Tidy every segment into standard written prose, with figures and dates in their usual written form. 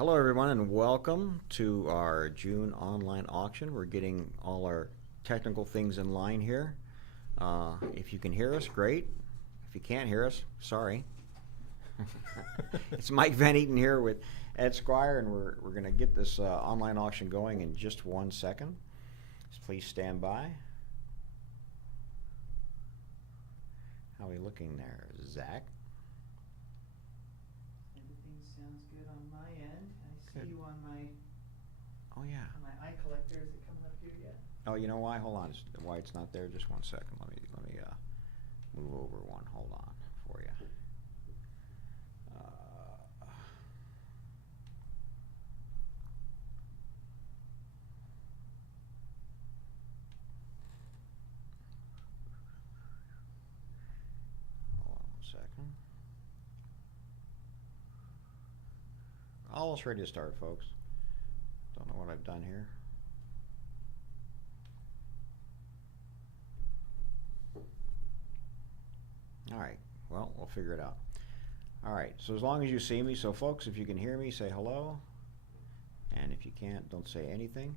Hello everyone and welcome to our June online auction. We're getting all our technical things in line here. If you can hear us, great. If you can't hear us, sorry. It's Mike Van Eaton here with Ed Squire, and we're going to get this online auction going in just 1 second. So please stand by. How are we looking there, Zach? Everything sounds good on my end. I Good. see you on my Oh yeah. on my eye collector. Is it coming up here yet? Oh, you know why? Hold on. Why it's not there? Just 1 second. Let me move over one. Hold on for you. Hold on 1 second. Almost ready to start, folks. Don't know what I've done here. All right, well, we'll figure it out. All right, so as long as you see me, so folks, if you can hear me, say hello. And if you can't, don't say anything.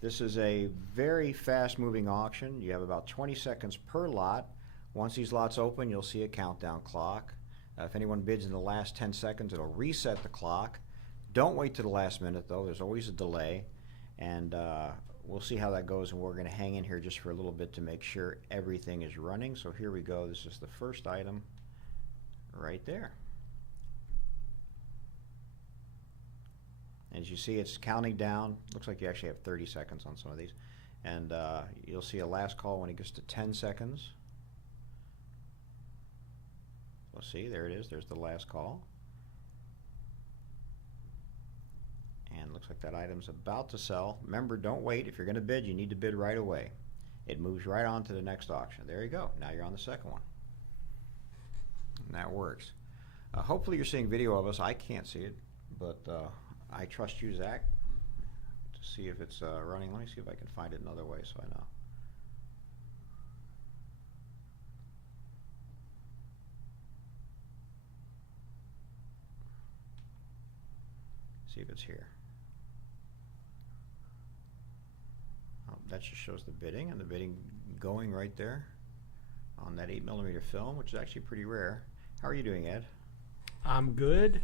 This is a very fast-moving auction. You have about 20 seconds per lot. Once these lots open, you'll see a countdown clock. If anyone bids in the last 10 seconds, it'll reset the clock. Don't wait to the last minute, though. There's always a delay. And we'll see how that goes, and we're going to hang in here just for a little bit to make sure everything is running. So here we go. This is the first item right there. As you see, it's counting down. Looks like you actually have 30 seconds on some of these. And you'll see a last call when it gets to 10 seconds. We'll see, there it is. There's the last call. And looks like that item's about to sell. Remember, don't wait. If you're going to bid, you need to bid right away. It moves right on to the next auction. There you go. Now you're on the second one. And that works. Hopefully you're seeing video of us. I can't see it, but I trust you, Zach, to see if it's running. Let me see if I can find it another way so I know. See if it's here. Oh, that just shows the bidding, and the bidding going right there on that 8mm film, which is actually pretty rare. How are you doing, Ed? I'm good.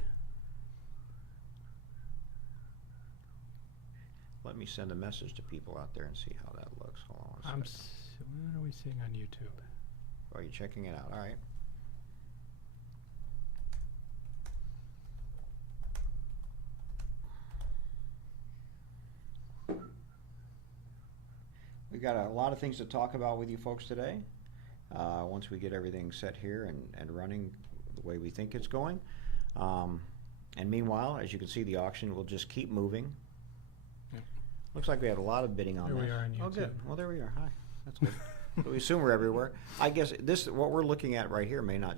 Let me send a message to people out there and see how that looks. Hold on one second. What are we seeing on YouTube? Oh, you're checking it out. All right. We got a lot of things to talk about with you folks today. Once we get everything set here and running the way we think it's going. And meanwhile, as you can see, the auction will just keep moving. Yep. Looks like we have a lot of bidding on There this. we are on YouTube. Oh, good. Well, there we are. Hi. That's good. So we assume we're everywhere. I guess what we're looking at right here may not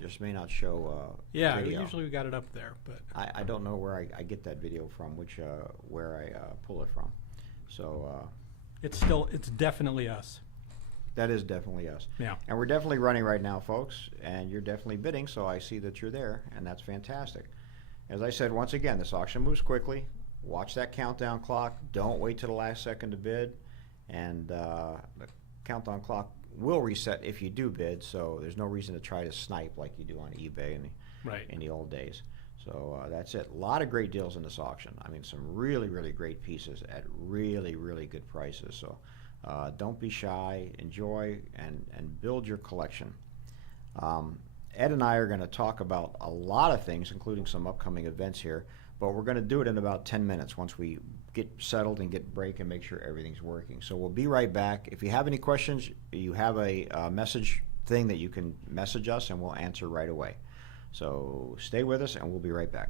show Yeah, video. usually we got it up there, but I don't know where I get that video from, where I pull it from. So it's definitely us. that is definitely us. Yeah. And we're definitely running right now, folks, and you're definitely bidding, so I see that you're there, and that's fantastic. As I said, once again, this auction moves quickly. Watch that countdown clock. Don't wait to the last second to bid, and the countdown clock will reset if you do bid, so there's no reason to try to snipe like you do on eBay in the old days. So that's it. A lot of great deals in this auction. I mean, some really, really great pieces at really, really good prices. So don't be shy. Enjoy and build your collection. Ed and I are going to talk about a lot of things, including some upcoming events here, but we're going to do it in about 10 minutes once we get settled and get break and make sure everything's working. So we'll be right back. If you have any questions, you have a message thing that you can message us and we'll answer right away. So stay with us and we'll be right back.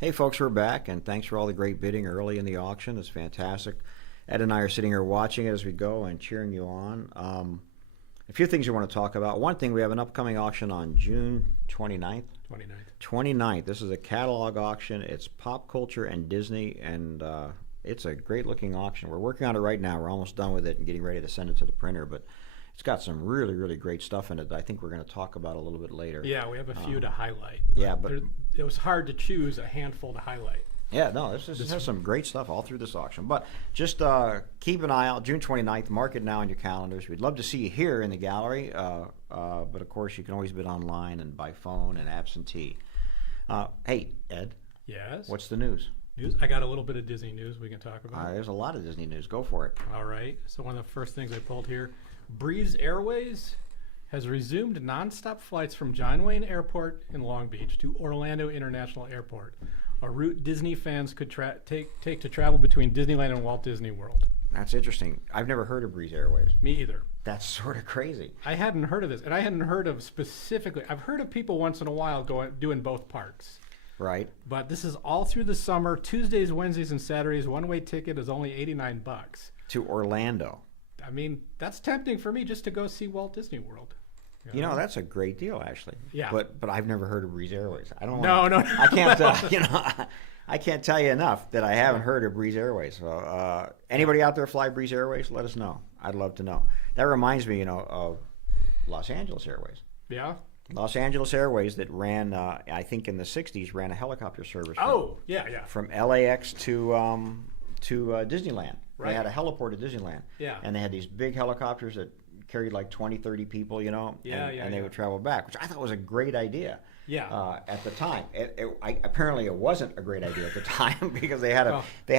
Hey folks, we're back, and thanks for all the great bidding early in the auction. It's fantastic. Ed and I are sitting here watching it as we go and cheering you on. A few things you want to talk about. One thing, we have an upcoming auction on June 29th. 29th. 29th. This is a catalog auction. It's pop culture and Disney, and it's a great looking auction. We're working on it right now. We're almost done with it and getting ready to send it to the printer, but it's got some really, really great stuff in it that I think we're going to talk about a little bit later. Yeah, we have a few to highlight. Yeah, but it was hard to choose a handful to highlight. yeah, no, this has some great stuff all through this auction. But just keep an eye out, June 29th. Mark it now on your calendars. We'd love to see you here in the gallery, but of course you can always bid online and by phone and absentee. Hey, Ed, Yes. what's the news? News? I got a little bit of Disney news we can talk about. There's a lot of Disney news. Go for it. All right. So one of the first things I pulled here, Breeze Airways has resumed nonstop flights from John Wayne Airport in Long Beach to Orlando International Airport, a route Disney fans could take to travel between Disneyland and Walt Disney World. That's interesting. I've never heard of Breeze Airways. Me either. That's sort of crazy. I hadn't heard of this, and I hadn't heard of specifically. I've heard of people once in a while doing both parks. Right. But this is all through the summer. Tuesdays, Wednesdays, and Saturdays. One-way ticket is only $89. To Orlando. I mean, that's tempting for me just to go see Walt Disney World. You know, that's a great deal, actually. Yeah. But I've never heard of Breeze Airways. I don't. No. I can't. I can't tell you enough that I haven't heard of Breeze Airways. So, anybody out there fly Breeze Airways? Let us know. I'd love to know. That reminds me, of Los Angeles Airways. Yeah. Los Angeles Airways that ran, I think in the '60s, ran a helicopter service. Oh, yeah. From LAX to Disneyland. Right. They had a heliport at Disneyland. Yeah. And they had these big helicopters that carried like 20, 30 people, and they would travel back, which I thought was a great idea. Yeah. At the time, apparently it wasn't a great idea at the time because they had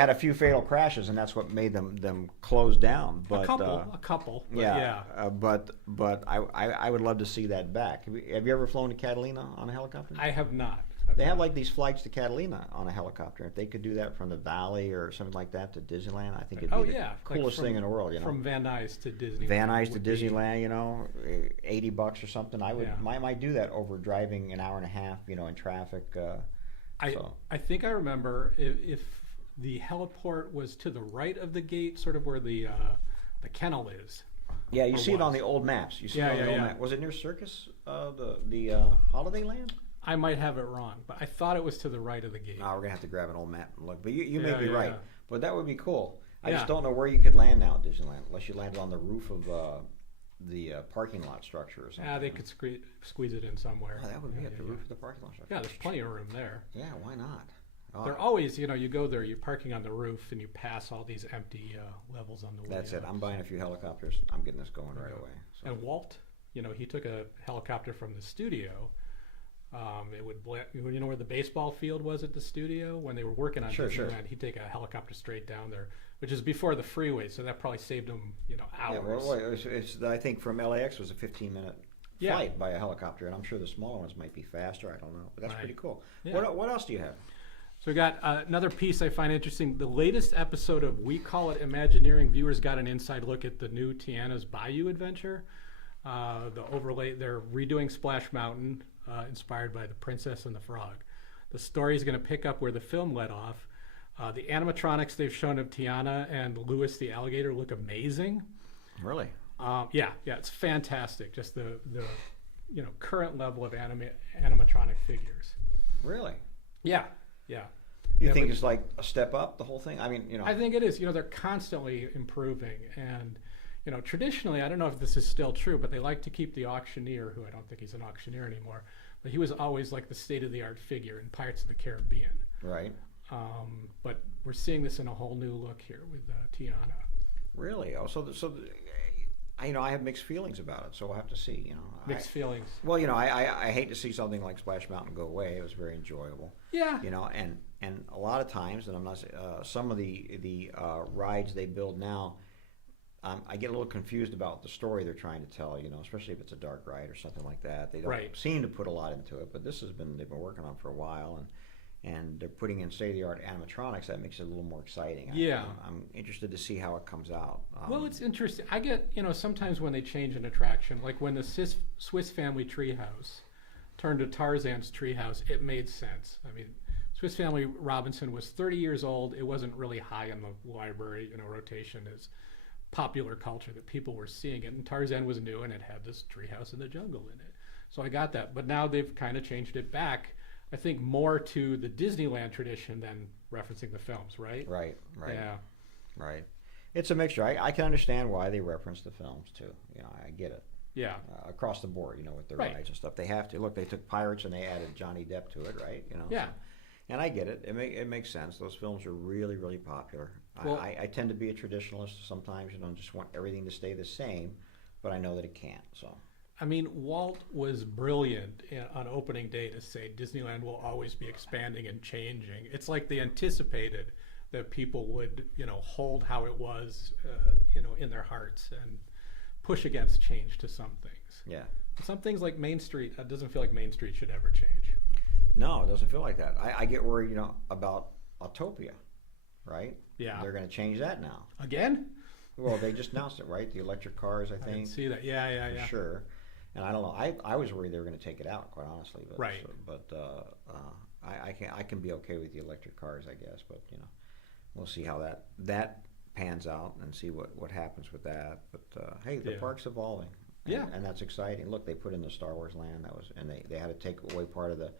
a few fatal crashes, and that's what made them close down. But a couple. But yeah. But I would love to see that back. Have you ever flown to Catalina on a helicopter? I have not. They have like these flights to Catalina on a helicopter. If they could do that from the Valley or something like that to Disneyland, I think it'd be the coolest thing in the world. From Van Nuys to Disneyland. Van Nuys to Disneyland, $80 or something. I might do that over driving an hour and a half, in traffic. I think I remember if the heliport was to the right of the gate, sort of where the kennel is. Yeah, you see it on the old maps. You see it on the old map. Was it near Circus, the Holiday Land? I might have it wrong, but I thought it was to the right of the gate. No, we're going to have to grab an old map and look. But you may be right. Yeah. But that would be cool. I just don't know where you could land now at Disneyland, unless you landed on the roof of the parking lot structure or something. Yeah, they could squeeze it in somewhere. Oh, that would be at the roof of the parking lot structure. Yeah, there's plenty of room there. Yeah, why not? They're always, you go there, you're parking on the roof, and you pass all these empty levels on the way. That's it. up. I'm buying a few helicopters. I'm getting this going right away. So. And Walt, he took a helicopter from the studio. It would, where the baseball field was at the studio when they were working on Disneyland. Sure. He'd take a helicopter straight down there, which is before the freeway, so that probably saved him, hours. Yeah, well, I think from LAX was a 15-minute flight by a helicopter, and I'm sure the smaller ones might be faster. I don't know, but that's pretty cool. Yeah. What else do you have? So we got another piece I find interesting. The latest episode of We Call It Imagineering, viewers got an inside look at the new Tiana's Bayou adventure. The overlay, they're redoing Splash Mountain, inspired by The Princess and the Frog. The story is going to pick up where the film let off. The animatronics they've shown of Tiana and Louis the alligator look amazing. Really? Yeah, it's fantastic. Just the current level of animatronic figures. Really? Yeah. You think it's like a step up, the whole thing? I mean, I think it is. They're constantly improving, and traditionally, I don't know if this is still true, but they like to keep the auctioneer, who I don't think he's an auctioneer anymore, but he was always like the state-of-the-art figure in Pirates of the Caribbean. Right. But we're seeing this in a whole new look here with Tiana. Really? Oh, so I have mixed feelings about it, so we'll have to see. Mixed feelings. Well, I hate to see something like Splash Mountain go away. It was very enjoyable. Yeah. And a lot of times, and I'm not some of the rides they build now. I get a little confused about the story they're trying to tell, especially if it's a dark ride or something like that. They don't seem to put a lot into it, but they've been working on it for a while, and they're putting in state-of-the-art animatronics. That makes it a little more exciting. Yeah. I'm interested to see how it comes out. Well, it's interesting. I get, sometimes when they change an attraction, like when the Swiss Family Treehouse turned to Tarzan's Treehouse, it made sense. I mean, Swiss Family Robinson was 30 years old. It wasn't really high on the library, rotation as popular culture that people were seeing it. And Tarzan was new, and it had this treehouse in the jungle in it. So I got that. But now they've kind of changed it back, I think, more to the Disneyland tradition than referencing the films, right? Right. Yeah. Right. It's a mixture. I can understand why they reference the films too. I get it. Yeah. Across the board, with the Right. rides and stuff. They have to. Look, they took Pirates and they added Johnny Depp to it, right? Yeah. And I get it. It makes sense. Those films are really, really popular. Well- I tend to be a traditionalist sometimes, just want everything to stay the same, but I know that it can't, so. I mean, Walt was brilliant on opening day to say Disneyland will always be expanding and changing. It's like they anticipated that people would, hold how it was, in their hearts and push against change to some things. Yeah. Some things like Main Street, it doesn't feel like Main Street should ever change. No, it doesn't feel like that. I get worried, about Autopia, right? Yeah. They're going to change that now. Again? Well, they just announced it, right? The electric cars, I I didn't think. see that. Yeah. For sure. And I don't know. I was worried they were going to take it out, quite honestly. But, Right. I can be okay with the electric cars, I guess. But we'll see how that pans out and see what happens with that. But hey, the Yeah. park's evolving. Yeah. And that's exciting. Look, they put in the Star Wars land. And they had to take away part of the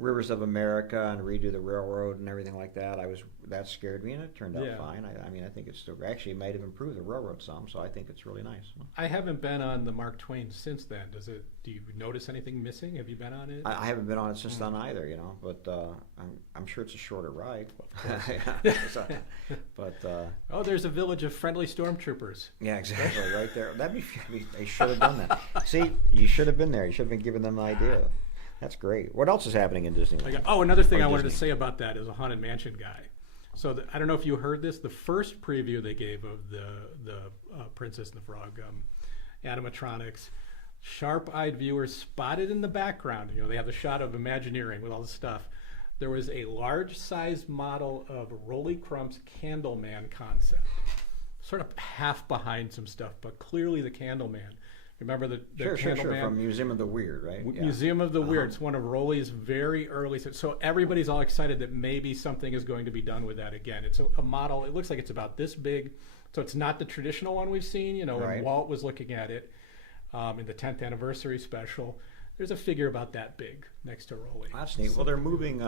Rivers of America and redo the railroad and everything like that. That scared me, and it turned out Yeah. fine. I mean, I think it's still actually it might have improved the railroad some, so I think it's really nice. I haven't been on the Mark Twain since then. Do you notice anything missing? Have you been on it? I haven't been on it since then either, but I'm sure it's a shorter ride. But Oh, there's a village of friendly stormtroopers. yeah, exactly, right there. They should have done that. See, you should have been there. You should have been giving them an idea. That's great. What else is happening in Disneyland? Another thing Or I wanted to Disney. say about that is a Haunted Mansion guy. So I don't know if you heard this. The first preview they gave of the Princess and the Frog animatronics, sharp-eyed viewers spotted in the background. They have the shot of Imagineering with all the stuff. There was a large-sized model of Rolly Crump's Candleman concept, sort of half behind some stuff, but clearly the Candleman. Remember the Sure, Candleman? from Museum of the Weird, right? Yeah. Museum of the Weird. It's one of Rolly's very early. So everybody's all excited that maybe something is going to be done with that again. It's a model. It looks like it's about this big. So it's not the traditional one we've seen. Right. When Walt was looking at it in the 10th anniversary special, there's a figure about that big next to Rolly. That's neat. Well, they're moving.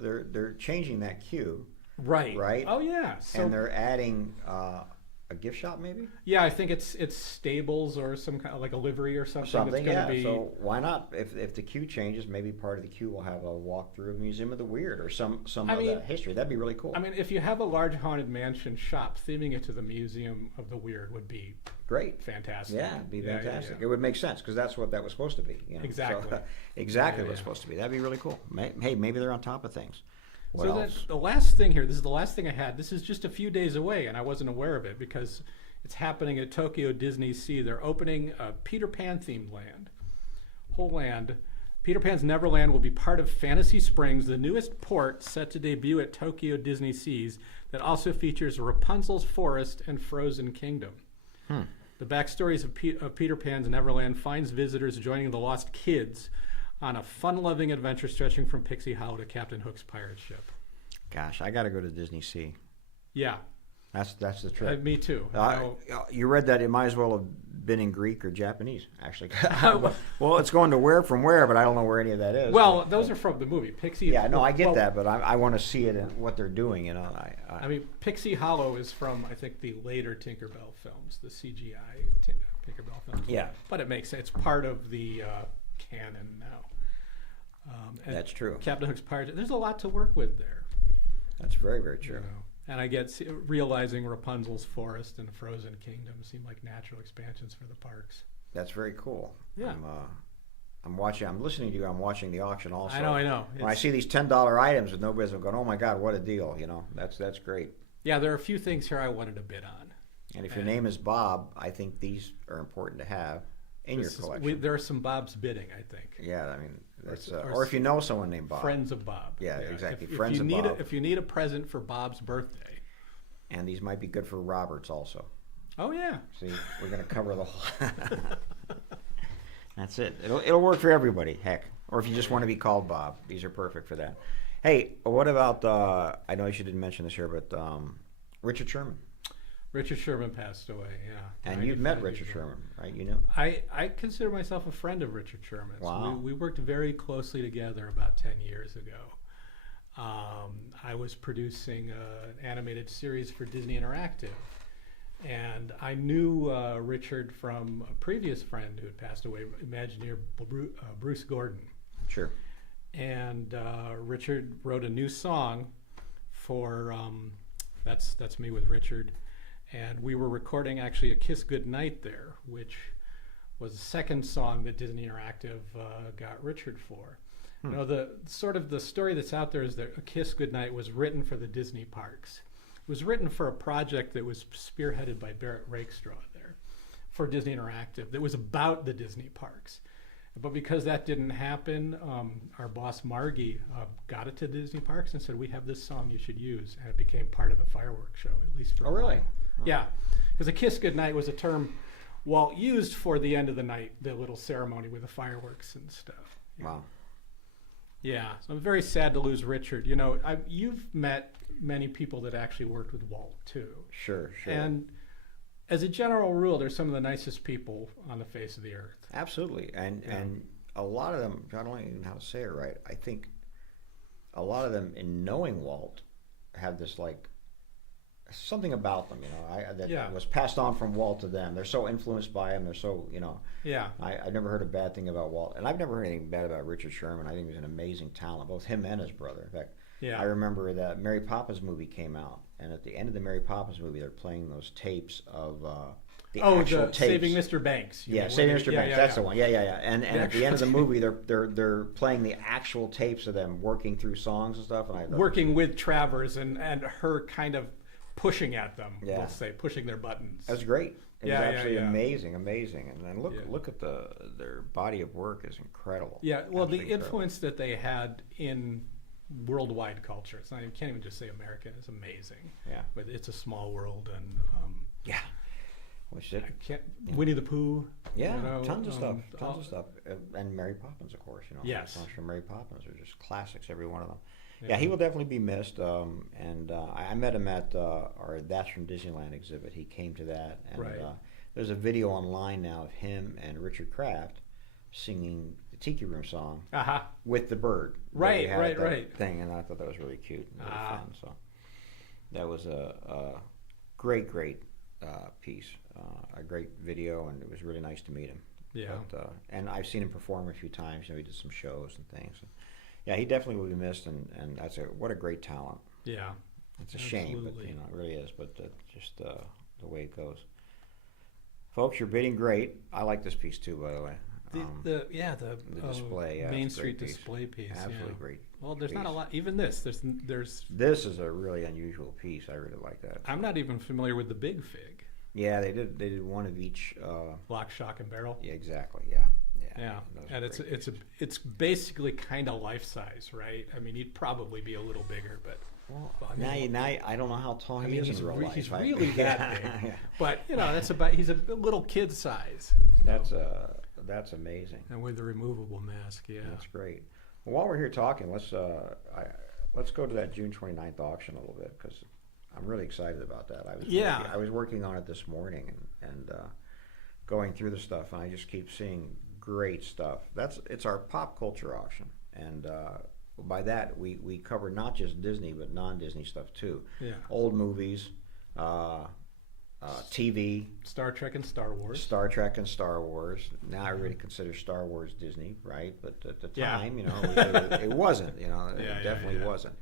They're changing that queue, Right. Right. Oh yeah. So and they're adding a gift shop, maybe. yeah, I think it's stables or some kind of like a livery or something. Something, that's yeah. going to be. So why not? If the queue changes, maybe part of the queue will have a walkthrough of Museum of the Weird or some I of mean- that history. That'd be really cool. I mean, if you have a large haunted mansion shop, theming it to the Museum of the Weird would be Great. fantastic. Yeah, it'd be fantastic. yeah. It would make sense because that's what that was supposed to be. Exactly. So, exactly Yeah, what it's yeah. supposed to be. That'd be really cool. Hey, maybe they're on top of things. What So else? the last thing here, this is the last thing I had. This is just a few days away, and I wasn't aware of it because it's happening at Tokyo Disney Sea. They're opening a Peter Pan themed land. Whole land. Peter Pan's Neverland will be part of Fantasy Springs, the newest port set to debut at Tokyo Disney Seas that also features Rapunzel's Forest and Frozen Kingdom. The backstories of Peter Pan's Neverland finds visitors joining the Lost Kids on a fun-loving adventure stretching from Pixie Hollow to Captain Hook's pirate ship. Gosh, I got to go to Disney Sea. Yeah, That's the trip. me too. I know- You read that? It might as well have been in Greek or Japanese, actually. Well, it's going to where from where, but I don't know where any of that is. Well, those are from the movie Pixie. yeah, no, I get well, that, but I want to see it and what they're doing. I mean, Pixie Hollow is from I think the later Tinkerbell films, the CGI Tinkerbell films. Yeah. but it makes sense. It's part of the canon now. And That's true. Captain Hook's pirate. There's a lot to work with there. That's very, very You true. know. And I get realizing Rapunzel's Forest and Frozen Kingdom seem like natural expansions for the parks. That's very cool. Yeah. I'm watching. I'm listening to you. I'm watching the auction also. I know. When I It's- see these $10 items, and nobody's going, "Oh my God, what a deal!" That's great. Yeah, there are a few things here I wanted to bid on. And if your name is Bob, I think these are important to have in your collection. There are some Bob's bidding, I think. Yeah, I mean, that's or or if you know someone named Bob. Friends of Bob. Yeah, exactly. If Friends you of need Bob. if you need a present for Bob's birthday. And these might be good for Roberts also. Oh yeah. See, we're going to cover the whole. That's it. It'll work for everybody. Heck, or if you just want to be called Bob, these are perfect for that. Hey, what about, I know you didn't mention this here, but Richard Sherman. Richard Sherman passed away, yeah. And you've met 95 Richard years old. Sherman, right? You know? I consider myself a friend of Richard Sherman's. Wow. We worked very closely together about 10 years ago. I was producing an animated series for Disney Interactive. And I knew Richard from a previous friend who had passed away, Imagineer Bruce Gordon. Sure. And Richard wrote a new song for That's Me with Richard. And we were recording actually A Kiss Goodnight there, which was the second song that Disney Interactive got Richard for. You know, the story that's out there is that A Kiss Goodnight was written for the Disney parks. It was written for a project that was spearheaded by Barrett Rakestraw there for Disney Interactive that was about the Disney parks. But because that didn't happen, our boss Margie got it to Disney parks and said, we have this song you should use. And it became part of the fireworks show, at least for Oh, really? Oh. Yeah, because A Kiss Goodnight was a term Walt used for the end of the night, the little ceremony with the fireworks and stuff. Wow. Yeah, so I'm very sad to lose Richard. You know, you've met many people that actually worked with Walt too. Sure. And as a general rule, they're some of the nicest people on the face of the earth. Absolutely. And a lot of them, I don't even know how to say it right, I think a lot of them, in knowing Walt, have this like something about them, you know, that was passed on from Walt to them. They're so influenced by him. They're so, you know. Yeah. I never heard a bad thing about Walt, and I've never heard anything bad about Richard Sherman. I think he was an amazing talent, both him and his brother. In fact, I remember that Mary Poppins movie came out, and at the end of the Mary Poppins movie, they're playing those tapes of the actual tapes. Saving Mr. Banks. Yeah, Saving Mr. Banks. That's the one. Yeah. And The at the end of the movie, they're playing the actual tapes of them working through songs and stuff. And working with Travers and her kind of pushing at them, Yeah. we'll say, pushing their buttons. That's great. It was absolutely yeah. amazing. And then look at their body of work is incredible. Yeah, well, Absolutely the influence that they had in worldwide culture, it's not, you can't even just say American, it's amazing. Yeah. But it's a small world, and Yeah. Which did. Winnie the Pooh. Yeah, you know, tons of stuff. And Mary Poppins, of course. You know, Yes. songs from Mary Poppins are just classics, every one of them. Yeah, he will definitely be missed. And I met him at our That's from Disneyland exhibit. He came to that. And Right. There's a video online now of him and Richard Kraft singing the Tiki Room song with the bird. Right, They had right, that right. Thing, and I thought that was really cute and really fun. So that was a great piece, a great video, and it was really nice to meet him. Yeah. But, and I've seen him perform a few times. You know, he did some shows and things. Yeah, he definitely will be missed, and that's what a great talent. Yeah. It's a shame, but Absolutely. you know, it really is. But just the way it goes. Folks, you're bidding great. I like this piece too, by the way. The display, yeah, Main it's a great Street piece. display piece. Absolutely yeah. great. Well, there's not a piece. lot. Even this, there's. This is a really unusual piece. I really like that. I'm not even familiar with the Big Fig. Yeah, they did one of each. Lock, Shock, and Barrel. Yeah, exactly. Yeah. Yeah, Those and are it's great pieces. it's basically kind of life size, right? I mean, he'd probably be a little bigger, but Well, I mean, now I don't know how tall I he mean, is he's in real life. he's I- really that Yeah. big. But you know, he's a little kid size. That's amazing. And with the removable mask, yeah. That's great. Well, while we're here talking, let's go to that June 29th auction a little bit, because I'm really excited about that. I was working on it this morning and going through the stuff, and I just keep seeing great stuff. It's our pop culture auction, and by that we cover not just Disney but non-Disney stuff too. Yeah. Old movies, TV, Star Trek and Star Wars. Star Trek and Star Wars. Now everybody considers Star Wars Disney, right? But at the Yeah. time, you know, it wasn't. You know, it definitely wasn't.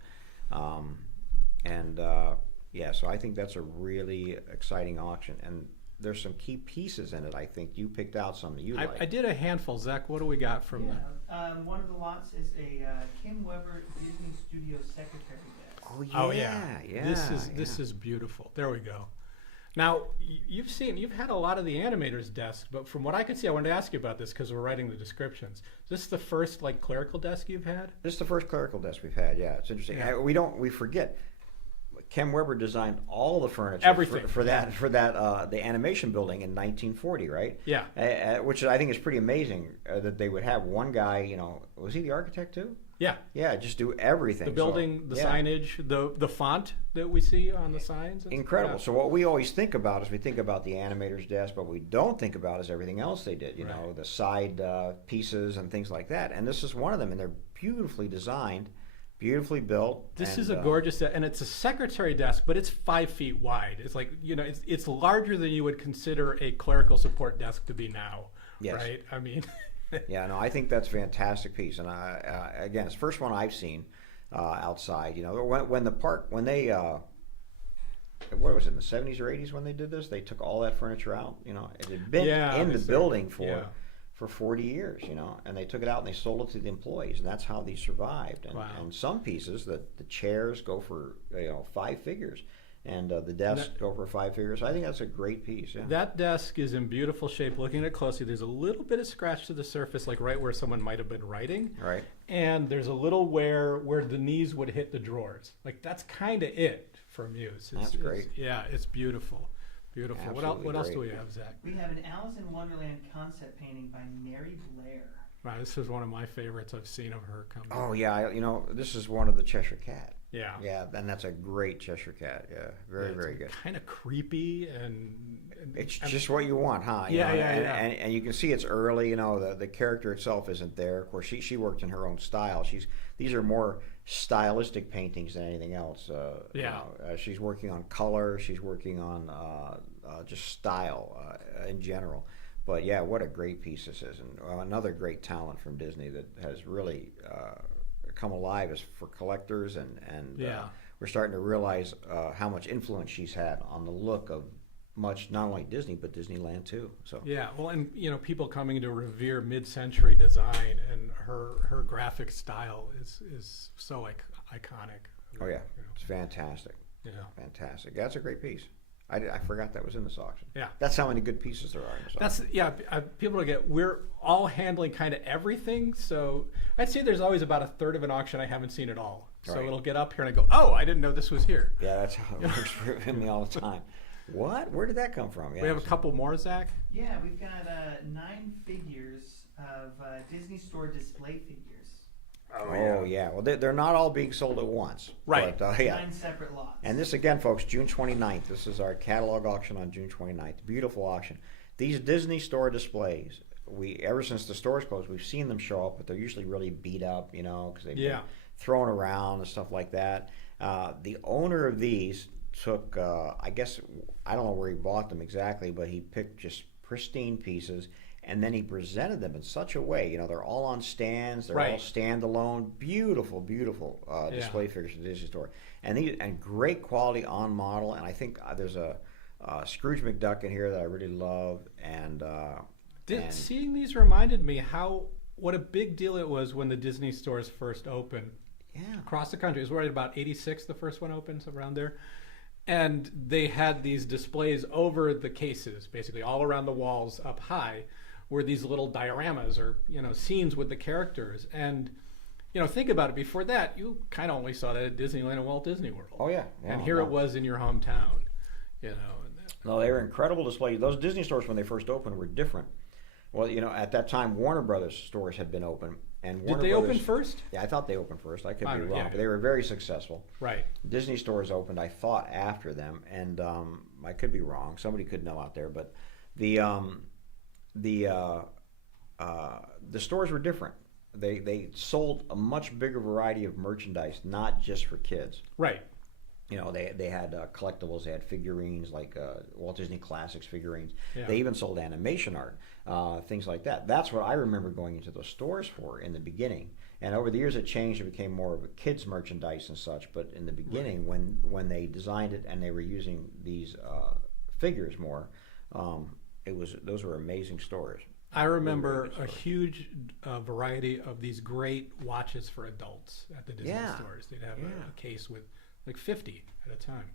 So I think that's a really exciting auction, and there's some key pieces in it. I think you picked out some that you like. I did a handful. Zach, what do we got from the? One of the lots is a Kim Weber Disney Studios secretary desk. Oh yeah, This is beautiful. There we go. Now you've had a lot of the animators' desks, but from what I could see, I wanted to ask you about this because we're writing the descriptions. Is this the first like clerical desk you've had? This is the first clerical desk we've had. Yeah, it's interesting. Yeah. We forget. Kim Weber designed all the furniture Everything. for that the animation building in 1940, right? Yeah. Which I think is pretty amazing that they would have one guy. You know, was he the architect too? Yeah. Yeah, just do everything. The building, the yeah. signage, the font that we see on the signs. Incredible. Yeah. So what we always think about is we think about the animator's desk, but what we don't think about is everything else they did. You Right. know, the side pieces and things like that. And this is one of them, and they're beautifully designed, beautifully built. This and, is a gorgeous, and it's a secretary desk, but it's 5 feet wide. It's like, you know, it's larger than you would consider a clerical support desk to be now. Yes. Right? I mean, Yeah, no, I think that's a fantastic piece, and again, it's the first one I've seen outside. You know, when they what was it, in the 70s or 80s when they did this? They took all that furniture out. You know, it had been in the building for 40 years. You know, and they took it out and they sold it to the employees, and that's how these survived. And, Wow. and some pieces, the chairs go for 5 figures. And the desk go for 5 figures. I think that's a great piece. Yeah. that desk is in beautiful shape. Looking at it closely, there's a little bit of scratch to the surface, like right where someone might have been writing. Right. And there's a little where the knees would hit the drawers. Like that's kind of it for Muse. That's great. It's beautiful. Beautiful. Absolutely What else great. do we have, Zach? We have an Alice in Wonderland concept painting by Mary Blair. Wow, this is one of my favorites I've seen of her come. Oh yeah, this is one of the Cheshire Cat. Yeah. Yeah, and that's a great Cheshire Cat. Yeah, very good. Kind of creepy and It's just what you want, huh? Yeah. And you can see it's early. You know, the character itself isn't there. Of course, she worked in her own style. These are more stylistic paintings than anything else. She's working on color. She's working on just style in general. But yeah, what a great piece this is, and another great talent from Disney that has really come alive is for collectors, and we're starting to realize how much influence she's had on the look of much, not only Disney but Disneyland too. So yeah, well, and people coming to revere mid-century design, and her graphic style is so iconic. oh yeah, it's fantastic. Yeah. Fantastic. That's a great piece. I forgot that was in this auction. Yeah. That's how many good pieces there are in this auction. People we're all handling kind of everything, so I'd say there's always about a third of an auction I haven't seen at all. So Right. it'll get up here and I go, oh, I didn't know this was here. Yeah, that's how it works for me all the time. What? Where did that come from? Yeah, We have a couple more, Zach. Yeah, we've got 9 figures of Disney Store display figures. Oh yeah. Well, they're not all being sold at once. Right. But, 9 separate lots. And this again, folks, June 29th. This is our catalog auction on June 29th. Beautiful auction. These Disney Store displays, ever since the stores closed, we've seen them show up, but they're usually really beat up, because they've been thrown around and stuff like that. The owner of these took, I guess, I don't know where he bought them exactly, but he picked just pristine pieces, and then he presented them in such a way, they're all on stands, they're all standalone, beautiful display figures from the Disney Store, and great quality on model. And I think there's a Scrooge McDuck in here that I really love, and seeing these reminded me what a big deal it was when the Disney stores first opened. Yeah. Across the country. It was right about 86, the first one opened, so around there. And they had these displays over the cases, basically all around the walls up high, were these little dioramas or, scenes with the characters. And, think about it. Before that, you kind of only saw that at Disneyland and Walt Disney World. Oh, yeah. And here it was in your hometown, No, they were incredible displays. Those Disney stores, when they first opened, were different. Well, at that time, Warner Brothers stores had been open. And Did they open first? Yeah, I thought they opened first. I could be wrong, yeah. but they were very successful. Right. Disney stores opened, I thought, after them, and I could be wrong. Somebody could know out there, but the stores were different. They sold a much bigger variety of merchandise, not just for kids. Right. They had collectibles. They had figurines like Walt Disney Classics figurines. Yeah. They even sold animation art, things like that. That's what I remember going into those stores for in the beginning. And over the years, it changed. It became more of a kids' merchandise and such. But in the beginning, when they designed it and they were using these figures more, those were amazing stores. I remember a huge variety of these great watches for adults at the Disney stores. They'd have a case with like 50 at a time.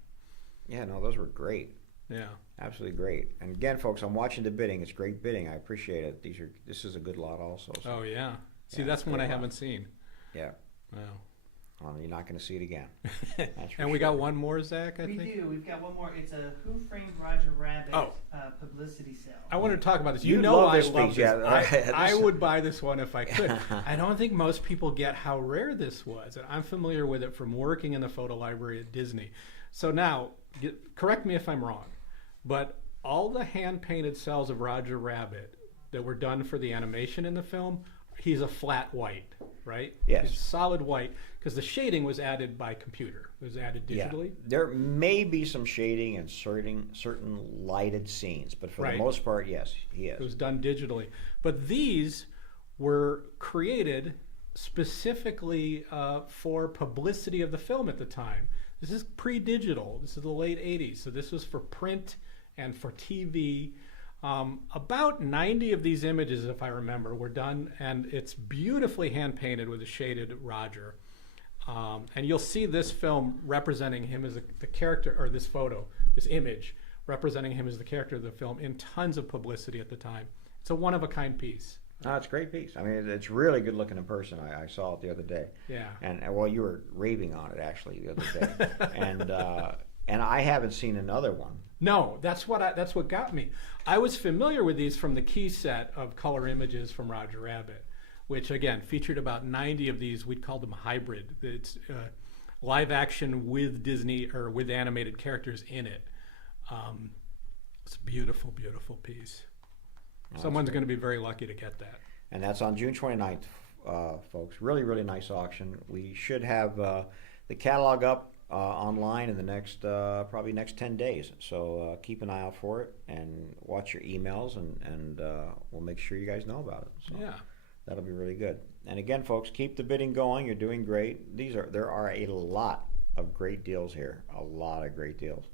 Yeah, no, those were great. Yeah. Absolutely great. And again, folks, I'm watching the bidding. It's great bidding. I appreciate it. This is a good lot also. So. Oh, yeah. See, that's one I haven't seen. Yeah. Wow. Well, you're not going to see it again. And we got one more, Zach, I We think? do. We've got one more. It's a Who Framed Roger Rabbit Oh. publicity publicity sale. I wanted to talk about this. You You know love I this love piece, this. yeah. I would buy this one if I could. I don't think most people get how rare this was, and I'm familiar with it from working in the photo library at Disney. So now, correct me if I'm wrong, but all the hand-painted cells of Roger Rabbit that were done for the animation in the film, he's a flat white, right? Yes. He's solid white, because the shading was added by computer. It was added digitally. Yeah. There may be some shading in certain lighted scenes, but for Right. the most part, yes, he is. It was done digitally. But these were created specifically for publicity of the film at the time. This is pre-digital. This is the late 80s. So this was for print and for TV. About 90 of these images, if I remember, were done, and it's beautifully hand-painted with a shaded Roger. And you'll see this film representing him as the character, or this photo, this image, representing him as the character of the film in tons of publicity at the time. It's a one-of-a-kind piece. No, it's a great piece. I mean, it's really good looking in person. I saw it the other day. Yeah. And well, you were raving on it actually the other day, and I haven't seen another one. No, that's what got me. I was familiar with these from the key set of color images from Roger Rabbit, which again featured about 90 of these. We'd call them hybrid. It's live action with Disney or with animated characters in it. It's a beautiful, beautiful piece. Someone's going to be very lucky to get that. And that's on June 29th, folks. Really, really nice auction. We should have the catalog up online in the next probably next 10 days. So keep an eye out for it and watch your emails, and we'll make sure you guys know about it. So Yeah. that'll be really good. And again, folks, keep the bidding going. You're doing great. There are a lot of great deals here. A lot of great deals.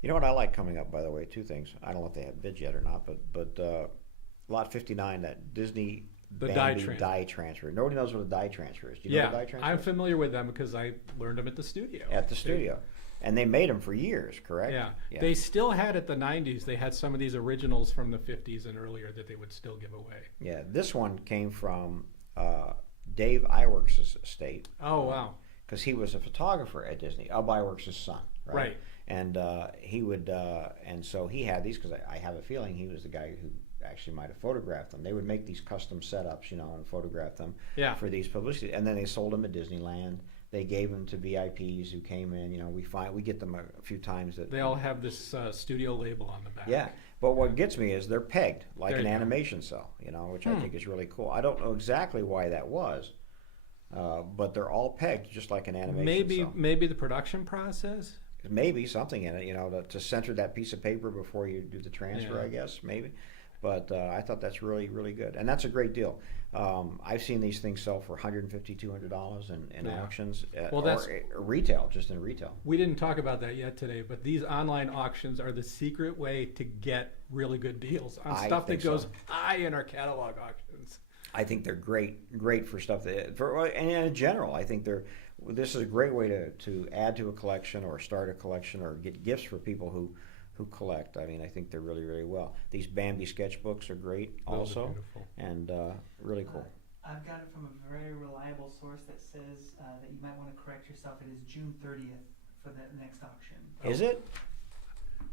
You know what I like coming up, by the way? Two things. I don't know if they have bids yet or not, but lot 59, that Disney The Bambi die transfer. Nobody knows what a die transfer is. Do you know what a die transfer I'm is? familiar with them because I learned them at the studio. At the studio. And they made them for years, correct? Yeah. They still had at the 90s, they had some of these originals from the 50s and earlier that they would still give away. Yeah, this one came from Dave Iwerks' estate. Oh, wow. Because he was a photographer at Disney, Ub Iwerks' son, right? Right. And he would, and so he had these because I have a feeling he was the guy who actually might have photographed them. They would make these custom setups, and photograph them for these publicity, and then they sold them at Disneyland. They gave them to VIPs who came in. We get them a few times. That They all have this studio label on the back. Yeah, but what gets me is they're pegged like There an you go. animation cell, which I think is really cool. I don't know exactly why that was, but they're all pegged just like an animation cell. Maybe the production process. Maybe something in it, to center that piece of paper before you do the transfer, Yeah. I guess, maybe. But I thought that's really, really good. And that's a great deal. I've seen these things sell for $150, $200 in Yeah. auctions, Well, that's- or retail, just in retail. We didn't talk about that yet today, but these online auctions are the secret way to get really good deals on I stuff that think so. goes high in our catalog auctions. I think they're great for stuff and in general, I think this is a great way to add to a collection or start a collection or get gifts for people who collect. I mean, I think they're really, really well. These Bambi sketchbooks are great Those are also, beautiful. and really cool. I've got it from a very reliable source that says that you might want to correct yourself. It is June 30th for the next auction. Is it?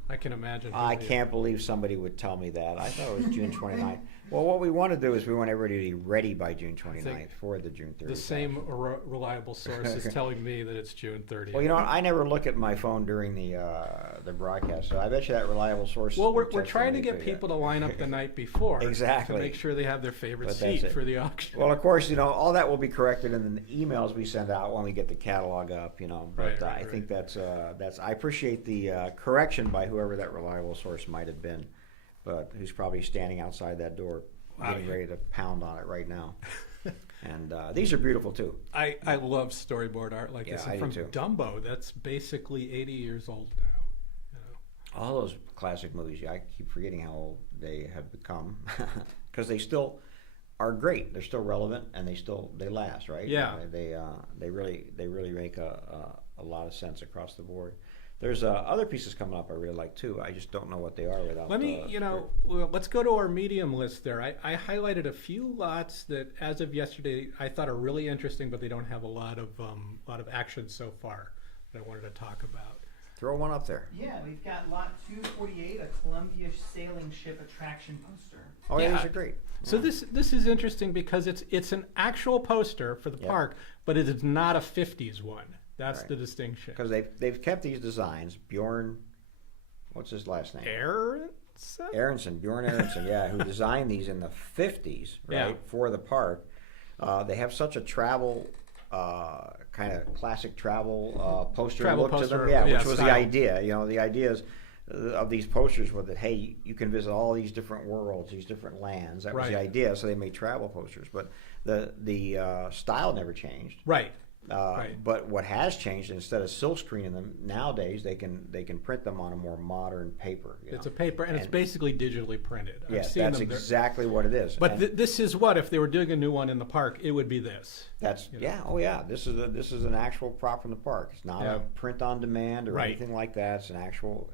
I can imagine. I can't believe somebody would tell me that. I thought it was June 29th. Well, what we want to do is we want everybody to be ready by June 29th for the June 30th. The same reliable source is telling me that it's June 30th. Well, you know what? I never look at my phone during the broadcast, so I bet you that reliable source. Well, we're texted trying to me get too, people to line up the night before. Exactly. To make sure they have their favorite But that's seat it. for the auction. Well, of course, all that will be corrected in the emails we send out when we get the catalog up, But Right, I think that's I appreciate the correction by whoever that reliable source might have been, but who's probably standing outside that door getting ready to pound on it right now. And these are beautiful too. I love storyboard art like this. Yeah, And I from do too. Dumbo, that's basically 80 years old now. All those classic movies, I keep forgetting how old they have become because they still are great. They're still relevant and they last, right? Yeah. They really make a lot of sense across the board. There's other pieces coming up I really like too. I just don't know what they are without. Let me, well, let's go to our medium list there. I highlighted a few lots that, as of yesterday, I thought are really interesting, but they don't have a lot of action so far that I wanted to talk about. throw one up there. Yeah, we've got lot 248, a Columbia sailing ship attraction poster. Oh, yeah, Yeah. these are great. So Yeah. this is interesting because it's an actual poster for the Yep. park, but it is not a 50s one. That's Right. the distinction. Because they've kept these designs. Bjorn, what's his last name? Aronson? Bjorn Aronson, yeah, who designed these in the 50s, right, Yeah. for the park. They have such a travel, kind of classic travel poster Travel look to poster, them. Yeah, yeah, which was style. the idea. You know, the idea is of these posters was that, hey, you can visit all these different worlds, these different lands. That was the Right. idea, so they made travel posters. But the style never changed. Right. Uh, Right. But what has changed, instead of silk screening them, nowadays they can print them on a more modern paper. You It's know? a paper, and it's basically digitally printed. I've Yes, seen that's them. They're- exactly what it is. But And this is what, if they were doing a new one in the park, it would be this. that's you know. yeah, oh yeah. This is an actual prop from the park. It's not Yeah. a print on demand or Right. anything like that. It's an actual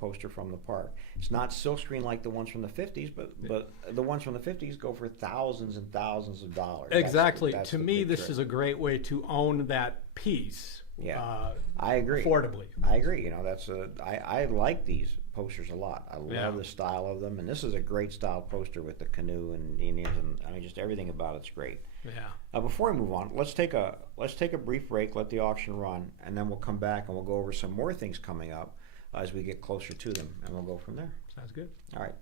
poster from the park. It's not silkscreen like the ones from the 50s, but the ones from the 50s go for thousands and thousands of dollars. Exactly. That's To the me, big this trick. is a great way to own that piece. Yeah. I agree. Affordably. I agree. You know, I like these posters a lot. I love Yeah. the style of them, and this is a great style poster with the canoe and Indians, and I mean, just everything about it's great. Yeah. Before we move on, let's take a brief break, let the auction run, and then we'll come back and we'll go over some more things coming up as we get closer to them, and we'll go from there. Sounds good. All right.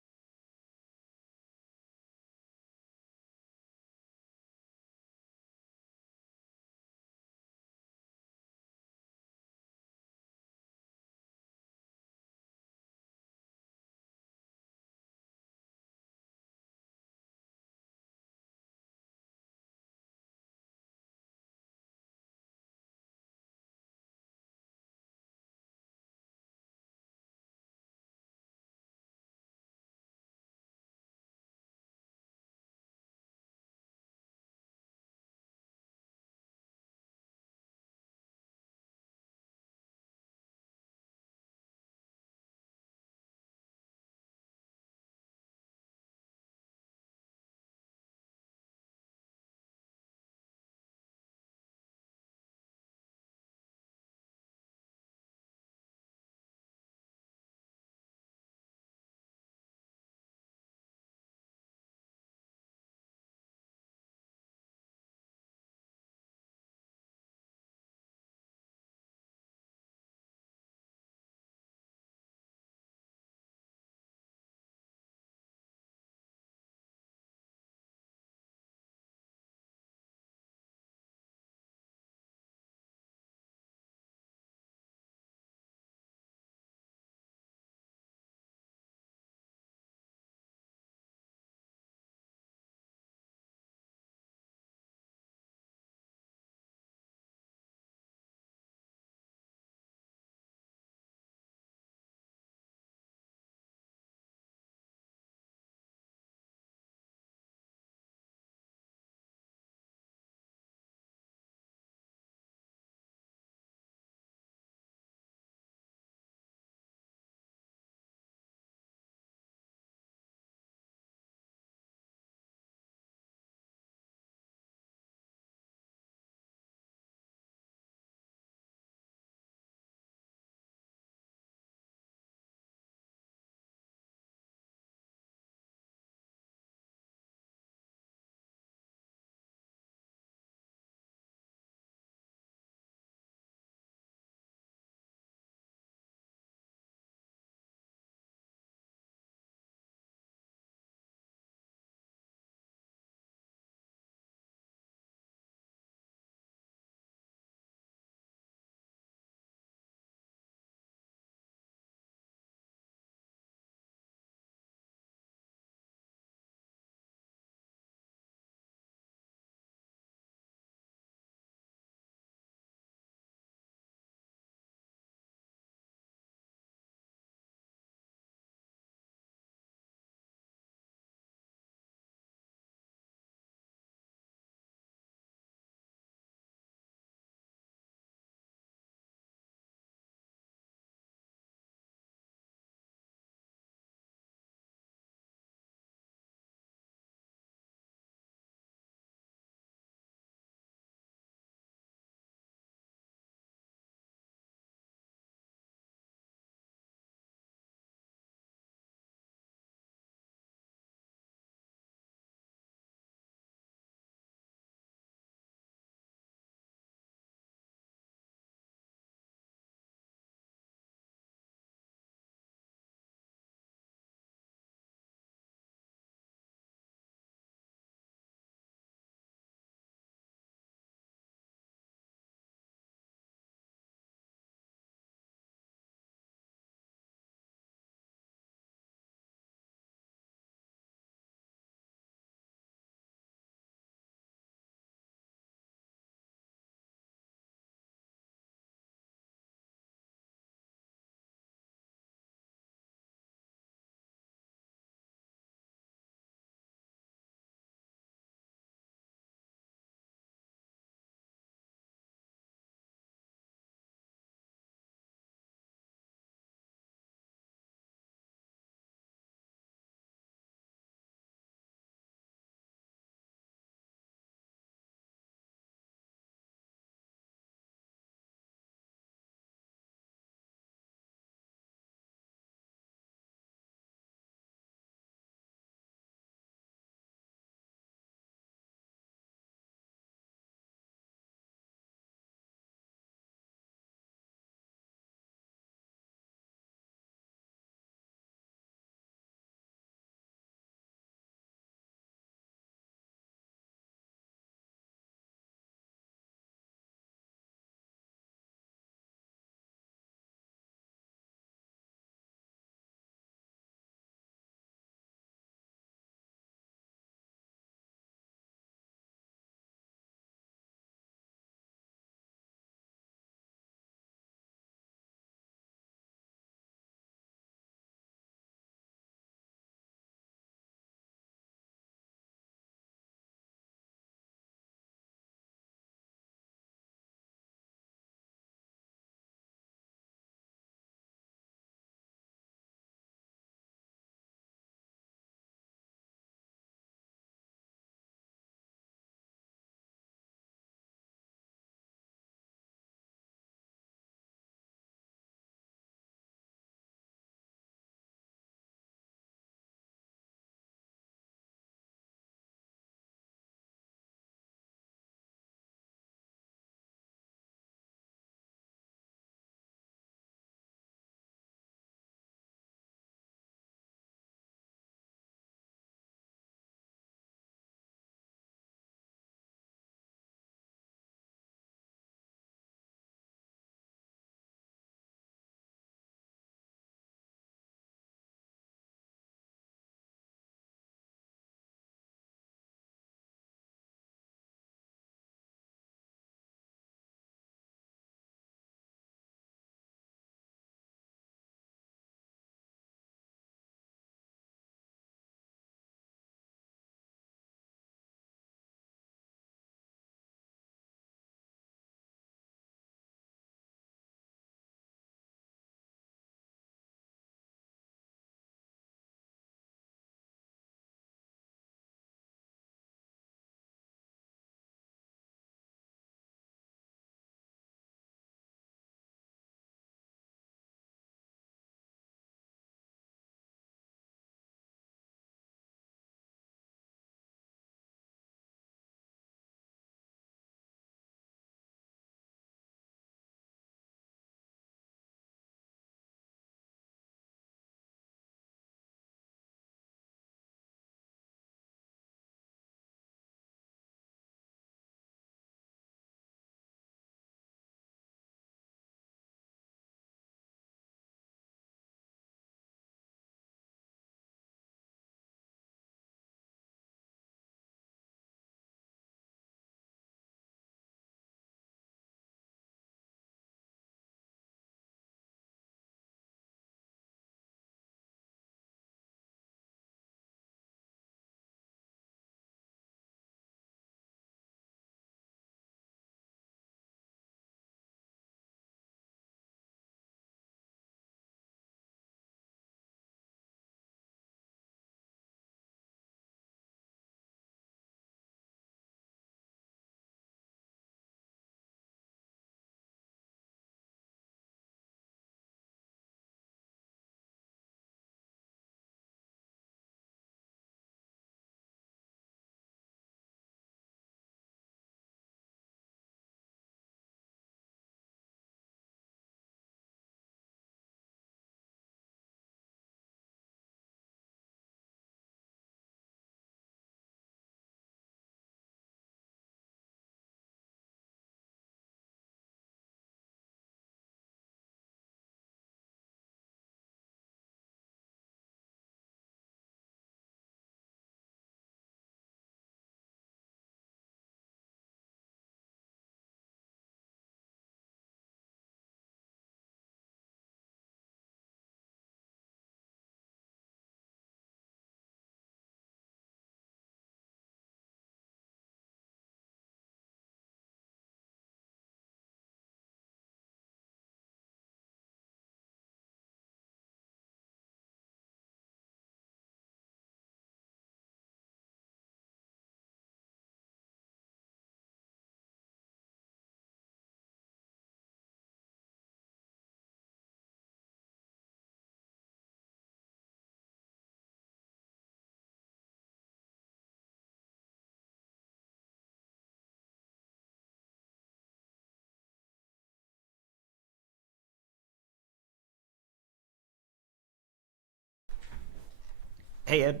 Hey, Ed.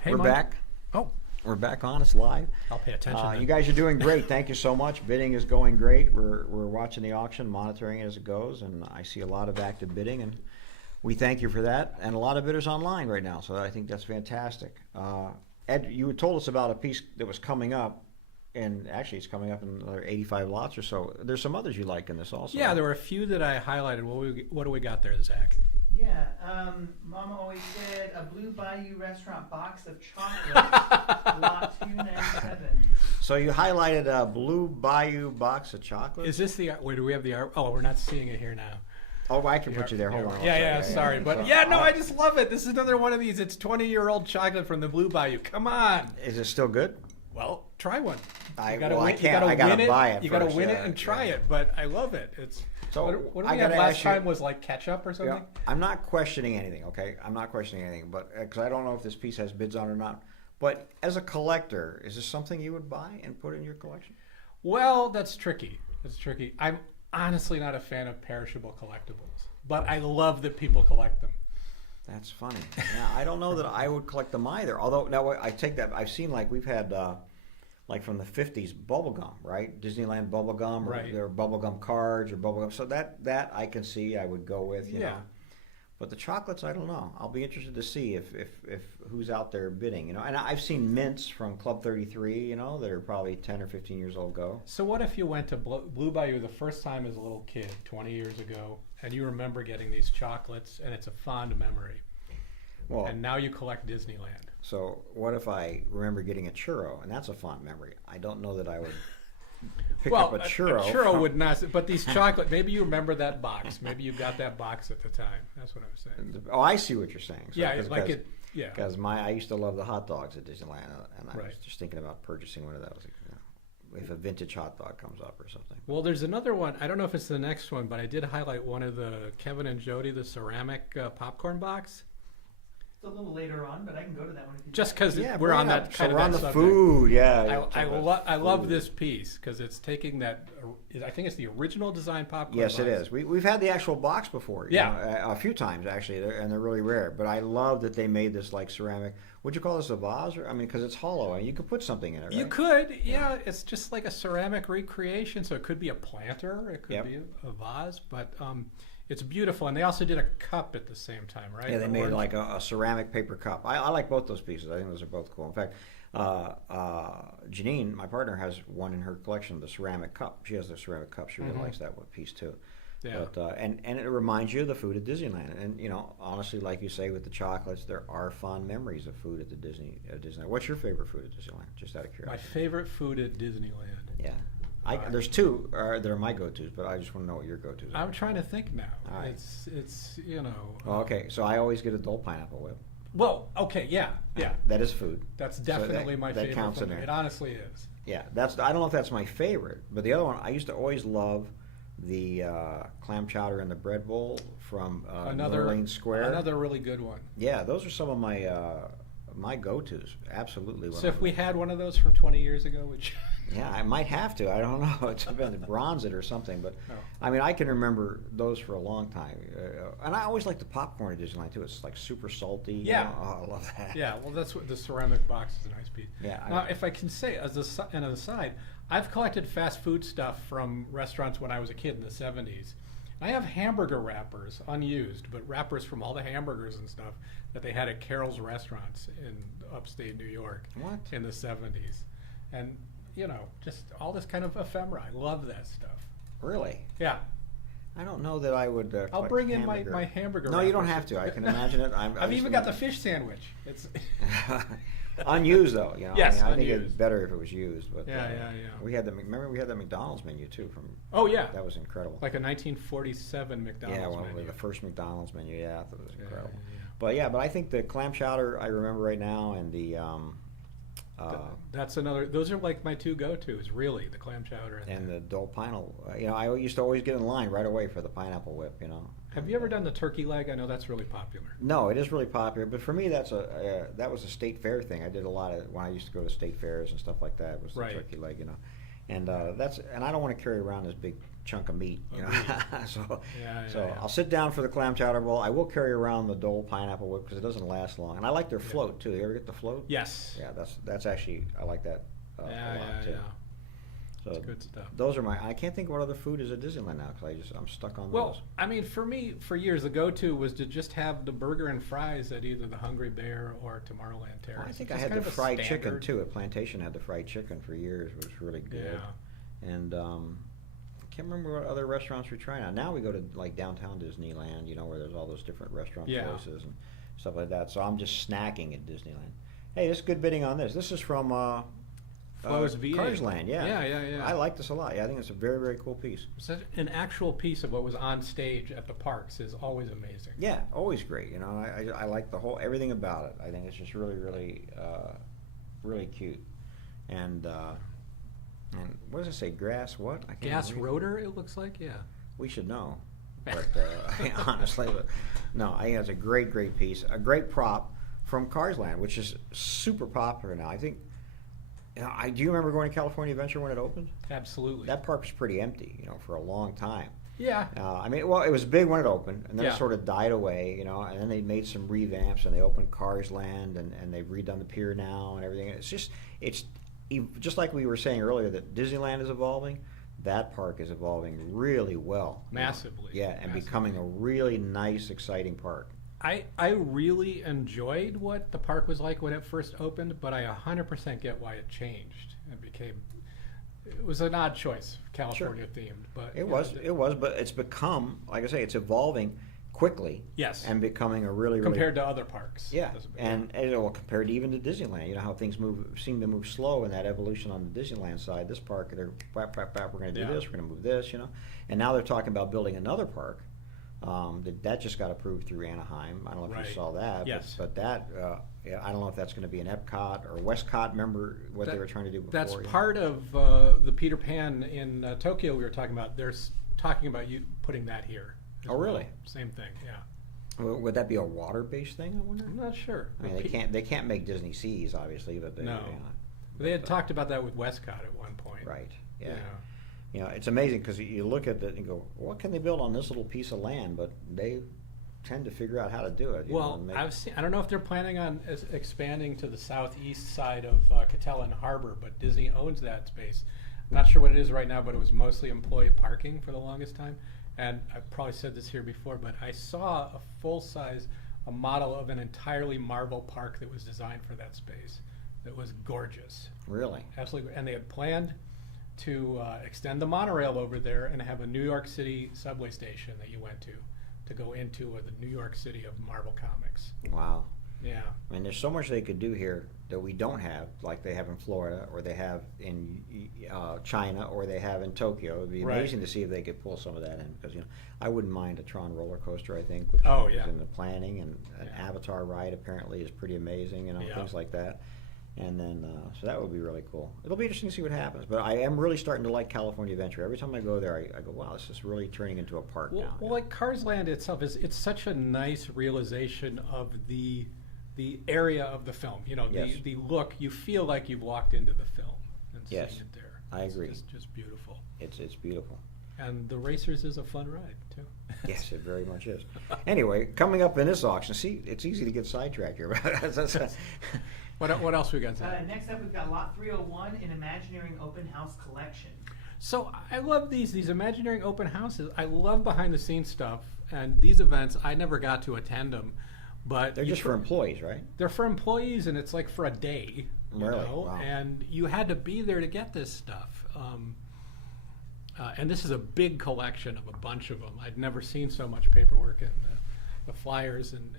Hey, We're Mike. back. Oh, We're back on. It's live. I'll pay attention. then. You guys are doing great. Thank you so much. Bidding is going great. We're watching the auction, monitoring it as it goes, and I see a lot of active bidding, and we thank you for that. And a lot of bidders online right now, so I think that's fantastic. Ed, you had told us about a piece that was coming up, and actually it's coming up in another 85 lots or so. There's some others you like in this also. Yeah, there were a few that I highlighted. What do we got there, Zach? Yeah, Mama always did a Blue Bayou restaurant box of chocolates, lot 297. So you highlighted a Blue Bayou box of chocolates. Is this the? Where do we have the? Oh, we're not seeing it here now. Oh, I can put you there. Hold on. Yeah, sorry, but I just love it. This is another one of these. It's 20-year-old chocolate from the Blue Bayou. Come on. Is it still good? Well, try one. I gotta can't. You gotta I gotta win it. buy it. You gotta first, win yeah, it and try yeah. it. But I love it. It's So what did I we have gotta last ask you- time? Was like ketchup or something? Yeah, I'm not questioning anything. Okay, I'm not questioning anything, but because I don't know if this piece has bids on it or not. But as a collector, is this something you would buy and put in your collection? Well, that's tricky. That's tricky. I'm honestly not a fan of perishable collectibles, but I love that people collect them. That's funny. Yeah, I don't know that I would collect them either. Although now I take that. I've seen like we've had like from the 50s bubblegum, right? Disneyland bubblegum, or Right. there are bubblegum cards or bubblegum. So that I can see I would go with, you Yeah. know. But the chocolates, I don't know. I'll be interested to see if who's out there bidding, you know. And I've seen mints from Club 33, you know, that are probably 10 or 15 years old go. So what if you went to Blue Bayou the first time as a little kid, 20 years ago, and you remember getting these chocolates, and it's a fond memory, Well, and now you collect Disneyland? so what if I remember getting a churro, and that's a fond memory? I don't know that I would pick Well, up a churro. A churro from- would not. But these chocolate, maybe you remember that box. Maybe you got that box at the time. That's what I was saying. Oh, I see what you're saying. So, Yeah, it's like it. Yeah. Because I used to love the hot dogs at Disneyland, and I was Right. just thinking about purchasing one of those. You know, if a vintage hot dog comes up or something. Well, there's another one. I don't know if it's the next one, but I did highlight one of the Kevin and Jody, the ceramic popcorn box. It's a little later on, but I can go to that one if you Just like. because Yeah, we're bring on it that up. So kind we're of on that the subject. food. Yeah, I love this piece because it's taking that. I think it's the original design popcorn. Yes, it box. is. We've had the actual box before. You Yeah. know, a few times actually, and they're really rare. But I love that they made this like ceramic. Would you call this a vase? Or, I mean, because it's hollow and you could put something in it. Right? You could, yeah. It's just like a ceramic recreation, so it could be a planter, it could Yep. be a vase, but it's beautiful. And they also did a cup at the same time, right? Yeah, they The made orange- like a ceramic paper cup. I like both those pieces. I think those are both cool. In fact, Janine, my partner, has one in her collection, the ceramic cup. She has the ceramic cup. She really likes that one piece too. Yeah. But and it reminds you of the food at Disneyland. And you know, honestly, like you say with the chocolates, there are fond memories of food at the Disneyland. What's your favorite food at Disneyland? Just out of My curiosity. favorite food at Disneyland. Yeah. There's two that are my go-tos, but I just want to know what your go-tos are. I'm trying to think now. All right. It's you know. Oh, okay, so I always get a Dole pineapple whip. Well, okay, yeah. That is food. That's that- definitely my that favorite. counts in food. there. It honestly is. Yeah, I don't know if that's my favorite, but the other one I used to always love the clam chowder in the bread bowl from Lane Square. Another really good one. Yeah, those are some of my my go-tos. Absolutely. So if we had one of those from 20 years ago, which yeah, I might have to. I don't know. It's been bronze it or something, but Oh. I mean, I can remember those for a long time. And I always like the popcorn at Disneyland too. It's like super salty. you Yeah. know? Oh, I love that. yeah, well, that's what the ceramic box is a nice piece. Yeah, Now, if I can say an aside, I've collected fast food stuff from restaurants when I was a kid in the 70s. I have hamburger wrappers, unused, but wrappers from all the hamburgers and stuff that they had at Carol's restaurants in upstate New York What? in the 70s. And, you know, just all this kind of ephemera. I love that stuff. Really? Yeah. I don't know that I would. I'll collect bring in hamburger. my hamburger No, you don't wrappers. have to. I can imagine it. I've even got the fish sandwich. It's unused though. You know. Yes, I think it's unused. better if it was used. But Yeah. we had remember we had the McDonald's menu too from. Oh, yeah. That was incredible. Like a 1947 McDonald's yeah, well, menu. the first McDonald's menu. Yeah, I thought it was Yeah, incredible. yeah. But I think the clam chowder I remember right now, and the That's another. Those are like my two go-tos, really, the clam chowder. and the Dole pineapple. You know, I used to always get in line right away for the pineapple whip. You know. Have you ever done the turkey leg? I know that's really popular. No, it is really popular, but for me, that was a state fair thing. I did a lot of when I used to go to state fairs and stuff like that. Was the Right. turkey leg, you know, and I don't want to carry around this big chunk of meat. You know? so Yeah. I'll sit down for the clam chowder bowl. I will carry around the Dole pineapple whip because it doesn't last long, and I like their float too. You ever get the float? Yes. Yeah, that's actually I like that a lot too. So It's good stuff. those are I can't think what other food is at Disneyland now because I'm stuck on Well, those. I mean, for me, for years, the go-to was to just have the burger and fries at either the Hungry Bear or Tomorrowland Terrace. Well, I think I Just had kind the of a fried chicken standard. too. At Plantation had the fried chicken for years. It was really good. Yeah. And I can't remember what other restaurants we're trying out. Now we go to like downtown Disneyland, you know, where there's all those different restaurant Yeah. choices and stuff like that. So I'm just snacking at Disneyland. Hey, this is good bidding on this. This is from Flo's V8. Cars Land, yeah. Yeah. I like this a lot. Yeah, I think it's a very, very cool piece. Such an actual piece of what was on stage at the parks is always amazing. Yeah, always great. You know, I like the whole everything about it. I think it's just really, really, really cute. And what does it say? Grass what? I can't Gas read. rotor, it looks like, yeah. We should know, but honestly, but no, I think it's a great, great piece, a great prop from Cars Land, which is super popular now. I think. You know, do you remember going to California Adventure when it opened? Absolutely. That park was pretty empty, you know, for a long time. Yeah. I mean, well, it was big when it opened, and then Yeah. it sort of died away, you know, and then they made some revamps, and they opened Cars Land, and they've redone the pier now and everything. It's just like we were saying earlier that Disneyland is evolving, that park is evolving really well. you know. Massively. Yeah, and Massively. becoming a really nice, exciting park. I really enjoyed what the park was like when it first opened, but I 100% get why it changed and became. It was an odd choice, California themed, but It was, but it's become, like I say, it's evolving quickly. Yes. And becoming a really, really compared to other parks. Yeah, That's a big- and well, compared to even to Disneyland, you know how things seem to move slow in that evolution on the Disneyland side. This park, they're we're going to do Yeah. this, we're going to move this, you know, and now they're talking about building another park. That just got approved through Anaheim. I don't know if Right. you saw that. Yes. But that, yeah, I don't know if that's going to be an Epcot or Westcott. Remember what they were trying to do before? That's you know? part of the Peter Pan in Tokyo we were talking about. They're talking about you putting that here. as Oh, well. really? Same thing, yeah. Would that be a water-based thing? I wonder. I'm not sure. I mean, they can't make Disney Seas, obviously, but they. No. They had talked about that with Westcott at one point. Right. Yeah. Yeah. You know, it's amazing because you look at it and go, what can they build on this little piece of land? But they tend to figure out how to do it. you know, Well, and make- I don't know if they're planning on expanding to the southeast side of Catalan Harbor, but Disney owns that space. Not sure what it is right now, but it was mostly employee parking for the longest time. And I've probably said this here before, but I saw a model of an entirely marble park that was designed for that space. That was gorgeous. Really? Absolutely. And they had planned to extend the monorail over there and have a New York City subway station that you went to go into the New York City of Marvel Comics. Wow. Yeah. I mean, there's so much they could do here that we don't have, like they have in Florida, or they have in China, or they have in Tokyo. It'd be Right. amazing to see if they could pull some of that in, because you know, I wouldn't mind a Tron roller coaster. I think, which Oh, is yeah. in the planning, and an Yeah. Avatar ride apparently is pretty amazing. You know, Yeah. things like that. And then, so that would be really cool. It'll be interesting to see what happens. But I am really starting to like California Adventure. Every time I go there, I go, wow, this is really turning into a park now. Well, like Cars Land itself it's such a nice realization of the area of the film. You know, Yes. the look. You feel like you've walked into the film and Yes, seen it there. I agree. It's just beautiful. It's beautiful. And the Racers is a fun ride too. Yes, it very much is. Anyway, coming up in this auction, see, it's easy to get sidetracked here. What else we got? Next up, we've got Lot 301 in Imagineering Open House Collection. So I love these Imagineering open houses. I love behind the scenes stuff, and these events I never got to attend them, but They're just for employees, right? They're for employees, and it's like for a day, you Really? know, Wow. and you had to be there to get this stuff. And this is a big collection of a bunch of them. I'd never seen so much paperwork and the flyers and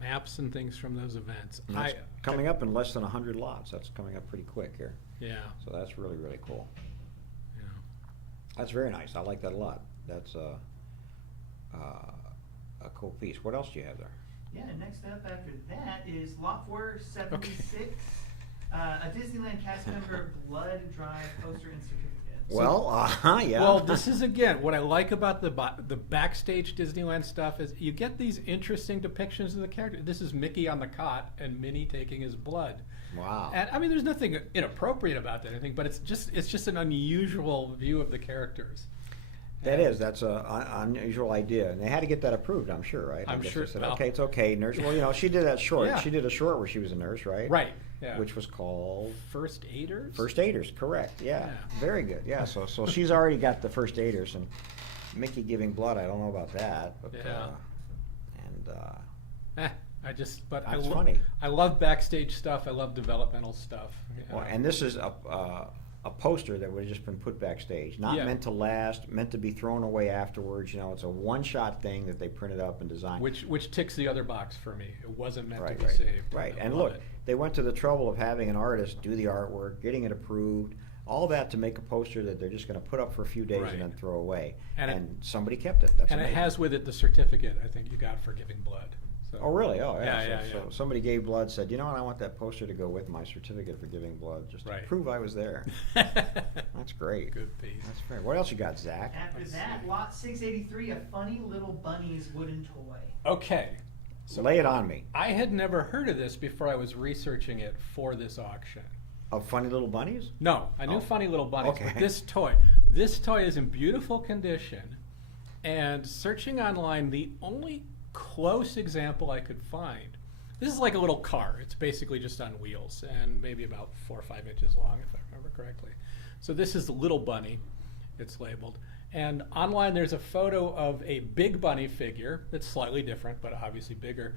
maps and things from those events. And that's coming up in less than 100 lots. That's coming up pretty quick here. Yeah. So that's really, really cool. Yeah. That's very nice. I like that a lot. That's a cool piece. What else do you have there? Yeah, next up after that is Lot 476, a Disneyland cast member blood drive poster and certificate. Well, yeah. Well, this is again what I like about the backstage Disneyland stuff is you get these interesting depictions of the character. This is Mickey on the cot and Minnie taking his blood. Wow. And I mean, there's nothing inappropriate about that, I think, but it's just an unusual view of the characters. That is, that's a unusual idea, and they had to get that approved, I'm sure, right? I'm I guess sure- they said, well- okay, it's okay, nurse. Well, you know, she did that short. Yeah. She did a short where she was a nurse, right? Right. Yeah. Which was called First aiders. First Aiders, correct? Yeah, Yeah. very good. Yeah, so she's already got the First Aiders, and Mickey giving blood. I don't know about that, but Yeah. and But That's funny. I love backstage stuff. I love developmental stuff. well, and this is a poster that would have just been put backstage, not Yeah. meant to last, meant to be thrown away afterwards. You know, it's a one-shot thing that they printed up and designed. which ticks the other box for me. It wasn't meant Right, to be right, saved. right. I And love look, it. they went to the trouble of having an artist do the artwork, getting it approved, all that to make a poster that they're just going to put up for a few days Right. and then throw away. And And, it- somebody kept it. That's And it amazing. has with it the certificate I think you got for giving blood. So, Oh, really? Oh, yeah. Yeah, so, yeah, so somebody gave blood, said, you know what, I want that poster to go with my certificate for giving blood, just to Right. prove I was there. yeah. That's great. Good piece. That's fair. What else you got, Zach? After Let's that, see. lot 683, a funny little bunny's wooden toy. Okay. So Lay it on me. I had never heard of this before I was researching it for this auction. Of funny little bunnies? No, I knew Oh. Funny Little Bunnies, Okay. but this toy is in beautiful condition. And searching online, the only close example I could find, this is like a little car. It's basically just on wheels and maybe about 4 or 5 inches long, if I remember correctly. So this is the Little Bunny, it's labeled. And online there's a photo of a big bunny figure that's slightly different, but obviously bigger.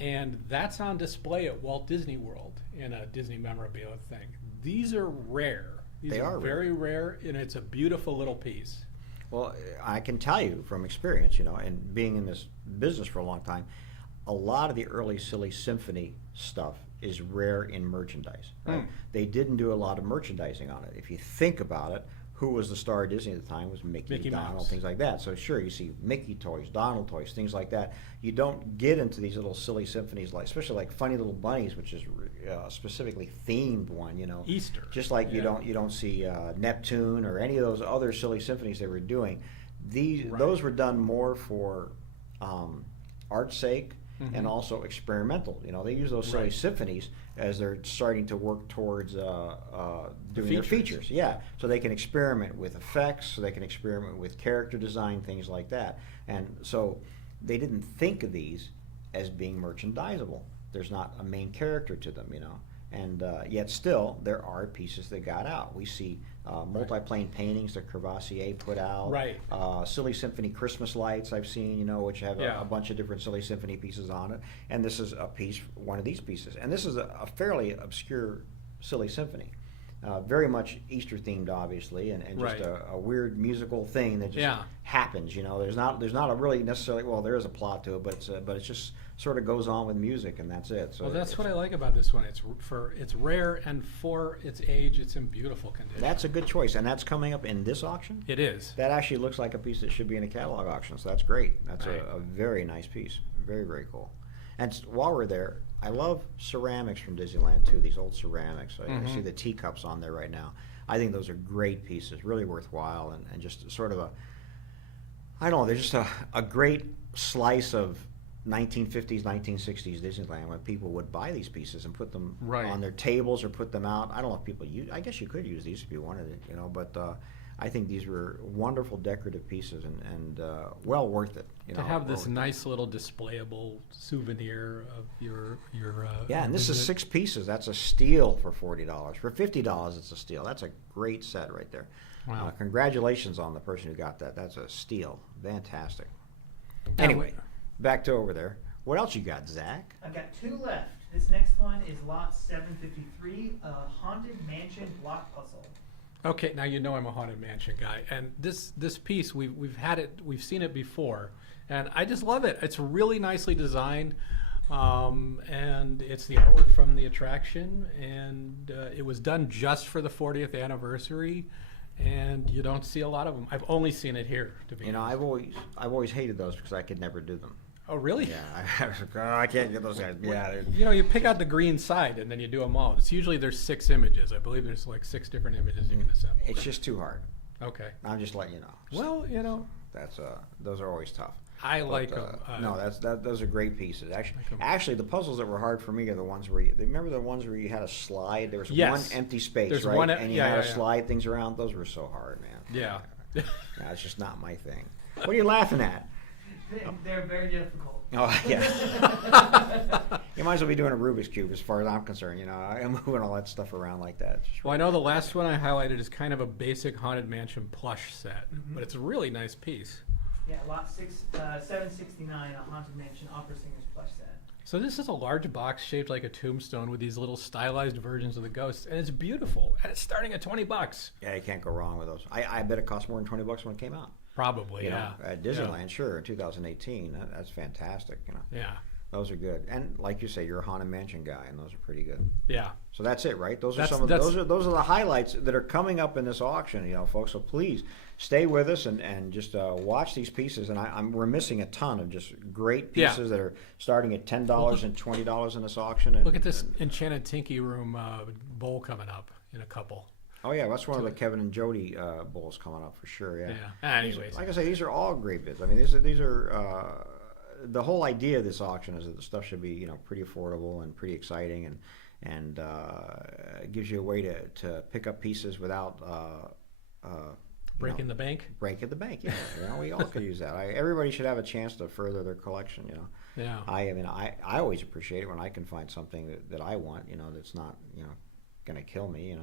And that's on display at Walt Disney World in a Disney memorabilia thing. These are rare. These They are very rare, and it's a beautiful little piece. Well, I can tell you from experience, you know, and being in this business for a long time, a lot of the early Silly Symphony stuff is rare in merchandise. Right? Hmm. They didn't do a lot of merchandising on it. If you think about it, who was the star of Disney at the time was Mickey Donald, Mouse. things like that. So sure, you see Mickey toys, Donald toys, things like that. You don't get into these little silly symphonies, like especially like Funny Little Bunnies, which is a specifically themed one. You know, Easter. just like Yeah. you don't see Neptune or any of those other silly symphonies they were doing. Right. Those were done more for art's sake Mhm. and also experimental. You know, they use those silly Right. symphonies as they're starting to work towards doing their features. features. Yeah, so they can experiment with effects, so they can experiment with character design, things like that. And so they didn't think of these as being merchandisable. There's not a main character to them, you know. And yet still, there are pieces that got out. We see multi-plane paintings that Crevassier put out. Right. Silly Symphony Christmas lights I've seen, you know, which have Yeah. a bunch of different Silly Symphony pieces on it. And this is a piece, one of these pieces. And this is a fairly obscure Silly Symphony. Very much Easter themed, obviously, and just Right. a weird musical thing that just Yeah. happens. You know, there's not a really necessarily, well, there is a plot to it, but it's just sort of goes on with music, and that's it. So Well, that's it's- what I like about this one. It's rare, and for its age, it's in beautiful condition. That's a good choice, and that's coming up in this auction. It is. That actually looks like a piece that should be in a catalog auction, so that's great. That's Right. a very nice piece. Very, very cool. And while we're there, I love ceramics from Disneyland too, these old ceramics. I Mhm. see the teacups on there right now. I think those are great pieces, really worthwhile, and just sort of I don't know, they're just a great slice of 1950s, 1960s Disneyland when people would buy these pieces and put them Right. on their tables or put them out. I don't know if people use, I guess you could use these if you wanted it, you know, but I think these were wonderful decorative pieces and well worth it. You To know, have this well- nice little displayable souvenir of your Yeah, and this is visit. 6 pieces. That's a steal for $40. For $50, it's a steal. That's a great set right there. Wow. Congratulations on the person who got that. That's a steal. Fantastic. Now, Anyway, back to over there. What else you got, Zach? I've got 2 left. This next one is lot 753, a haunted mansion block puzzle. Okay, now you know I'm a Haunted Mansion guy, and this piece we've seen it before, and I just love it. It's really nicely designed, and it's the artwork from the attraction, and it was done just for the 40th anniversary, and you don't see a lot of them. I've only seen it here, to be You know, honest. I've always hated those because I could never do them. Oh, really? Yeah, I was like, oh, I can't get those guys. Yeah, they're- You know, you pick out the green side and then you do them all. It's usually there's 6 images. I believe there's like 6 different images you can assemble. it's just too hard. Okay. I'm just letting you know. Well, you know, That's those are always tough. I But, like them. no, those are great pieces. Actually, Like 'em. actually, the puzzles that were hard for me are the ones where remember the ones where you had a slide. There was Yes. one empty space, There's right? one and you yeah, had yeah, to yeah. slide things around. Those were so hard, man. Yeah. No, it's just not my thing. What are you laughing at? They're very difficult. Oh, yeah. You might as well be doing a Rubik's Cube as far as I'm concerned. I'm moving all that stuff around like that. It's just Well, I know the last one I highlighted is kind of a basic Haunted Mansion plush set, but it's a really nice piece. Yeah, lot 769, a Haunted Mansion Opera Singers plush set. So this is a large box shaped like a tombstone with these little stylized versions of the ghosts, and it's beautiful. And it's starting at $20. Yeah, you can't go wrong with those. I bet it cost more than $20 when it came out. Probably, You know, yeah. at Disneyland, sure, in 2018. That's fantastic. Yeah, Those are good. And like you say, you're a Haunted Mansion guy, and those are pretty good. yeah. So that's it, right? Those are That's- some of that's- those are the highlights that are coming up in this auction, folks. So please stay with us and just watch these pieces. And we're missing a ton of just great Yeah. pieces that are starting at $10 and $20 in this auction. And, Look at this Enchanted Tinky Room bowl coming up in a couple. Oh yeah, that's one of the Kevin and Jody bowls coming up for sure. Yeah. Anyways, Like I say, these are all great bids. I mean, these are the whole idea of this auction is that the stuff should be pretty affordable and pretty exciting and it gives you a way to pick up pieces without breaking the bank. breaking the bank. Yeah, we all could use that. Everybody should have a chance to further their collection. Yeah. I always appreciate it when I can find something that I want. That's not going to kill me.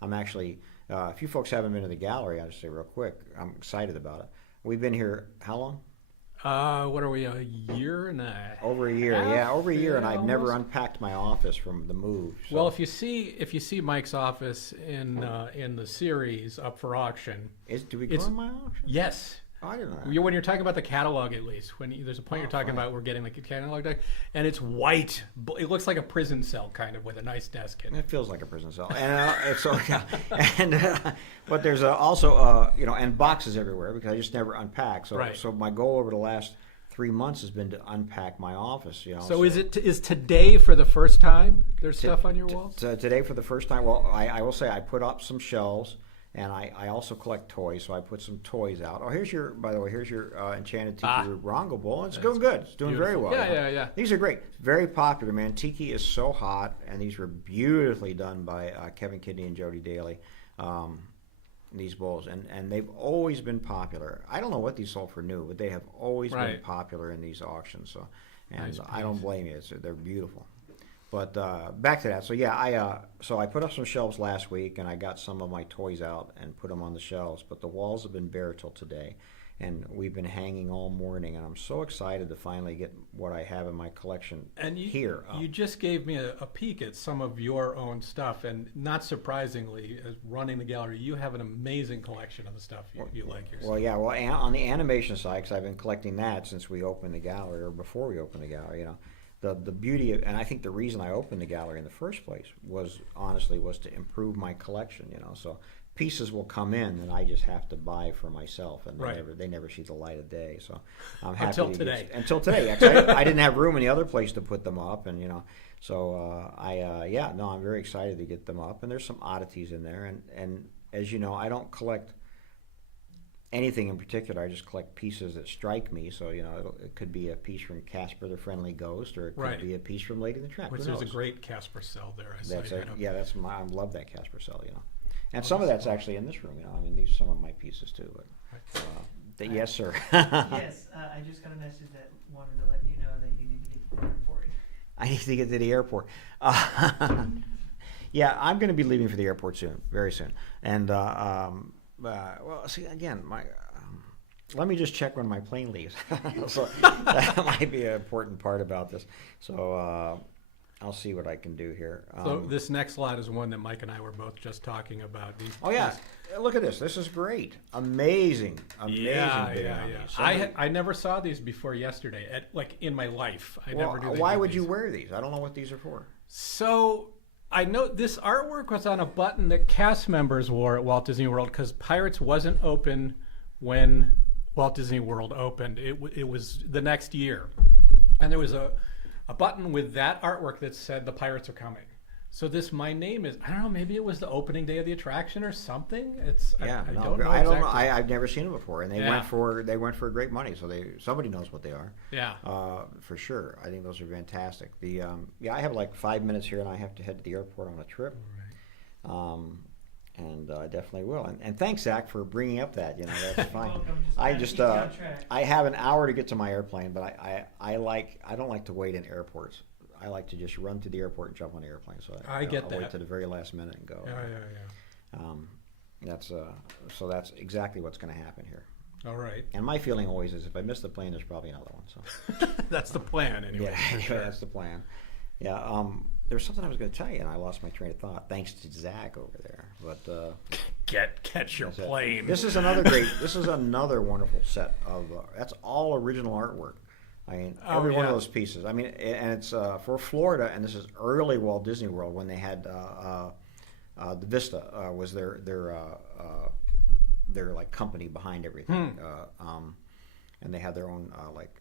I'm actually, if you folks haven't been to the gallery, I'll just say real quick, I'm excited about it. We've been here how long? What are we, a year and a Over a year, half? yeah, over a year, and I've never almost? unpacked my office from the move. So. Well, if you see Mike's office in the series up for auction, do we go it's- in my auction? yes. Oh, I didn't know that. When you're talking about the catalog, at least, there's a point you're talking fine. about, we're getting like a catalog deck, and it's white. It looks like a prison cell, kind of, with a nice desk in it. It feels like a prison cell, but there's also and boxes everywhere because I just never unpack. So Right. so my goal over the last 3 months has been to unpack my office. So is today for the first time there's stuff on your walls? Today for the first time. Well, I will say I put up some shelves. And I also collect toys, so I put some toys out. Oh, here's your Enchanted Tiki Rongo Bowl. It's doing good. It's doing very well. Yeah. These are great. Very popular, man. Tiki is so hot, and these were beautifully done by Kevin Kidney and Jody Daly. These bowls, and they've always been popular. I don't know what these sold for new, but they have always been popular in these auctions. So, and Nice I don't piece. blame you. They're beautiful. But back to that. So yeah, I put up some shelves last week, and I got some of my toys out and put them on the shelves. But the walls have been bare till today, and we've been hanging all morning. And I'm so excited to finally get what I have in my collection here. You just gave me a peek at some of your own stuff, and not surprisingly, as running the gallery, you have an amazing collection of the stuff you like yourself. Well, yeah. Well, on the animation side, because I've been collecting that since we opened the gallery, or before we opened the gallery, The beauty of, and I think the reason I opened the gallery in the first place was to improve my collection. So pieces will come in that I just have to buy for myself, and they never see the light of day. So I'm happy Until today. Until today, actually, I didn't have room in the other place to put them up, and so I'm very excited to get them up. And there's some oddities in there, and as you know, I don't collect anything in particular. I just collect pieces that strike me. So it could be a piece from Casper the Friendly Ghost, or it could be a piece from Lady in the Tramp. Which Who there's a knows? great Casper cell there. I love that Casper cell. And some of that's actually in this room. I mean, these are some of my pieces too. But yes, sir. Yes, I just got a message that wanted to let you know that you need to get to the airport. I need to get to the airport. Yeah, I'm going to be leaving for the airport soon, very soon. And well, see, again, let me just check when my plane leaves. So that might be an important part about this. So I'll see what I can do here. So this next lot is one that Mike and I were both just talking about. Look at this. This is great. Amazing bidding on these. I never saw these before yesterday, in my life. Why would you wear these? I don't know what these are for. So I know this artwork was on a button that cast members wore at Walt Disney World because Pirates wasn't open when Walt Disney World opened. It was the next year. And there was a button with that artwork that said the Pirates are coming. So my name is, I don't know, maybe it was the opening day of the attraction or something. I don't know exactly. I've never seen them before, and they went for great money. So somebody knows what they are. Yeah. For sure. I think those are fantastic. I have like 5 minutes here, and I have to head to the airport on a trip. Right. and I definitely will. And thanks, Zach, for bringing up that. You know, that's fine. Welcome. I trying to just keep you on track. I have an hour to get to my airplane, but I don't like to wait in airports. I like to just run to the airport and jump on the airplane. So I get I'll that. wait to the very last minute and go. Yeah. So that's exactly what's going to happen here. All right. And my feeling always is if I miss the plane, there's probably another one. So That's the plan, anyway. yeah, for anyway, sure. that's the plan. Yeah. There was something I was going to tell you, and I lost my train of thought thanks to Zach over there. But Catch your that's it. plane. This is another great. This is another wonderful set of. That's all original artwork. I mean, every one of yeah. those pieces. I mean, and it's for Florida, and this is early Walt Disney World when they had the Vista was their like company behind everything, and they had their own like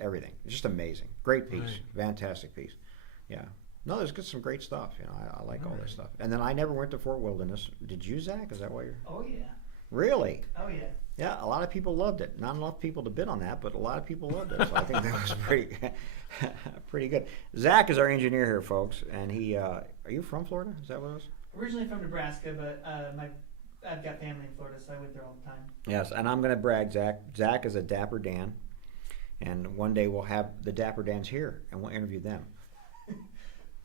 everything. It's just amazing, great piece, Right. fantastic piece. Yeah. No, there's some great stuff. You know, I like all this stuff. And then I never went to Fort Wilderness. Did you, Zach? Is that why you're? Oh yeah. Really? Oh yeah. Yeah, a lot of people loved it. Not enough people to bid on that, but a lot of people loved it. So I think that was pretty good. Zach is our engineer here, folks, and he. Are you from Florida? Is that what it was? Originally from Nebraska, but I've got family in Florida, so I went there all the time. Yes, and I'm going to brag, Zach. Zach is a Dapper Dan, and one day we'll have the Dapper Dans here, and we'll interview them.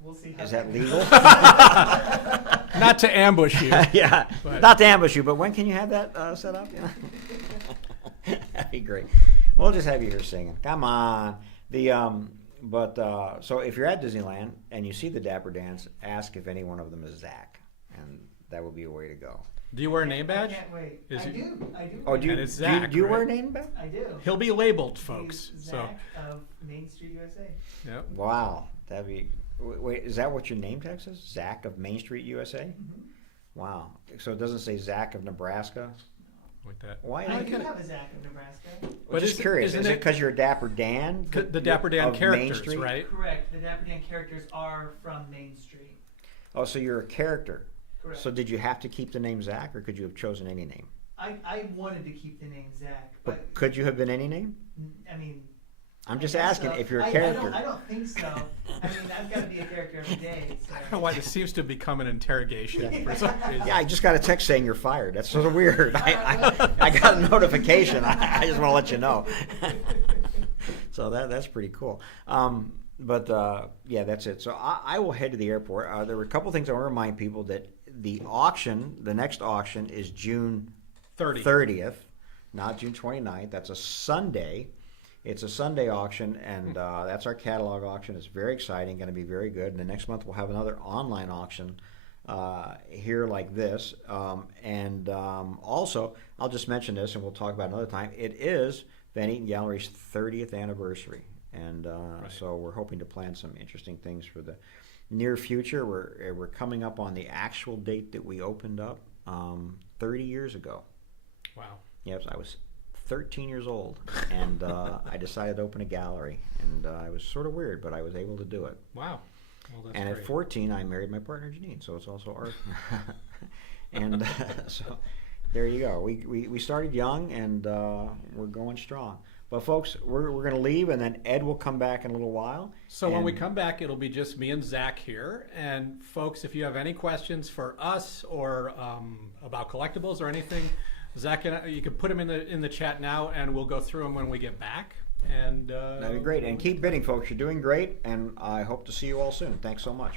We'll see how Is that goes. legal? Not to ambush you. Yeah, But- not to ambush you, but when can you have that set up? That'd be great. We'll just have you here singing. Come on. So if you're at Disneyland and you see the Dapper Dans, ask if any one of them is Zach, and that would be a way to go. Do you wear a name badge? I can't wait. Is I it- do. I do. Oh, do you, And it's do you, Zach, do you wear a right? name badge? I do. He'll be labeled, folks. He's So, Zach of Main Street, USA. yep. Wow, that'd be. Wait, is that what your name tag says? Zach of Main Street, USA? Mm-hmm. Wow. So it doesn't say Zach of Nebraska? Like that. Why? I not? do have a Zach of Nebraska. Well, just isn't- curious. isn't Is it it- because you're a Dapper Dan? The Dapper Dan of Main characters, Street? right? Correct. The Dapper Dan characters are from Main Street. Oh, so you're a character. Correct. So did you have to keep the name Zach, or could you have chosen any name? I wanted to keep the name Zach, but But could you have been any name? I mean. I'm just I guess asking so. if you're a I character. don't think so. I mean, I've got to be a character every day. So. I don't know why this seems to become an interrogation for some reason. Yeah, I just got a text saying you're fired. That's sort of weird. I got a notification. I just want to let you know. So that's pretty cool. Yeah, that's it. So I will head to the airport. There were a couple things I want to remind people that the next auction is June 30th, not June 29th. That's a Sunday. It's a Sunday auction, and that's our catalog auction. It's very exciting, going to be very good. And the next month we'll have another online auction here like this. Also, I'll just mention this, and we'll talk about it another time. It is Van Eaton Galleries' 30th anniversary, and so we're hoping to plan some interesting things for the near future. We're coming up on the actual date that we opened up 30 years ago. Wow. Yes, I was 13 years old, and I decided to open a gallery, and it was sort of weird, but I was able to do it. Wow. Well, that's And great. at 14, I married my partner Janine, so it's also art. And so there you go. We started young, and we're going strong. But folks, we're going to leave, and then Ed will come back in a little while. So when we and- come back, it'll be just me and Zach here. And folks, if you have any questions for us or about collectibles or anything, Zach and I, you can put them in the chat now, and we'll go through them when we get back. And That'd be great. And keep bidding, folks. You're doing great, and I hope to see you all soon. Thanks so much.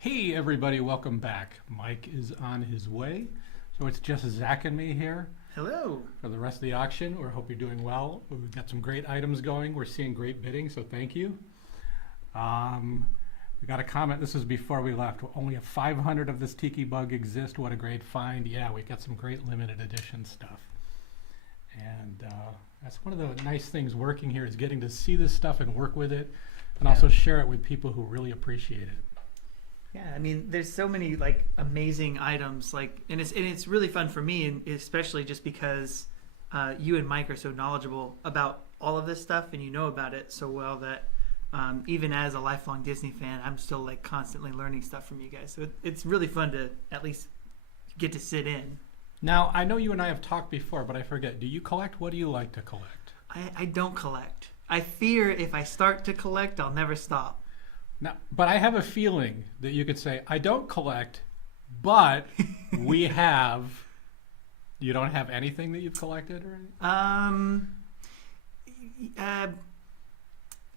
Hey everybody, welcome back. Mike is on his way. So it's just Zach and me here Hello. for the rest of the auction. We hope you're doing well. We've got some great items going. We're seeing great bidding, so thank you. We got a comment, this is before we left. Only a 500 of this tiki bug exist. What a great find. Yeah, we've got some great limited edition stuff. And that's one of the nice things working here is getting to see this stuff and work with it and also share it with people who really appreciate it. Yeah, I mean, there's so many like amazing items, like, and it's really fun for me, and especially just because you and Mike are so knowledgeable about all of this stuff, and you know about it so well that even as a lifelong Disney fan, I'm still like constantly learning stuff from you guys. So it's really fun to at least get to sit in. Now, I know you and I have talked before, but I forget. Do you collect? What do you like to collect? I don't collect. I fear if I start to collect, I'll never stop. Now, but I have a feeling that you could say, I don't collect, but we have. You don't have anything that you've collected or anything?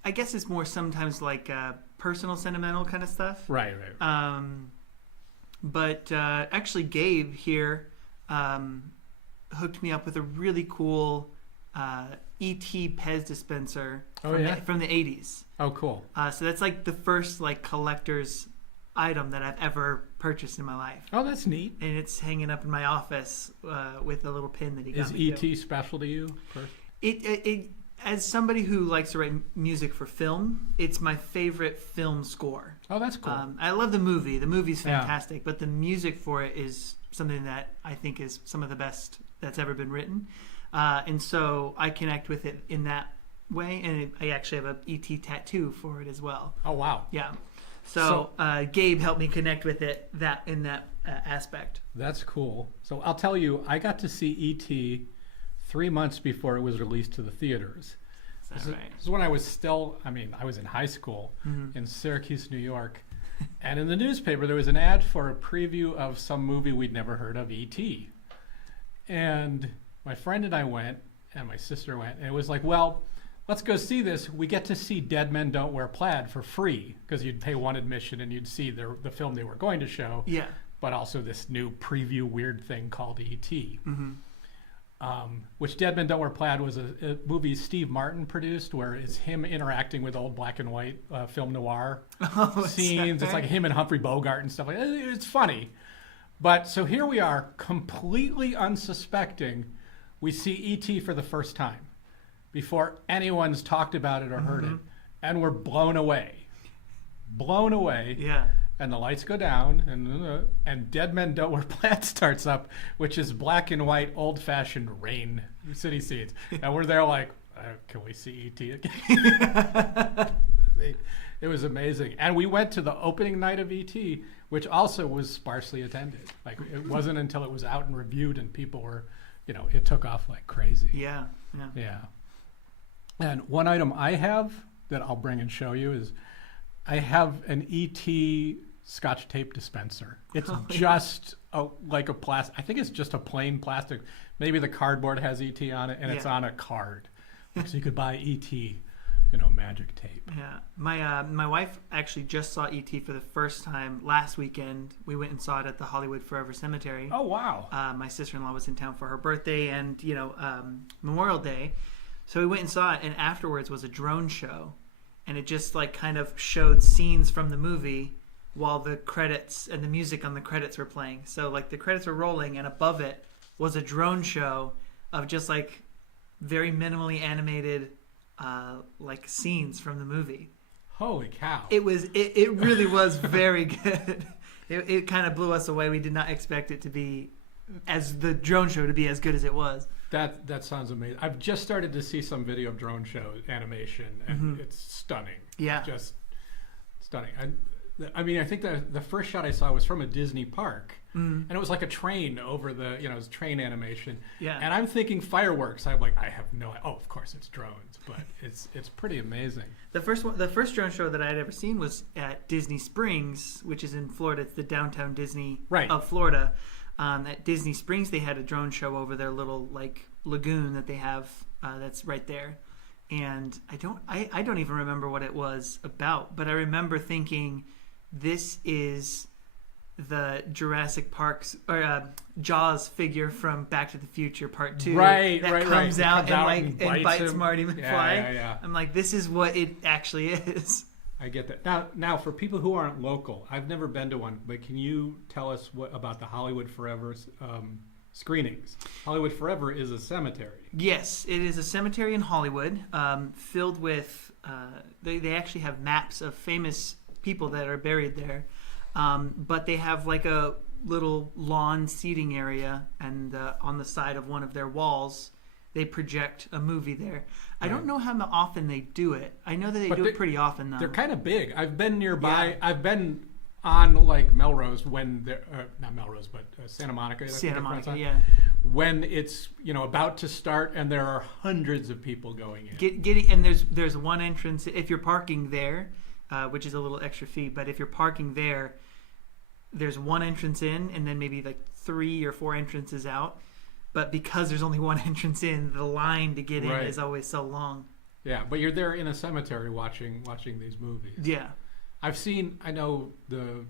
I guess it's more sometimes like personal, sentimental kind of stuff. Right. But actually, Gabe here hooked me up with a really cool E.T. Pez dispenser from the 80s. Oh, cool. So that's like the first like collector's item that I've ever purchased in my life. Oh, that's neat. And it's hanging up in my office with a little pin that he got Is me E.T. special to you? It as somebody who likes to write music for film, it's my favorite film score. Oh, that's cool. I love the movie. The movie's fantastic, but the music for it is something that I think is some of the best that's ever been written. And so I connect with it in that way, and I actually have a E.T. tattoo for it as well. Oh, wow. Yeah. So Gabe helped me connect with it in that aspect. That's cool. So I'll tell you, I got to see E.T. 3 months before it was released to the theaters. Is that right? This is when I was I was in high school in Syracuse, New York. And in the newspaper, there was an ad for a preview of some movie we'd never heard of, E.T. And my friend and I went, and my sister went, and it was like, well, let's go see this. We get to see Dead Men Don't Wear Plaid for free, because you'd pay one admission and you'd see the film they were going to show, but also this new preview weird thing called E.T. Which Dead Men Don't Wear Plaid was a movie Steve Martin produced, where it's him interacting with old black and white film noir scenes. It's like him and Humphrey Bogart and stuff like that. It's funny. But so here we are, completely unsuspecting. We see E.T. for the first time before anyone's talked about it or heard it. And we're blown away. Blown away. Yeah. And the lights go down, and Dead Men Don't Wear Plaid starts up, which is black and white, old-fashioned rain city scenes. And we're there like, can we see E.T. again? It was amazing. And we went to the opening night of E.T., which also was sparsely attended. Like, it wasn't until it was out and reviewed and people were, it took off like crazy. Yeah. And one item I have that I'll bring and show you is I have an E.T. Scotch tape dispenser. It's just like a plastic. I think it's just a plain plastic. Maybe the cardboard has E.T. on it, and it's on a card, so you could buy E.T. magic tape. Yeah, my wife actually just saw E.T. for the first time last weekend. We went and saw it at the Hollywood Forever Cemetery. Oh wow! My sister-in-law was in town for her birthday and Memorial Day, so we went and saw it. And afterwards was a drone show, and it just like kind of showed scenes from the movie while the credits and the music on the credits were playing. So like the credits were rolling, and above it was a drone show of just like very minimally animated like scenes from the movie. Holy cow! It really was very good. It kind of blew us away. We did not expect it to be the drone show to be as good as it was. That sounds amazing. I've just started to see some video of drone show animation, and it's stunning. Yeah, just stunning. I mean, I think the first shot I saw was from a Disney park, and it was like a train over the, it was train animation. Yeah. And I'm thinking fireworks. I'm like, I have no. Oh, of course it's drones, but it's pretty amazing. The first drone show that I had ever seen was at Disney Springs, which is in Florida. It's the downtown Disney of Florida. At Disney Springs, they had a drone show over their little like lagoon that they have that's right there. And I don't even remember what it was about, but I remember thinking this is the Jurassic Park's or Jaws figure from Back to the Future Part 2 Right, that right, comes right. out It comes out and and bites bites him. Marty McFly. Yeah. I'm like, this is what it actually is. I get that. Now, for people who aren't local, I've never been to one, but can you tell us about the Hollywood Forever screenings? Hollywood Forever is a cemetery. Yes, it is a cemetery in Hollywood, filled with. They actually have maps of famous people that are buried there, but they have like a little lawn seating area, and on the side of one of their walls, they project a movie there. I don't know how often they do it. I know that they do it pretty often, though. They're kind of big. I've been nearby. Yeah. I've been on like Melrose when they're not Melrose, but Santa Monica. Santa Monica, When it's about to start and there are hundreds of people going in. And there's one entrance if you're parking there, which is a little extra fee. But if you're parking there, there's one entrance in, and then maybe like 3 or 4 entrances out. But because there's only one entrance in, the line to get in is always so long. Yeah, but you're there in a cemetery watching these movies. Yeah. I know the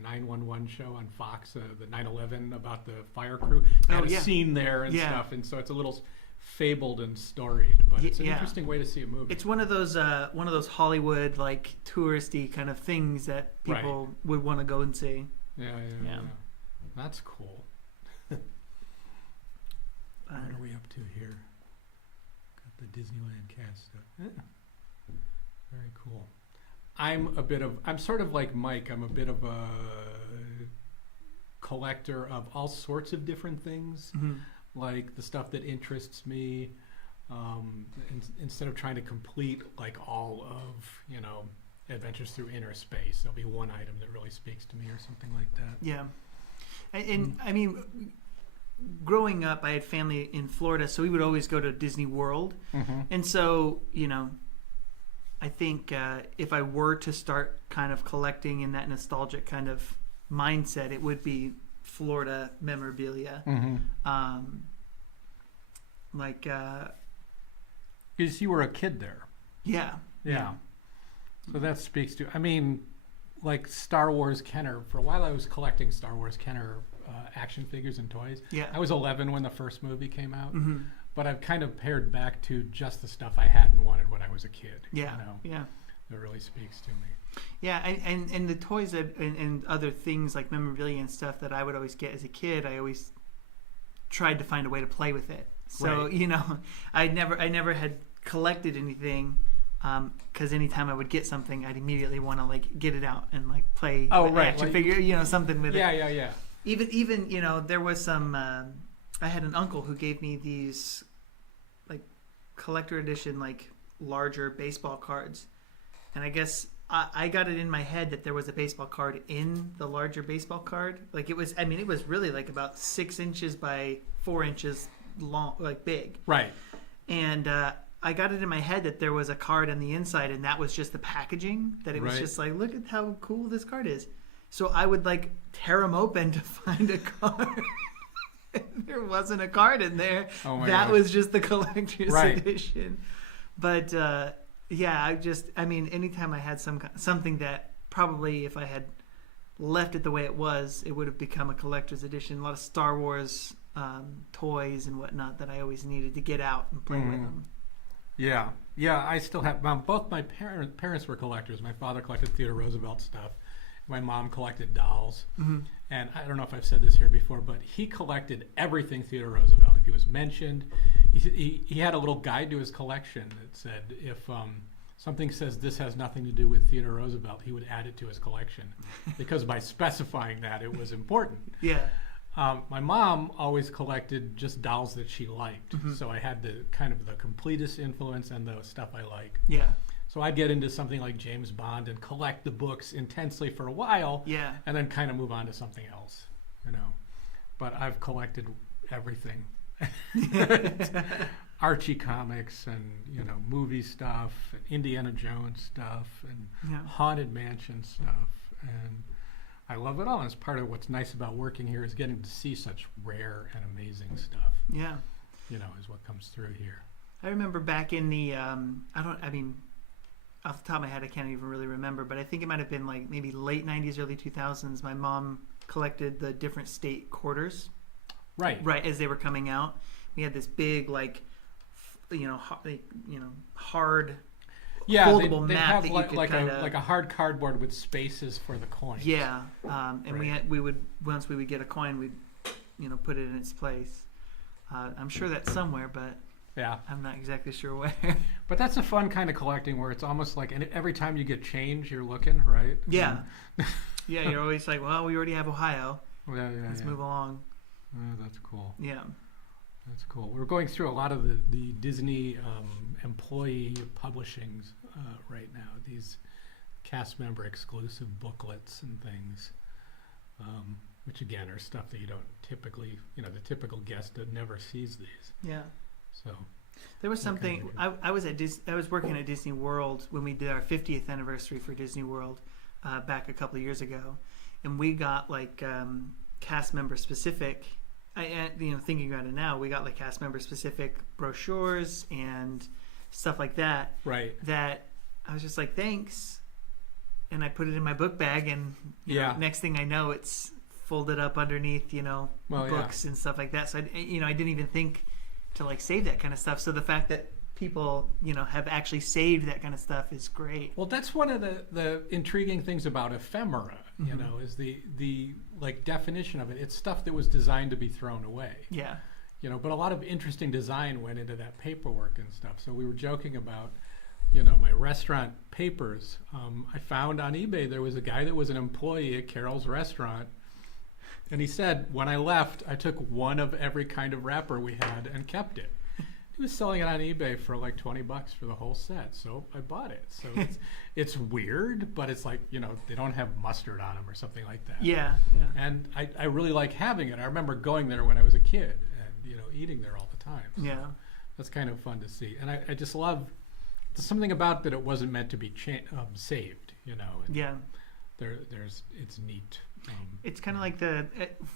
911 show on Fox, the 9/11 about the fire crew. They had a scene there and stuff, and so it's a little fabled and storied, but it's an interesting way to see a movie. It's one of those Hollywood like touristy kind of things that people would want to go and see. Yeah. That's cool. What are we up to here? Got the Disneyland cast stuff. Very cool. I'm sort of like Mike. I'm a bit of a collector of all sorts of different things, like the stuff that interests me. Instead of trying to complete like all of Adventures Through Inner Space, there'll be one item that really speaks to me or something like that. Yeah, and I mean, growing up, I had family in Florida, so we would always go to Disney World, and so I think if I were to start kind of collecting in that nostalgic kind of mindset, it would be Florida memorabilia. Because you were a kid there. Yeah. So that speaks to, like Star Wars Kenner. For a while I was collecting Star Wars Kenner action figures and toys. Yeah. I was 11 when the first movie came out. But I've kind of pared back to just the stuff I hadn't wanted when I was a kid. Yeah. That really speaks to me. Yeah, and the toys and other things like memorabilia and stuff that I would always get as a kid, I always tried to find a way to play with it. So I never had collected anything, because anytime I would get something, I'd immediately want to like get it out and like play action figure, something with it. Yeah. Even there was some. I had an uncle who gave me these like collector edition like larger baseball cards, and I guess I got it in my head that there was a baseball card in the larger baseball card. Like it was really like about 6 inches by 4 inches long, like big. Right. And I got it in my head that there was a card on the inside, and that was just the packaging. That it was just like, look at how cool this card is. So I would like tear them open to find a card. There wasn't a card in there. Oh my that gosh. was just the collector's edition. But anytime I had something that probably if I had left it the way it was, it would have become a collector's edition. A lot of Star Wars toys and whatnot that I always needed to get out and play with them. Yeah. I still have. Both my parents were collectors. My father collected Theodore Roosevelt stuff. My mom collected dolls. And I don't know if I've said this here before, but he collected everything Theodore Roosevelt. If he was mentioned, he had a little guide to his collection that said if something says this has nothing to do with Theodore Roosevelt, he would add it to his collection because by specifying that, it was important. Yeah. My mom always collected just dolls that she liked, so I had the kind of the completist influence and the stuff I like. Yeah. So I'd get into something like James Bond and collect the books intensely for a while, and then kind of move on to something else, But I've collected everything. Archie comics and movie stuff, and Indiana Jones stuff, and Haunted Mansion stuff, and I love it all. And it's part of what's nice about working here is getting to see such rare and amazing stuff. Yeah. Is what comes through here. I remember back in the off the top of my head, I can't even really remember, but I think it might have been like maybe late 90s, early 2000s. My mom collected the different state quarters Right. as they were coming out. We had this big, like, hard Yeah, foldable they map have that you like, could like kinda, a hard cardboard with spaces for the coins. yeah. And Right. we would once we would get a coin, we'd put it in its place. I'm sure that's somewhere, but Yeah. I'm not exactly sure where. But that's a fun kind of collecting where it's almost like every time you get change, you're looking, right? Yeah. Yeah, you're always like, well, we already have Ohio. Yeah, Let's move along. Oh, that's cool. Yeah. That's cool. We're going through a lot of the Disney employee publishings right now. These cast member exclusive booklets and things, which again are stuff that you don't typically, the typical guest never sees these. Yeah. So There was something. I was working at Disney World when we did our 50th anniversary for Disney World back a couple of years ago, and we got like cast member specific. Thinking about it now, we got like cast member specific brochures and stuff like that. right. That I was just like, thanks, and I put it in my book bag, and next thing I know, it's folded up underneath books and stuff like that. So I didn't even think to like save that kind of stuff. So the fact that people have actually saved that kind of stuff is great. Well, that's one of the intriguing things about ephemera, is the like definition of it. It's stuff that was designed to be thrown away. Yeah. But a lot of interesting design went into that paperwork and stuff. So we were joking about, my restaurant papers. I found on eBay there was a guy that was an employee at Carol's restaurant, and he said, when I left, I took one of every kind of wrapper we had and kept it. He was selling it on eBay for like $20 for the whole set, so I bought it. So it's weird, but it's like, they don't have mustard on them or something like that. Yeah. And I really like having it. I remember going there when I was a kid and, eating there all the time. So Yeah. that's kind of fun to see. And I just love, there's something about that it wasn't meant to be saved, and Yeah. it's neat. It's kind of like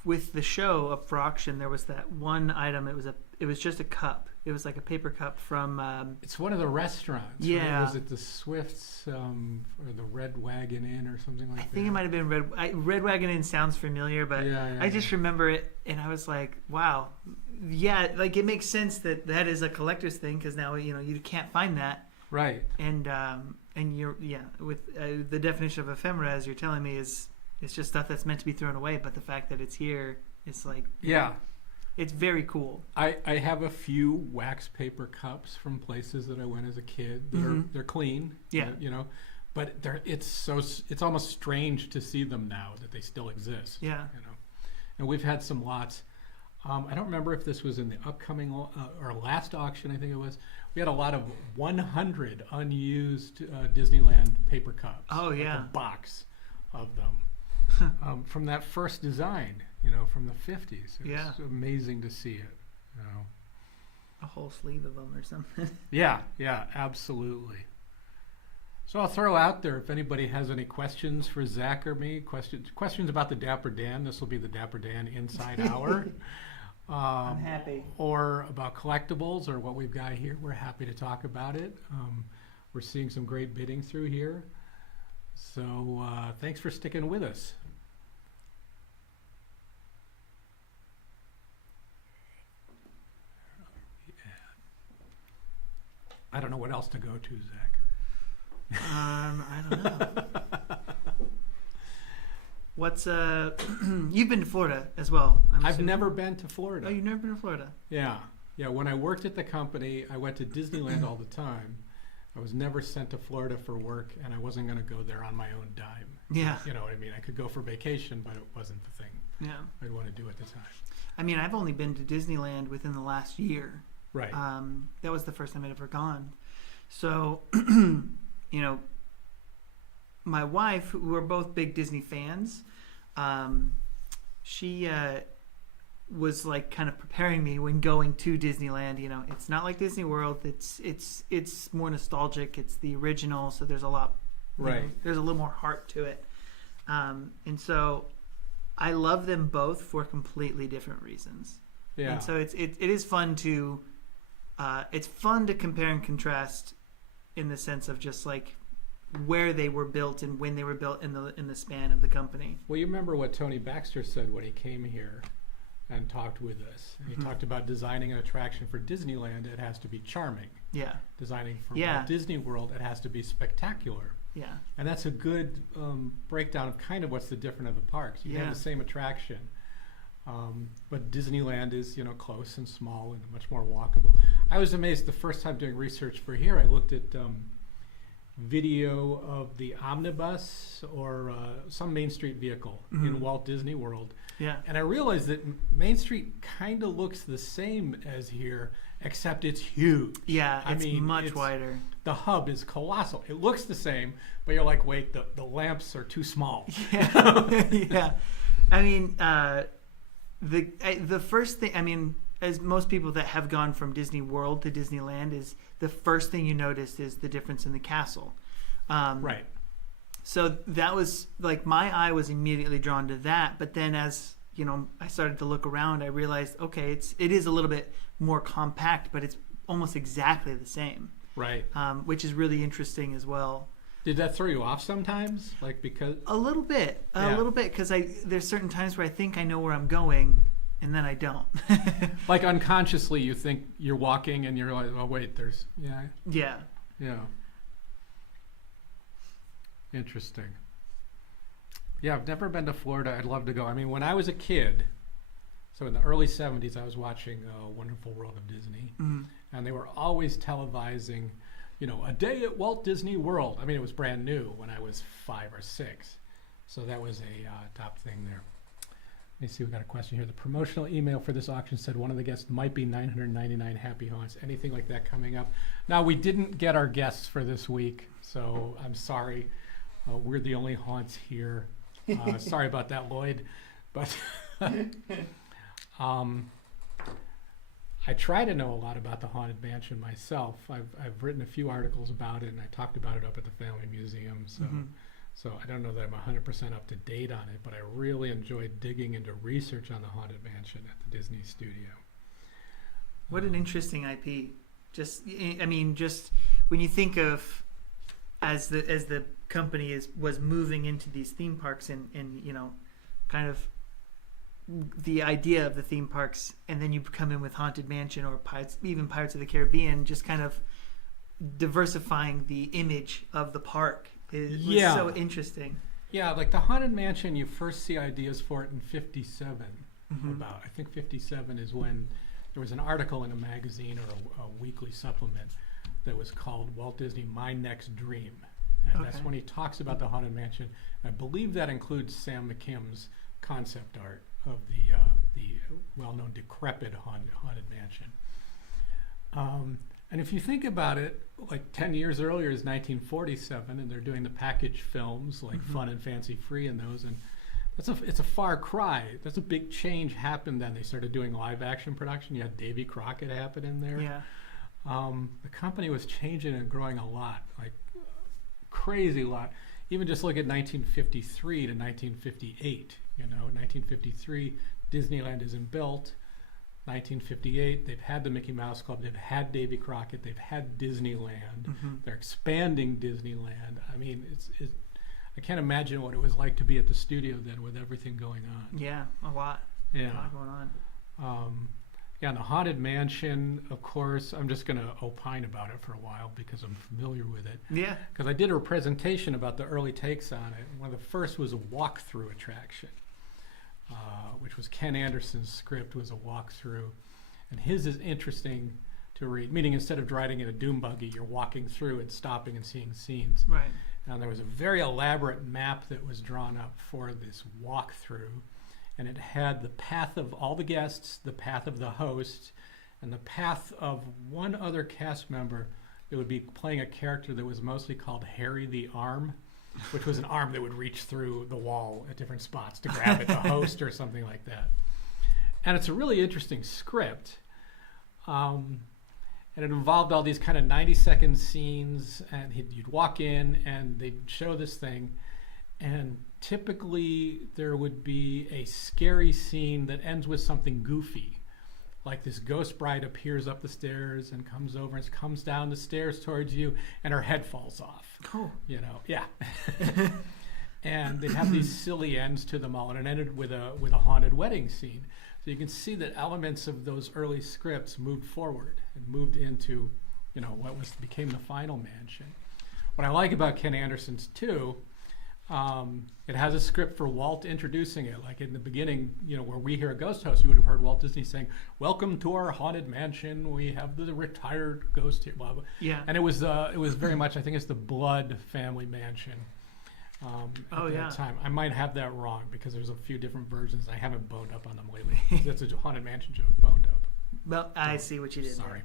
with the show up for auction. There was that one item. It was just a cup. It was like a paper cup from. It's one of the restaurants. Yeah. Right? Was it the Swifts or the Red Wagon Inn or something like that? I think it might have been Red Wagon Inn. Sounds familiar, but I just remember it, and I was like, wow, yeah, like it makes sense that is a collector's thing because now you can't find that. Right. And you're with the definition of ephemera as you're telling me is. It's just stuff that's meant to be thrown away, but the fact that it's here, it's like it's very cool. I have a few wax paper cups from places that I went as a kid. They're clean. Yeah. But it's almost strange to see them now that they still exist. Yeah. And we've had some lots. I don't remember if this was in the upcoming or last auction. I think it was. We had a lot of 100 unused Disneyland paper cups. Oh yeah. Like a box of them. From that first design, from the 50s. It was amazing to see it. A whole sleeve of them or something. Yeah, absolutely. So I'll throw out there if anybody has any questions for Zach or me, questions about the Dapper Dan. This will be the Dapper Dan Inside Hour. I'm happy. Or about collectibles or what we've got here. We're happy to talk about it. We're seeing some great bidding through here. So thanks for sticking with us. I don't know what else to go to, Zach. I don't know. What's you've been to Florida as well? I've never been to Florida. Oh, you've never been to Florida? Yeah. When I worked at the company, I went to Disneyland all the time. I was never sent to Florida for work, and I wasn't going to go there on my own dime. Yeah. You know what I mean? I could go for vacation, but it wasn't the thing I'd want to do at the time. I mean, I've only been to Disneyland within the last year. Right. That was the first time I'd ever gone. So, my wife, who are both big Disney fans, she was like kind of preparing me when going to Disneyland. It's not like Disney World. It's more nostalgic. It's the original, so there's a lot. Right. There's a little more heart to it, and so I love them both for completely different reasons. Yeah. And so it is fun to compare and contrast in the sense of just like where they were built and when they were built in the span of the company. Well, you remember what Tony Baxter said when he came here and talked with us. He talked about designing an attraction for Disneyland, it has to be charming. Yeah. Designing for Yeah. Walt Disney World, it has to be spectacular. Yeah. And that's a good breakdown of kind of what's the difference of the parks. You have Yeah. the same attraction, but Disneyland is, close and small and much more walkable. I was amazed the first time doing research for here. I looked at video of the omnibus or some Main Street vehicle in Walt Disney World. Yeah. And I realized that Main Street kind of looks the same as here, except it's huge. Yeah, I it's mean, much wider. The hub is colossal. It looks the same, but you're like, wait, the lamps are too small. Yeah. Yeah. I mean, the first thing, I mean, as most people that have gone from Disney World to Disneyland, is the first thing you notice is the difference in the castle. Right. So that was like, my eye was immediately drawn to that. But then as, I started to look around, I realized, okay, it is a little bit more compact, but it's almost exactly the same. Right. Which is really interesting as well. Did that throw you off sometimes? Like because A little bit, Yeah. because there's certain times where I think I know where I'm going, and then I don't. like unconsciously you think you're walking and you're like, oh wait, there's Yeah. Interesting. Yeah, I've never been to Florida. I'd love to go. I mean, when I was a kid, so in the early 70s, I was watching Wonderful World of Disney, and they were always televising, a day at Walt Disney World. I mean, it was brand new when I was 5 or 6, so that was a top thing there. Let me see, we got a question here. The promotional email for this auction said one of the guests might be 999 Happy Haunts. Anything like that coming up? Now, we didn't get our guests for this week, so I'm sorry. We're the only haunts here. Sorry about that, Lloyd. But I try to know a lot about the Haunted Mansion myself. I've written a few articles about it, and I talked about it up at the Family Museum. So I don't know that I'm 100% up to date on it, but I really enjoyed digging into research on the Haunted Mansion at the Disney studio. What an interesting IP. Just when you think of as the company was moving into these theme parks and kind of the idea of the theme parks, and then you come in with Haunted Mansion or even Pirates of the Caribbean, just kind of diversifying the image of the park. It was so interesting. Yeah, like the Haunted Mansion, you first see ideas for it in 57. About, I think 57 is when there was an article in a magazine or a weekly supplement that was called Walt Disney My Next Dream. And that's when he talks about the Haunted Mansion. I believe that includes Sam McKim's concept art of the well-known decrepit Haunted Mansion. And if you think about it, like 10 years earlier is 1947, and they're doing the package films like Fun and Fancy Free and those, and it's a far cry. That's a big change happened then. They started doing live action production. You had Davy Crockett happen in there. Yeah. The company was changing and growing a lot, like crazy lot. Even just look at 1953 to 1958. 1953, Disneyland isn't built. 1958, they've had the Mickey Mouse Club, they've had Davy Crockett, they've had Disneyland. They're expanding Disneyland. I mean, I can't imagine what it was like to be at the studio then with everything going on. Yeah, a lot. Yeah. A lot going on. Yeah, and the Haunted Mansion, of course, I'm just going to opine about it for a while because I'm familiar with it. Yeah. Because I did a presentation about the early takes on it. One of the first was a walkthrough attraction, which was Ken Anderson's script, was a walkthrough. And his is interesting to read, meaning instead of riding in a doom buggy, you're walking through and stopping and seeing scenes. Right. And there was a very elaborate map that was drawn up for this walkthrough. And it had the path of all the guests, the path of the host, and the path of one other cast member that would be playing a character that was mostly called Harry the Arm, which was an arm that would reach through the wall at different spots to grab at the host or something like that. And it's a really interesting script. And it involved all these kind of 90-second scenes, and you'd walk in and they'd show this thing, and typically there would be a scary scene that ends with something goofy, like this ghost bride appears up the stairs and comes over and comes down the stairs towards you, and her head falls off. Oh. You know, yeah. And they'd have these silly ends to them all, and it ended with a haunted wedding scene. So you can see that elements of those early scripts moved forward and moved into, you know, what became the final mansion. What I like about Ken Anderson's too, it has a script for Walt introducing it. Like in the beginning, you know, where we hear a ghost host, you would have heard Walt Disney saying, "Welcome to our haunted mansion. We have the retired ghost here." Blah blah. Yeah. And it was very much, I think it's the Blood family mansion. At that time, I might have that wrong because there's a few different versions. I haven't boned up on them lately. That's a haunted mansion joke. Boned up. Well, I see what you did. Sorry.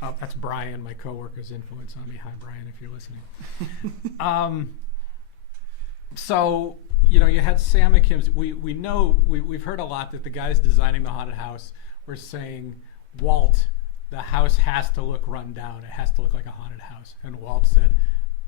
That's Brian, my coworker's influence on me. Hi, Brian, if you're listening. So, you know, you had Sam McKim's. We know, we've heard a lot that the guys designing the haunted house were saying, Walt, the house has to look run down. It has to look like a haunted house. And Walt said,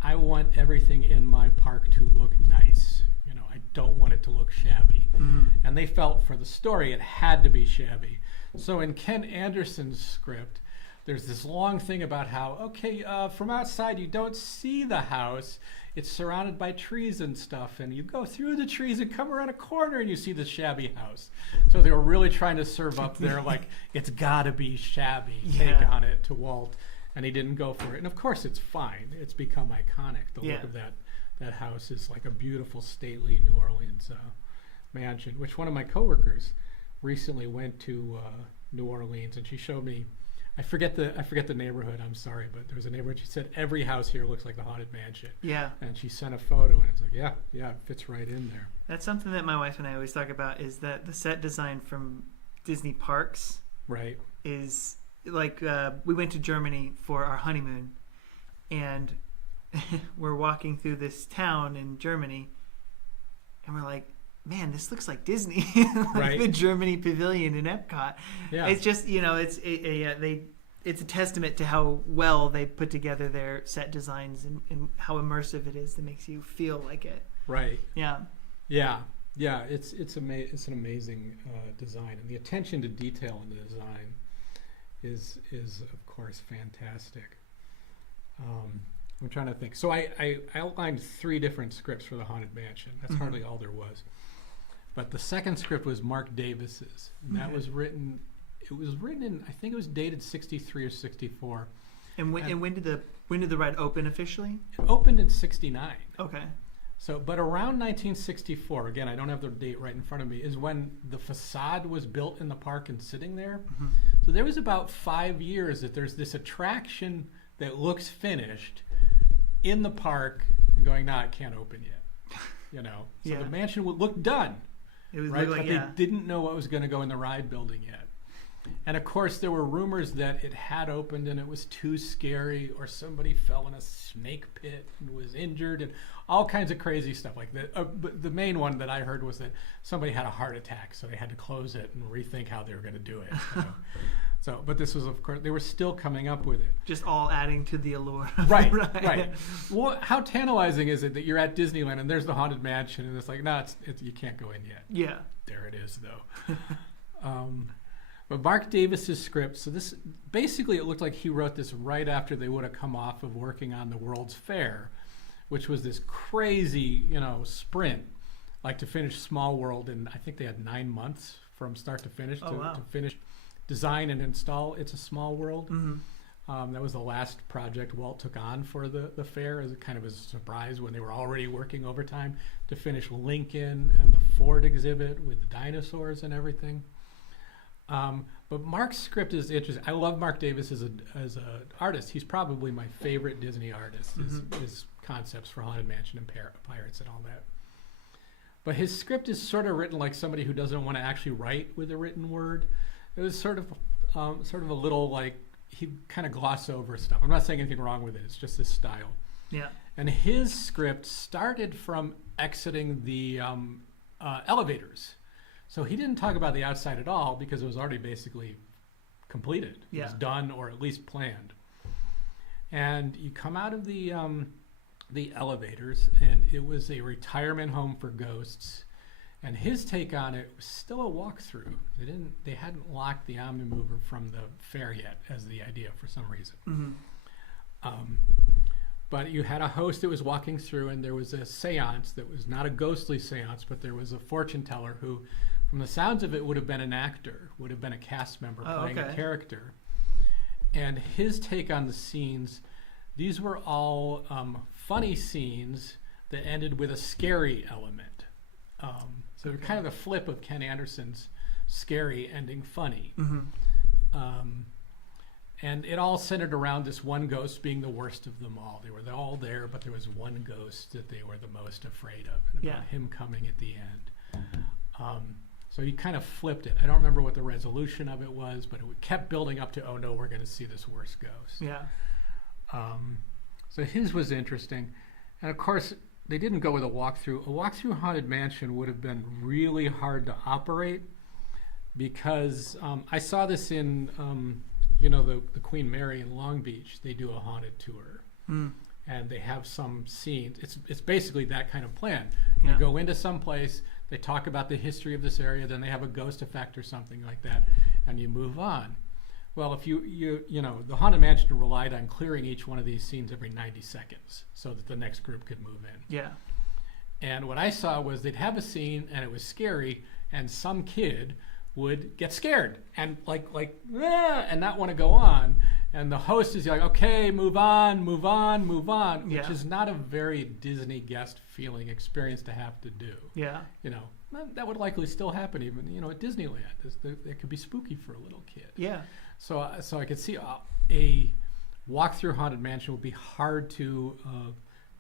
I want everything in my park to look nice. You know, I don't want it to look shabby. Mm-hmm. And they felt for the story it had to be shabby. So in Ken Anderson's script, there's this long thing about how, okay, from outside you don't see the house. It's surrounded by trees and stuff, and you go through the trees and come around a corner and you see the shabby house. So they were really trying to serve up their, like, it's gotta be shabby take on it to Walt, and he didn't go for it. And of course it's fine. It's become iconic. The look of that house is like a beautiful, stately New Orleans mansion, which one of my coworkers recently went to New Orleans, and she showed me, I forget the neighborhood, I'm sorry, but there was a neighborhood. She said every house here looks like the haunted mansion. Yeah. And she sent a photo, and it's like, yeah, it fits right in there. That's something that my wife and I always talk about, is that the set design from Disney parks is like, we went to Germany for our honeymoon, and we're walking through this town in Germany, and we're like, man, this looks like Disney, like the Germany Pavilion in Epcot. Yeah. It's just, you know, it's a testament to how well they put together their set designs and how immersive it is that makes you feel like it. Right. Yeah. Yeah. Yeah. It's an amazing design, and the attention to detail in the design is of course fantastic. I'm trying to think. So I outlined 3 different scripts for the Haunted Mansion. That's hardly all there was. But the second script was Mark Davis's, and that was written. It was written in, I think it was dated 63 or 64. And when did the ride open officially? It opened in 69. Okay. So, but around 1964, again, I don't have the date right in front of me, is when the facade was built in the park and sitting there. Mm-hmm. So there was about 5 years that there's this attraction that looks finished in the park and going, nah, it can't open yet. You know, so the mansion would look done. It was right, like, but they didn't know what was going to go in the ride building yet. And of course, there were rumors that it had opened and it was too scary, or somebody fell in a snake pit and was injured, and all kinds of crazy stuff like that. But the main one that I heard was that somebody had a heart attack, so they had to close it and rethink how they were going to do it. So, but this was, of course, they were still coming up with it. Just all adding to the allure. Right. Well, how tantalizing is it that you're at Disneyland and there's the Haunted Mansion, and it's like, no, it's you can't go in yet. Yeah. There it is, though. But Mark Davis's script, so this, basically it looked like he wrote this right after they would have come off of working on the World's Fair, which was this crazy, sprint, like to finish Small World, and I think they had 9 months from start to finish to finish design and install It's a Small World. Mm-hmm. That was the last project Walt took on for the fair, as a kind of a surprise when they were already working overtime to finish Lincoln and the Ford exhibit with the dinosaurs and everything. But Mark's script is interesting. I love Mark Davis as an artist. He's probably my favorite Disney artist. His concepts for Haunted Mansion and Pirates and all that. But his script is sort of written like somebody who doesn't want to actually write with a written word. It was sort of a little like he kind of gloss over stuff. I'm not saying anything wrong with it. It's just his style. Yeah. And his script started from exiting the elevators. So he didn't talk about the outside at all because it was already basically completed. It was done, or at least planned. And you come out of the elevators, and it was a retirement home for ghosts. And his take on it was still a walkthrough. They hadn't locked the Omnimover from the fair yet as the idea for some reason. But you had a host that was walking through, and there was a seance that was not a ghostly seance, but there was a fortune teller who, from the sounds of it, would have been an actor, would have been a cast member playing a character. And his take on the scenes, these were all funny scenes that ended with a scary element. So they're kind of the flip of Ken Anderson's scary ending funny. And it all centered around this one ghost being the worst of them all. They were all there, but there was one ghost that they were the most afraid of, and about him coming at the end. So he kind of flipped it. I don't remember what the resolution of it was, but it kept building up to, oh no, we're going to see this worst ghost. Yeah. So his was interesting. And of course, they didn't go with a walkthrough. A walkthrough Haunted Mansion would have been really hard to operate because I saw this in, the Queen Mary in Long Beach. They do a haunted tour. And they have some scenes. It's basically that kind of plan. You go into some place, they talk about the history of this area, then they have a ghost effect or something like that, and you move on. Well, if the Haunted Mansion relied on clearing each one of these scenes every 90 seconds so that the next group could move in. Yeah. And what I saw was they'd have a scene and it was scary, and some kid would get scared and and not want to go on. And the host is like, okay, move on, which is not a very Disney guest feeling experience to have to do. Yeah. That would likely still happen even, at Disneyland. It could be spooky for a little kid. Yeah. So I could see a walk-through Haunted Mansion would be hard to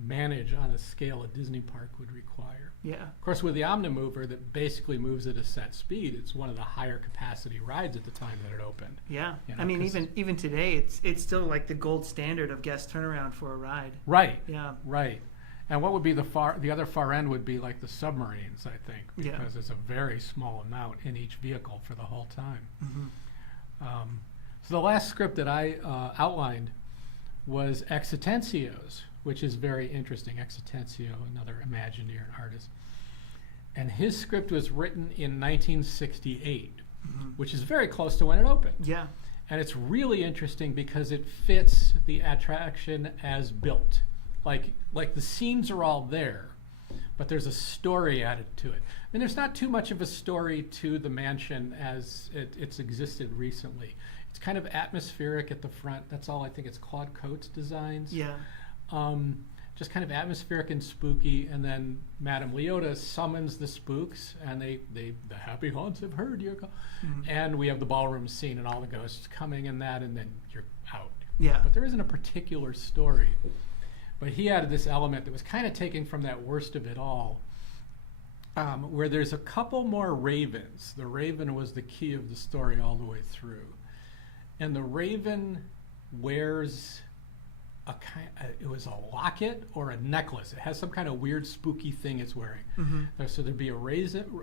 manage on a scale a Disney park would require. Yeah. Of course, with the Omnimover that basically moves at a set speed, it's one of the higher capacity rides at the time that it opened. Yeah. I mean, even today, it's still like the gold standard of guest turnaround for a ride. Right. Yeah. Right. And what would be the other far end would be like the submarines, I think, because it's a very small amount in each vehicle for the whole time. So the last script that I outlined was Exitensio's, which is very interesting. Exitensio, another Imagineer artist. And his script was written in 1968, which is very close to when it opened. Yeah. And it's really interesting because it fits the attraction as built. Like the scenes are all there, but there's a story added to it. I mean, there's not too much of a story to the mansion as it's existed recently. It's kind of atmospheric at the front. That's all I think it's Claude Coates designs. Yeah. Just kind of atmospheric and spooky, and then Madame Leota summons the spooks, and the happy haunts have heard your call. And we have the ballroom scene and all the ghosts coming in that, and then you're out. Yeah. But there isn't a particular story. But he added this element that was kind of taken from that worst of it all, where there's a couple more ravens. The raven was the key of the story all the way through. And the raven wears it was a locket or a necklace. It has some kind of weird spooky thing it's wearing. So there'd be a raven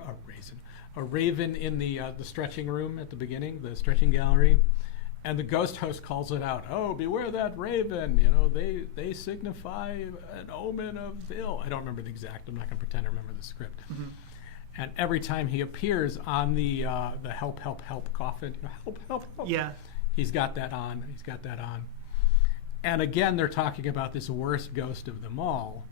in the stretching room at the beginning, the stretching gallery. And the ghost host calls it out. Oh, beware that raven! They signify an omen of ill. I don't remember the exact. I'm not going to pretend I remember the script. And every time he appears on the help coffin, help. Yeah. He's got that on. And again, they're talking about this worst ghost of them all.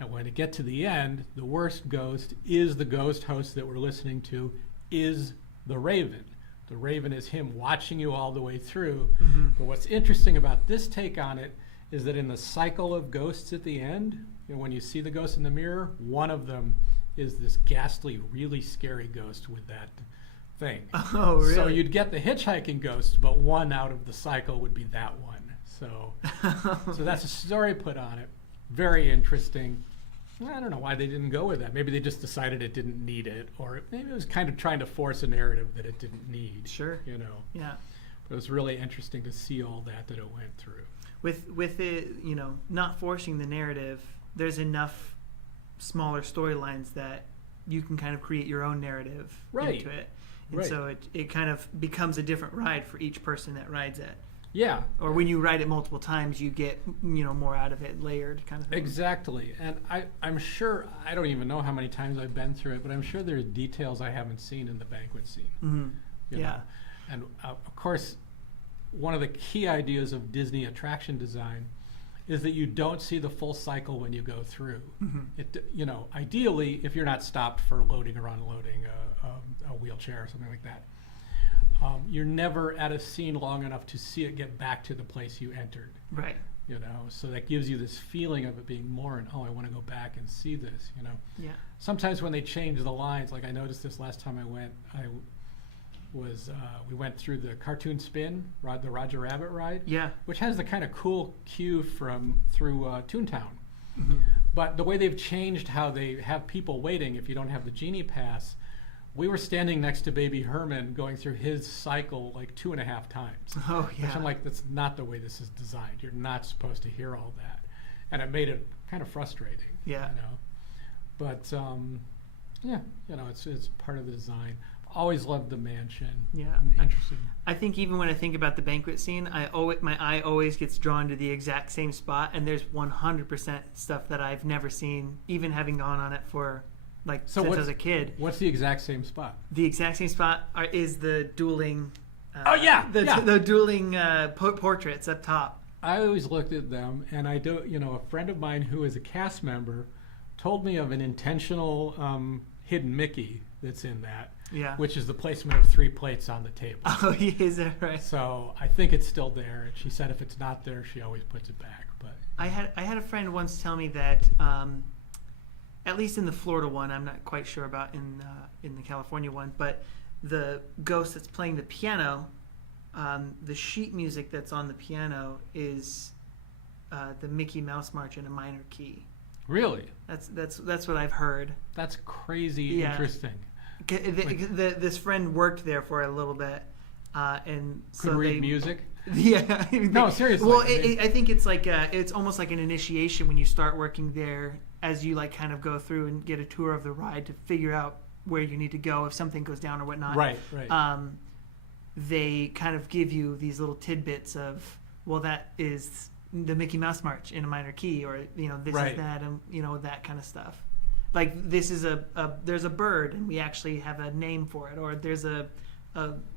And when it get to the end, the worst ghost is the ghost host that we're listening to, is the raven. The raven is him watching you all the way through. But what's interesting about this take on it is that in the cycle of ghosts at the end, when you see the ghost in the mirror, one of them is this ghastly, really scary ghost with that thing. Oh, really? So you'd get the hitchhiking ghost, but one out of the cycle would be that one. So that's a story put on it. Very interesting. I don't know why they didn't go with that. Maybe they just decided it didn't need it, or maybe it was kind of trying to force a narrative that it didn't need. Sure. Yeah. But it was really interesting to see all that it went through. With it, not forcing the narrative, there's enough smaller storylines that you can kind of create your own narrative into it. And so it kind of becomes a different ride for each person that rides it. Yeah. Or when you write it multiple times, you get, more out of it, layered kind of thing. Exactly. And I'm sure, I don't even know how many times I've been through it, but I'm sure there's details I haven't seen in the banquet scene. Mm-hmm. you Yeah. know. And of course, one of the key ideas of Disney attraction design is that you don't see the full cycle when you go through. Mm-hmm. Ideally, if you're not stopped for loading or unloading a wheelchair or something like that, you're never at a scene long enough to see it get back to the place you entered. Right. So that gives you this feeling of it being more, and I want to go back and see this. Yeah. Sometimes when they change the lines, like I noticed this last time I went, we went through the cartoon spin, the Roger Rabbit ride, Yeah. which has the kind of cool cue through Toontown. Mm-hmm. But the way they've changed how they have people waiting if you don't have the Genie Pass, we were standing next to Baby Herman going through his cycle like 2.5 times. Oh, Which yeah. I'm like, that's not the way this is designed. You're not supposed to hear all that. And it made it kind of frustrating. Yeah. But it's part of the design. Always loved the mansion. Yeah. Interesting. I think even when I think about the banquet scene, my eye always gets drawn to the exact same spot, and there's 100% stuff that I've never seen, even having gone on it for since I was a kid. What's the exact same spot? The exact same spot is the dueling. Yeah. The dueling portraits up top. I always looked at them, and a friend of mine who is a cast member told me of an intentional hidden Mickey that's in that. Yeah. Which is the placement of 3 plates on the table. Oh, is that right? So I think it's still there. And she said if it's not there, she always puts it back. But I had a friend once tell me that, at least in the Florida one, I'm not quite sure about in the California one, but the ghost that's playing the piano, the sheet music that's on the piano is the Mickey Mouse March in a minor key. really, That's what I've heard. that's crazy Yeah. interesting. This friend worked there for a little bit, and Could so read music. Yeah. No, seriously. Well, I think it's it's almost like an initiation when you start working there, as you kind of go through and get a tour of the ride to figure out where you need to go if something goes down or whatnot. Right. They kind of give you these little tidbits of, well, that is the Mickey Mouse March in a minor key, or this Right. is that, and that kind of stuff. Like this is there's a bird and we actually have a name for it, or there's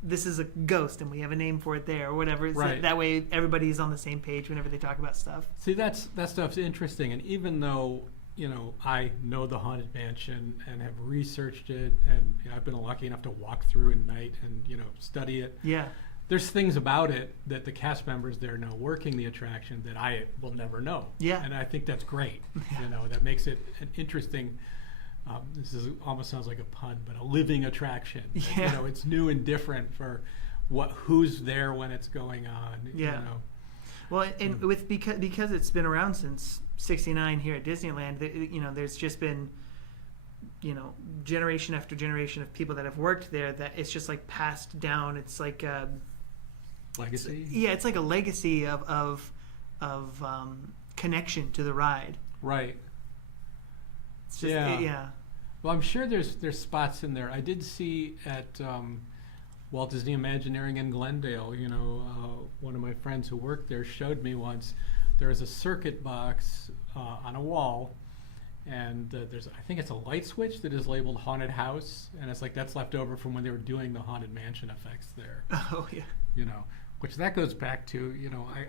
this is a ghost and we have a name for it there, or whatever. So Right. that way everybody's on the same page whenever they talk about stuff. See, that stuff's interesting, and even though I know the Haunted Mansion and have researched it, and I've been lucky enough to walk through at night and study it. Yeah. There's things about it that the cast members there know working the attraction that I will never know. Yeah. And I think that's great. That makes it an interesting. Almost sounds like a pun, but a living attraction. Yeah. It's new and different for who's there when it's going on. Yeah. Well, and because it's been around since '69 here at Disneyland, there's just been, generation after generation of people that have worked there, that it's just passed down. It's like Legacy. Yeah, it's like a legacy of connection to the ride. Right. It's just, Yeah. Well, I'm sure there's spots in there. I did see at Walt Disney Imagineering in Glendale. One of my friends who worked there showed me once. There is a circuit box on a wall, and I think it's a light switch that is labeled Haunted House, and it's that's left over from when they were doing the Haunted Mansion effects there. Oh yeah. Which that goes back to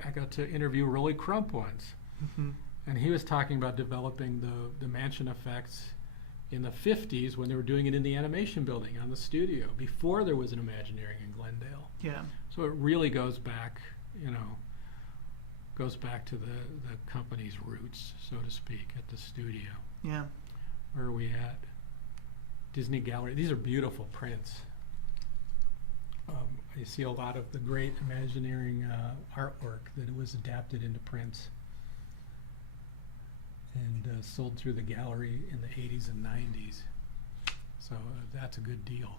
I got to interview Rolly Crump once. Mm-hmm. And he was talking about developing the mansion effects in the 50s when they were doing it in the animation building on the studio, before there was an Imagineering in Glendale. Yeah. So it really goes back, to the company's roots, so to speak, at the studio. Yeah. Where are we at? Disney Gallery. These are beautiful prints. You see a lot of the great Imagineering artwork that was adapted into prints and sold through the gallery in the 80s and 90s. So that's a good deal.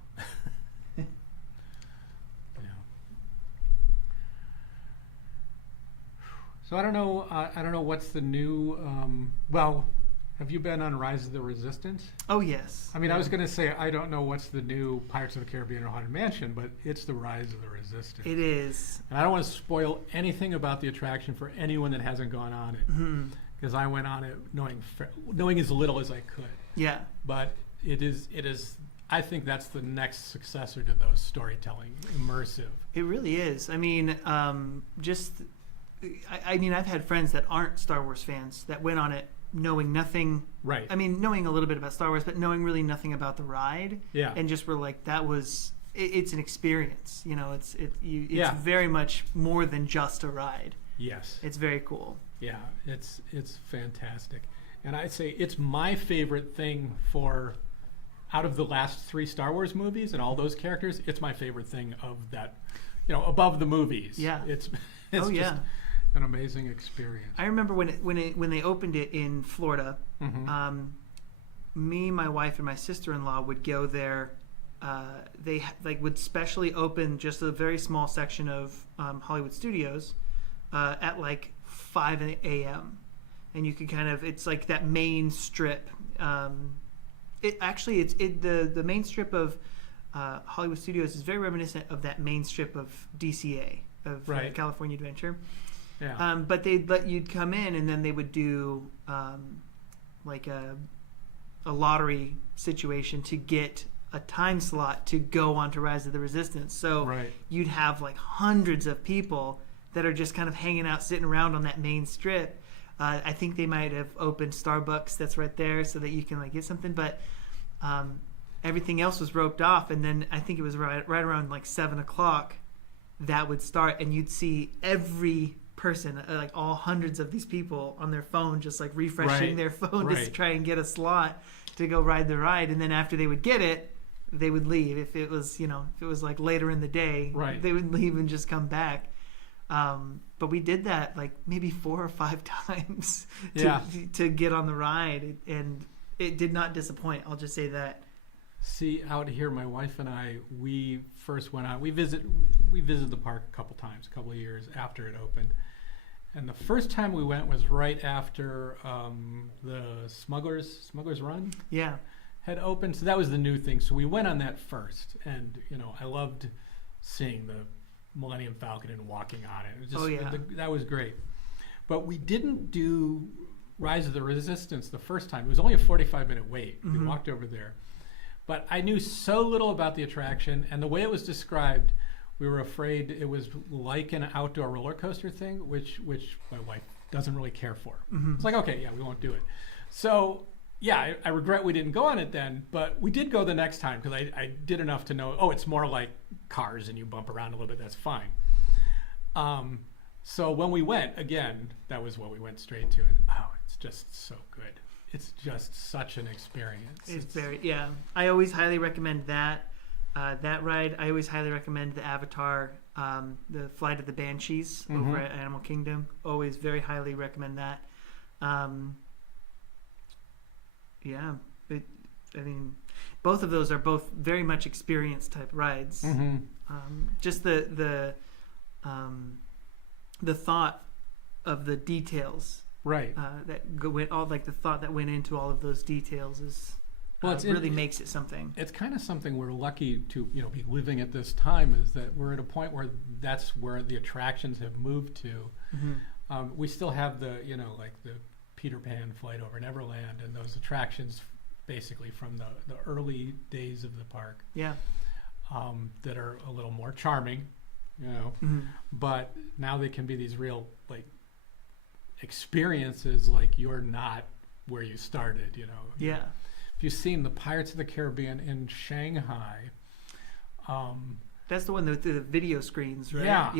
Yeah. So I don't know what's the new. Well, Have you been on Rise of the Resistance? Oh yes. I mean, I was going to say, I don't know what's the new Pirates of the Caribbean or Haunted Mansion, but it's the Rise of the Resistance. It is. And I don't want to spoil anything about the attraction for anyone that hasn't gone on it, because I went on it knowing as little as I could. Yeah. But it is. I think that's the next successor to those storytelling, immersive. It really is. I mean, I mean, I've had friends that aren't Star Wars fans that went on it knowing nothing. Right. I mean, knowing a little bit about Star Wars, but knowing really nothing about the ride. Yeah. And just were like, that was. It's an experience. You know, it's Yeah. very much more than just a ride. Yes. It's very cool. Yeah. It's fantastic, and I'd say it's my favorite thing for. Out of the last 3 Star Wars movies and all those characters, it's my favorite thing of that, above the movies. Yeah. It's Oh, just yeah. an amazing experience. I remember when they opened it in Florida. Me, my wife, and my sister-in-law would go there. They would specially open just a very small section of Hollywood Studios at 5 a.m. and you could it's like that main strip. The main strip of Hollywood Studios is very reminiscent of that main strip of DCA, of Right. California Adventure. Yeah. But they'd let you come in, and then they would do a lottery situation to get a time slot to go on to Rise of the Resistance. So Right. you'd have hundreds of people that are just kind of hanging out, sitting around on that main strip. I think they might have opened Starbucks that's right there so that you can get something, but everything else was roped off. And then I think it was right around 7 o'clock that would start, and you'd see every person, all hundreds of these people on their phone, just refreshing Right. their phone to Right. try and get a slot to go ride the ride. And then after they would get it, they would leave. If it was later in the day, Right. they would leave and just come back. But we did that maybe 4 or 5 times to get on the ride, and it did not disappoint. I'll just say that. See, out here, my wife and I, we first went out. We visited the park a couple times, a couple of years after it opened. And the first time we went was right after the Smuggler's Run Yeah. had opened. So that was the new thing. So we went on that first, and I loved seeing the Millennium Falcon and walking on it. It was just, that was great. But we didn't do Rise of the Resistance the first time. It was only a 45-minute wait. We walked over there. But I knew so little about the attraction, and the way it was described, we were afraid it was like an outdoor roller coaster thing, which my wife doesn't really care for. It's like, okay, yeah, we won't do it. So, yeah, I regret we didn't go on it then, but we did go the next time because I did enough to know, it's more like Cars and you bump around a little bit, that's fine. So when we went, again, that was what we went straight to. And, it's just so good. It's just such an experience. It's very, yeah. I always highly recommend that ride. I always highly recommend the Avatar, the Flight of the Banshees over at Animal Kingdom. Always very highly recommend that. Yeah, I mean, both of those are both very much experience type rides. Just the thought of the details, right? The thought that went into all of those details is really makes it something. It's kind of something we're lucky to be living at this time, is that we're at a point where that's where the attractions have moved to. We still have the the Peter Pan Flight over Neverland and those attractions basically from the early days of the park. Yeah. That are a little more charming, but now they can be these real experiences, you're not where you started, Yeah. If you've seen the Pirates of the Caribbean in Shanghai, that's the one with the video screens, right?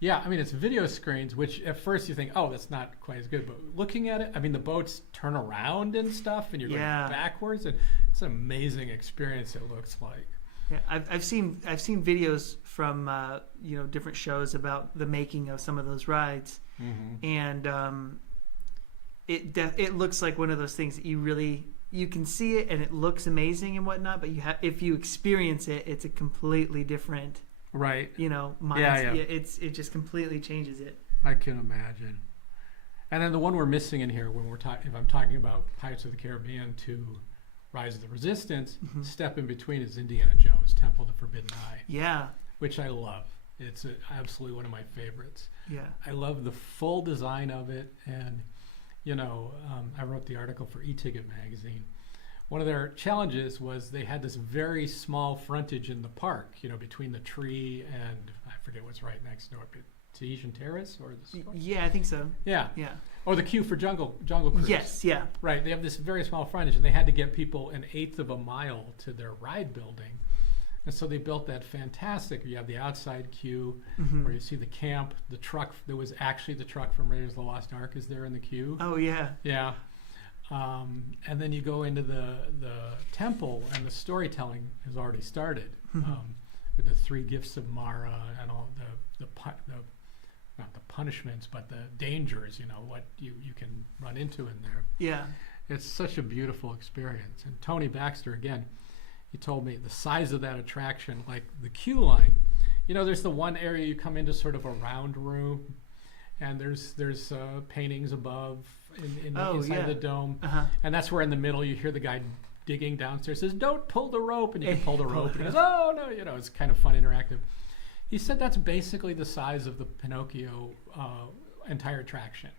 Yeah, I mean, it's video screens, which at first you think, that's not quite as good. But looking at it, I mean, the boats turn around and stuff, and you're going backwards, and it's an amazing experience, it looks like. Yeah, I've seen videos from different shows about the making of some of those rides, and it looks like one of those things that you can see it and it looks amazing and whatnot, but if you experience it, it's a completely different. Right. It just completely changes it. I can imagine. And then the one we're missing in here when if I'm talking about Pirates of the Caribbean 2 Rise of the Resistance, step in between is Indiana Jones, Temple of the Forbidden Eye, Yeah. which I love. It's absolutely one of my favorites. Yeah. I love the full design of it. And, I wrote the article for E-Ticket magazine. One of their challenges was they had this very small frontage in the park, between the tree and I forget what's right next door, Tahitian Terrace or the store? Yeah, I think so. Yeah. Yeah. Or the queue for Jungle Cruise. Yes. Yeah. Right. They have this very small frontage, and they had to get people an eighth of a mile to their ride building. And so they built that fantastic. You have the outside queue where you see the camp, the truck. There was actually the truck from Raiders of the Lost Ark is there in the queue. Oh yeah. Yeah. And then you go into the temple, and the storytelling has already started with the 3 gifts of Mara and all the not the punishments, but the dangers. What you can run into in there. Yeah. It's such a beautiful experience. And Tony Baxter, again, he told me the size of that attraction, like the queue line. There's the one area you come into, sort of a round room, and there's paintings above inside the dome, and that's where in the middle you hear the guy digging downstairs, says, "Don't pull the rope," and you can pull the rope, and he goes, "Oh no," it's kind of fun, interactive. He said that's basically the size of the Pinocchio entire attraction,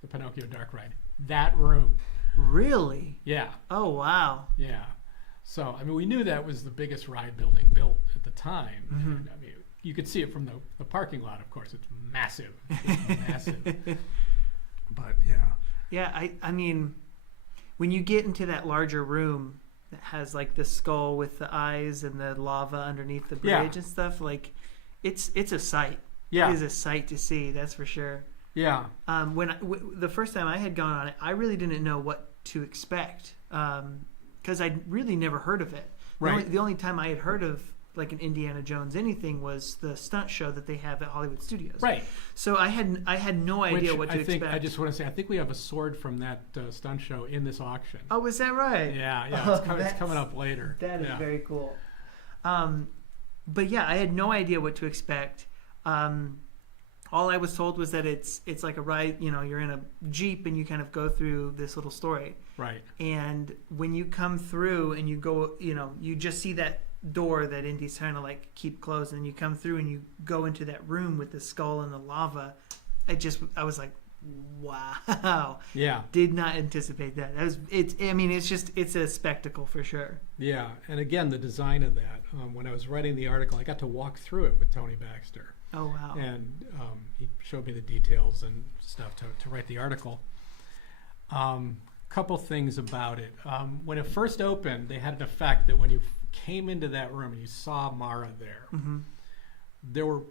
the Pinocchio Dark Ride. That room. Really? Yeah. Oh wow. Yeah. So, we knew that was the biggest ride building built at the time. And, you could see it from the parking lot, of course. It's massive. It's massive. But, yeah. Yeah, I mean, when you get into that larger room that has like the skull with the eyes and the lava underneath the bridge and stuff, like it's a sight. Yeah. It is a sight to see, that's for sure. Yeah. The first time I had gone on it, I really didn't know what to expect because I'd really never heard of it. Right. The only time I had heard of like an Indiana Jones anything was the stunt show that they have at Hollywood Studios. Right. So I had no idea what to expect. I just want to say, I think we have a sword from that stunt show in this auction. Oh, is that right? Yeah. Oh, It's coming up later. That is very cool. But yeah, I had no idea what to expect. All I was told was that it's like a ride. You're in a Jeep and you kind of go through this little story. Right. And when you come through and you go, you just see that door that Indy's trying to like keep closed, and you come through and you go into that room with the skull and the lava. I was like, wow. Yeah. Did not anticipate that. It's a spectacle for sure. Yeah. And again, the design of that. When I was writing the article, I got to walk through it with Tony Baxter. Oh wow. And he showed me the details and stuff to write the article. Couple things about it. When it first opened, they had an effect that when you came into that room and you saw Mara there, there were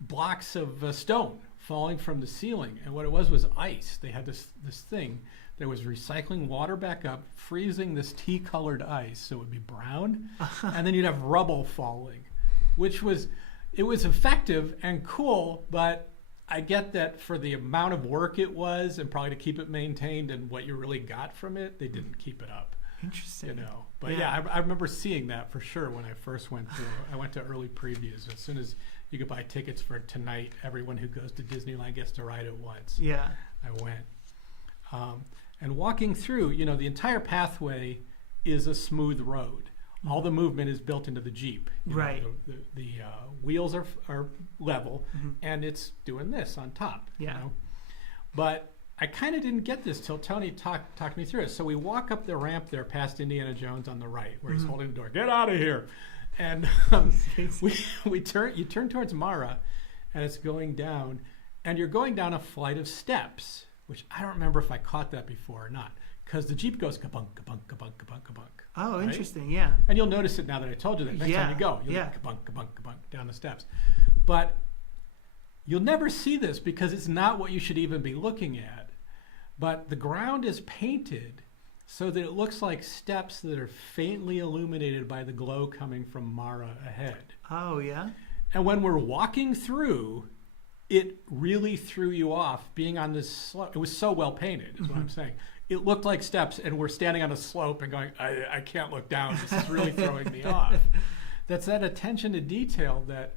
blocks of stone falling from the ceiling, and what it was ice. They had this thing that was recycling water back up, freezing this tea-colored ice so it would be brown, and then you'd have rubble falling, which was effective and cool, but I get that for the amount of work it was and probably to keep it maintained and what you really got from it, they didn't keep it up. Interesting. But I remember seeing that for sure when I first went through. I went to early previews. As soon as you could buy tickets for tonight, everyone who goes to Disneyland gets to ride it once. Yeah. I went. And walking through, the entire pathway is a smooth road. All the movement is built into the Jeep. Right. The wheels are level, and it's doing this on top. Yeah. But I kind of didn't get this till Tony talked me through it. So we walk up the ramp there past Indiana Jones on the right, where he's holding the door. Get out of here! And you turn towards Mara, and it's going down, and you're going down a flight of steps, which I don't remember if I caught that before or not, because the Jeep goes kabunk, kabunk, kabunk, kabunk, kabunk. Oh, right? Interesting. Yeah. And you'll notice it now that I told you that. Next time you go, you'll kabunk, kabunk, kabunk down the steps. But you'll never see this because it's not what you should even be looking at. But the ground is painted so that it looks like steps that are faintly illuminated by the glow coming from Mara ahead. Oh, yeah? And when we're walking through, it really threw you off being on this slope. It was so well painted, is what I'm saying. It looked like steps, and we're standing on a slope and going, I can't look down. This is really throwing me off. That's that attention to detail that,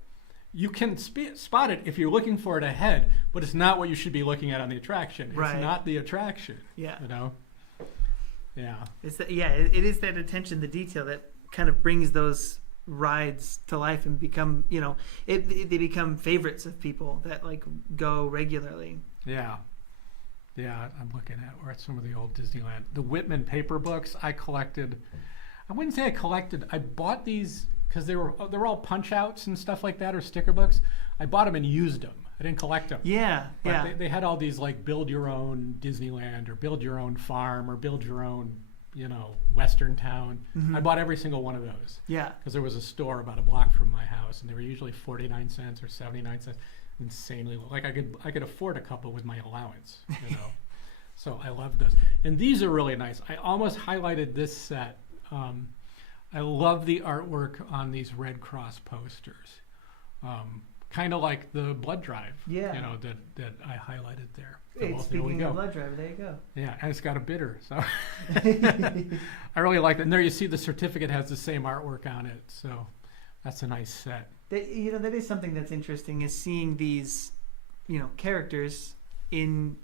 you can spot it if you're looking for it ahead, but it's not what you should be looking at on the attraction. It's Right. not the attraction. Yeah. You know? Yeah. It's that, yeah, it is that attention to detail that kind of brings those rides to life and become, you know, they become favorites of people that like go regularly. Yeah. Yeah, I'm looking at where some of the old Disneyland. The Whitman paper books I collected. I wouldn't say I collected. I bought these because they were all punch outs and stuff like that, or sticker books. I bought them and used them. I didn't collect them. Yeah, But yeah. they had all these like build your own Disneyland or build your own farm or build your own, you know, Western town. Mhm. I bought every single one of those Yeah. because there was a store about a block from my house, and they were usually 49 cents or 79 cents. Insanely low. Like I could afford a couple with my allowance, you know. So I love those. And these are really nice. I almost highlighted this set. I love the artwork on these Red Cross posters. Kind of like the blood drive, Yeah. you know, that I highlighted there. Hey, Well, there we speaking go. of blood drive, there you go. Yeah, and it's got a bidder, so I really like it. And there you see the certificate has the same artwork on it, so that's a nice set. You know, that is something that's interesting, is seeing these, you know, characters in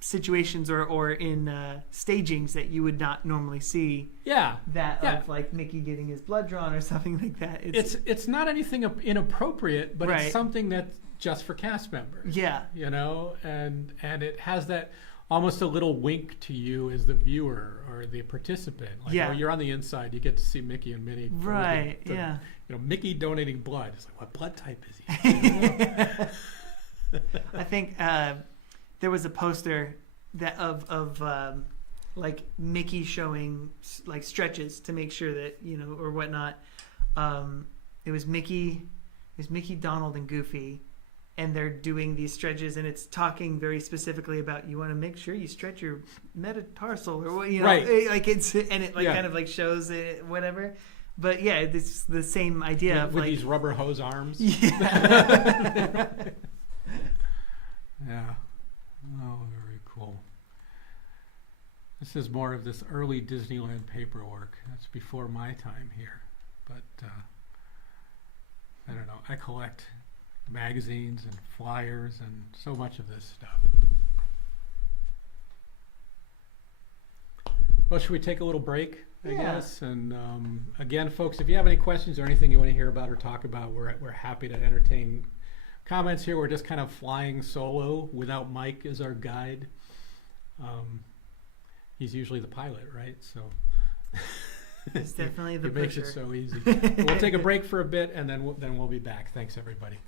situations or in stagings that you would not normally see. Yeah, That Yeah. of like Mickey getting his blood drawn or something like that. it's not anything inappropriate, but Right. it's something that's just for cast members. yeah, You know, and it has that almost a little wink to you as the viewer or the participant. Like, Yeah. oh, you're on the inside. You get to see Mickey and Minnie. for right, the- yeah. You know, Mickey donating blood. It's like, what blood type is he? You know? I think there was a poster that of like Mickey showing like stretches to make sure that, you know, or whatnot. It was Mickey, Donald, and Goofy, and they're doing these stretches, and it's talking very specifically about you want to make sure you stretch your metatarsal or what, you know, Right. like it's, and it like Yeah. kind of like shows it, whatever. But yeah, it's the same idea of with like these rubber hose arms. yeah. Yeah. Oh, very cool. This is more of this early Disneyland paperwork. That's before my time here. But I don't know. I collect magazines and flyers and so much of this stuff. Well, should we take a little break, I Yeah. guess? And again, folks, if you have any questions or anything you want to hear about or talk about, we're happy to entertain comments here. We're just kind of flying solo without Mike as our guide. He's usually the pilot, right? So It's definitely the it makes it pusher. so easy. We'll take a break for a bit, and then we'll be back. Thanks, everybody.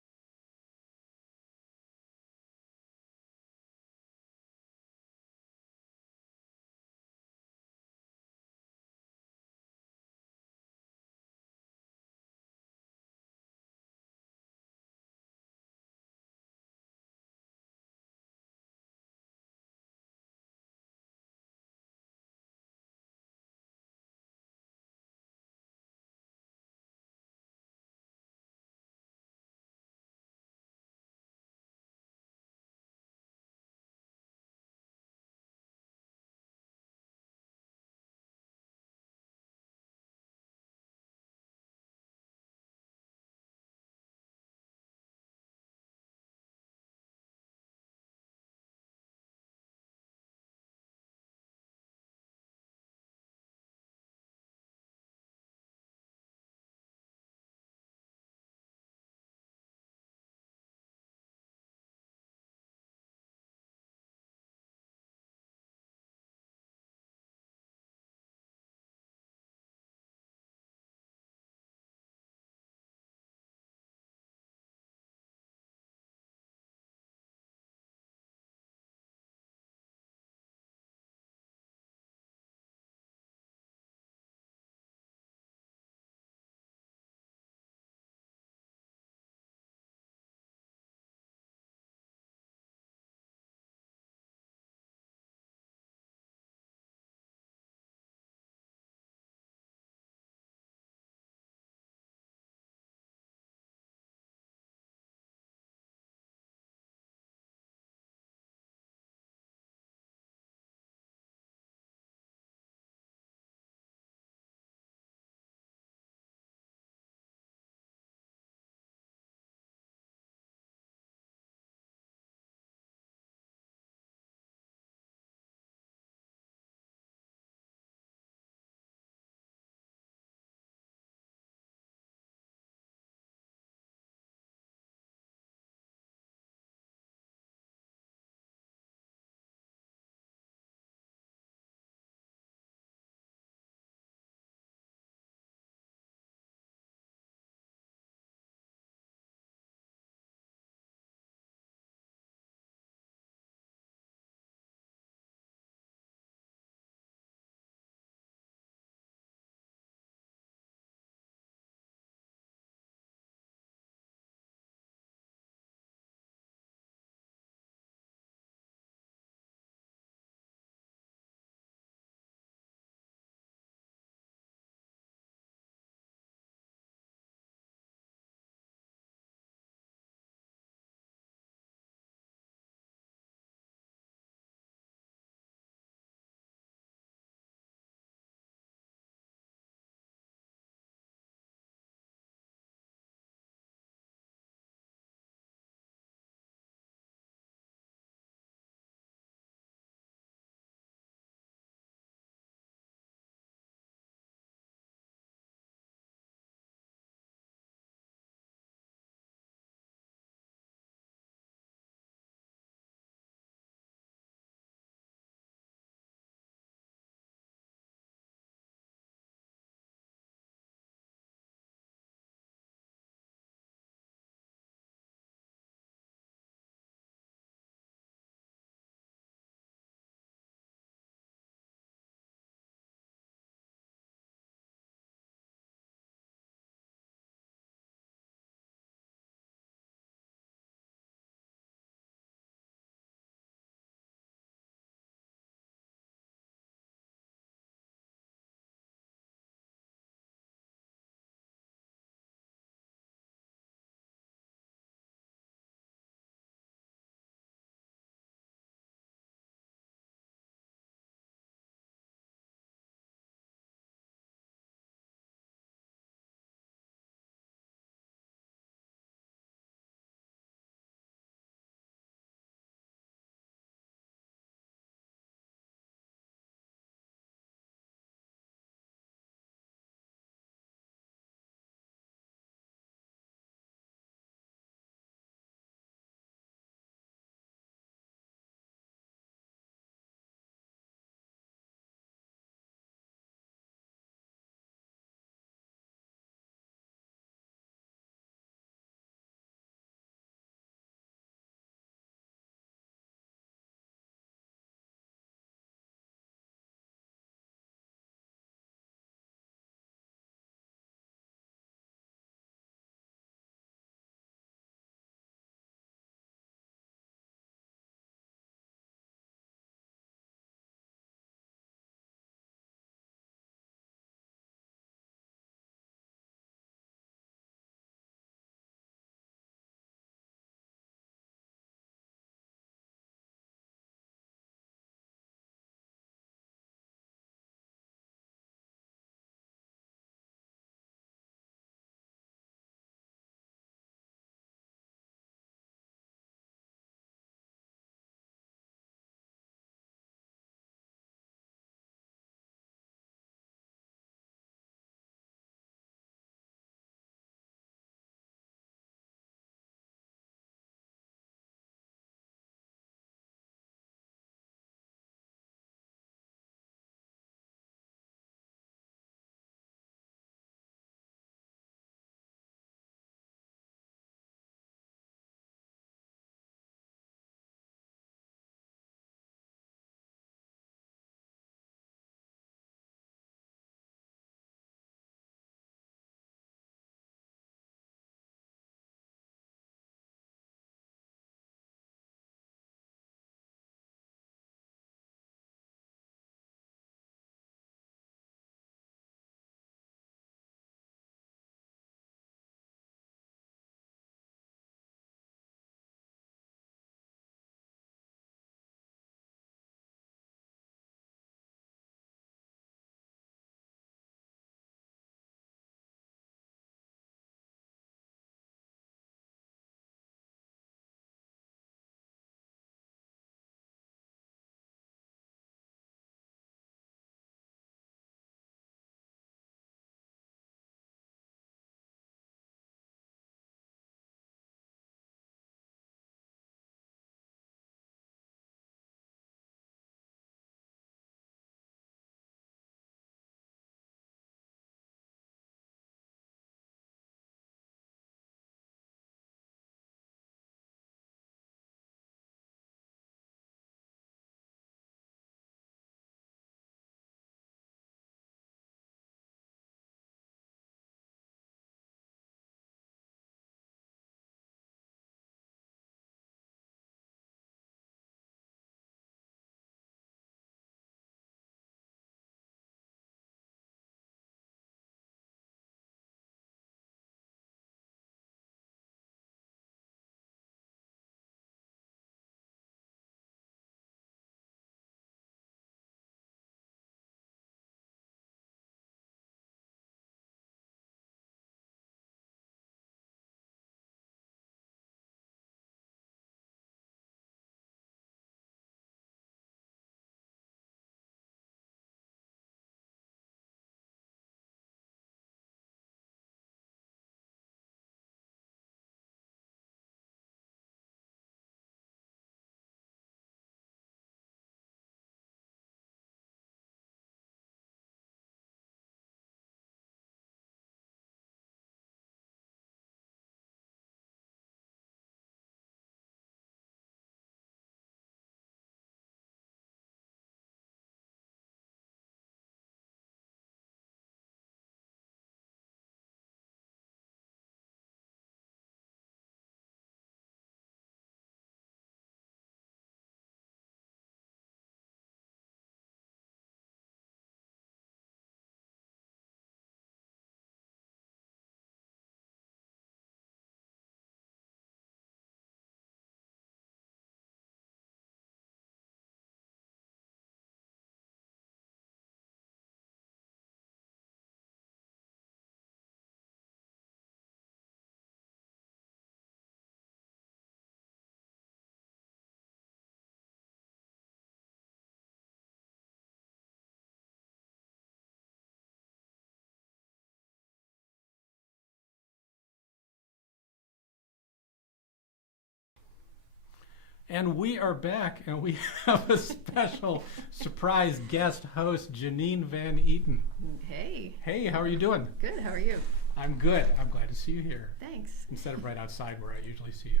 And we are back, and we have a special surprise guest host, Janine Van Eaton. Hey, Hey, how are you doing? good. How are you? I'm good. I'm glad to see you here Thanks. instead of right outside where I usually see you.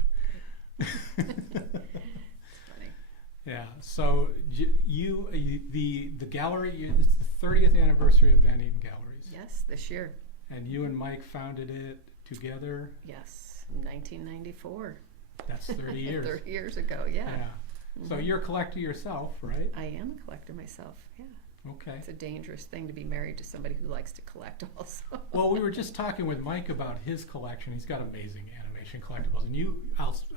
It's funny. Yeah. So the gallery, it's the 30th anniversary of Van Eaton Galleries, Yes, this year. and you and Mike founded it together. Yes, 1994. That's 30 years. 30 years ago, yeah. Yeah. So you're a collector yourself, right? I am a collector myself, yeah. Okay. It's a dangerous thing to be married to somebody who likes to collect also. Well, we were just talking with Mike about his collection. He's got amazing animation collectibles, and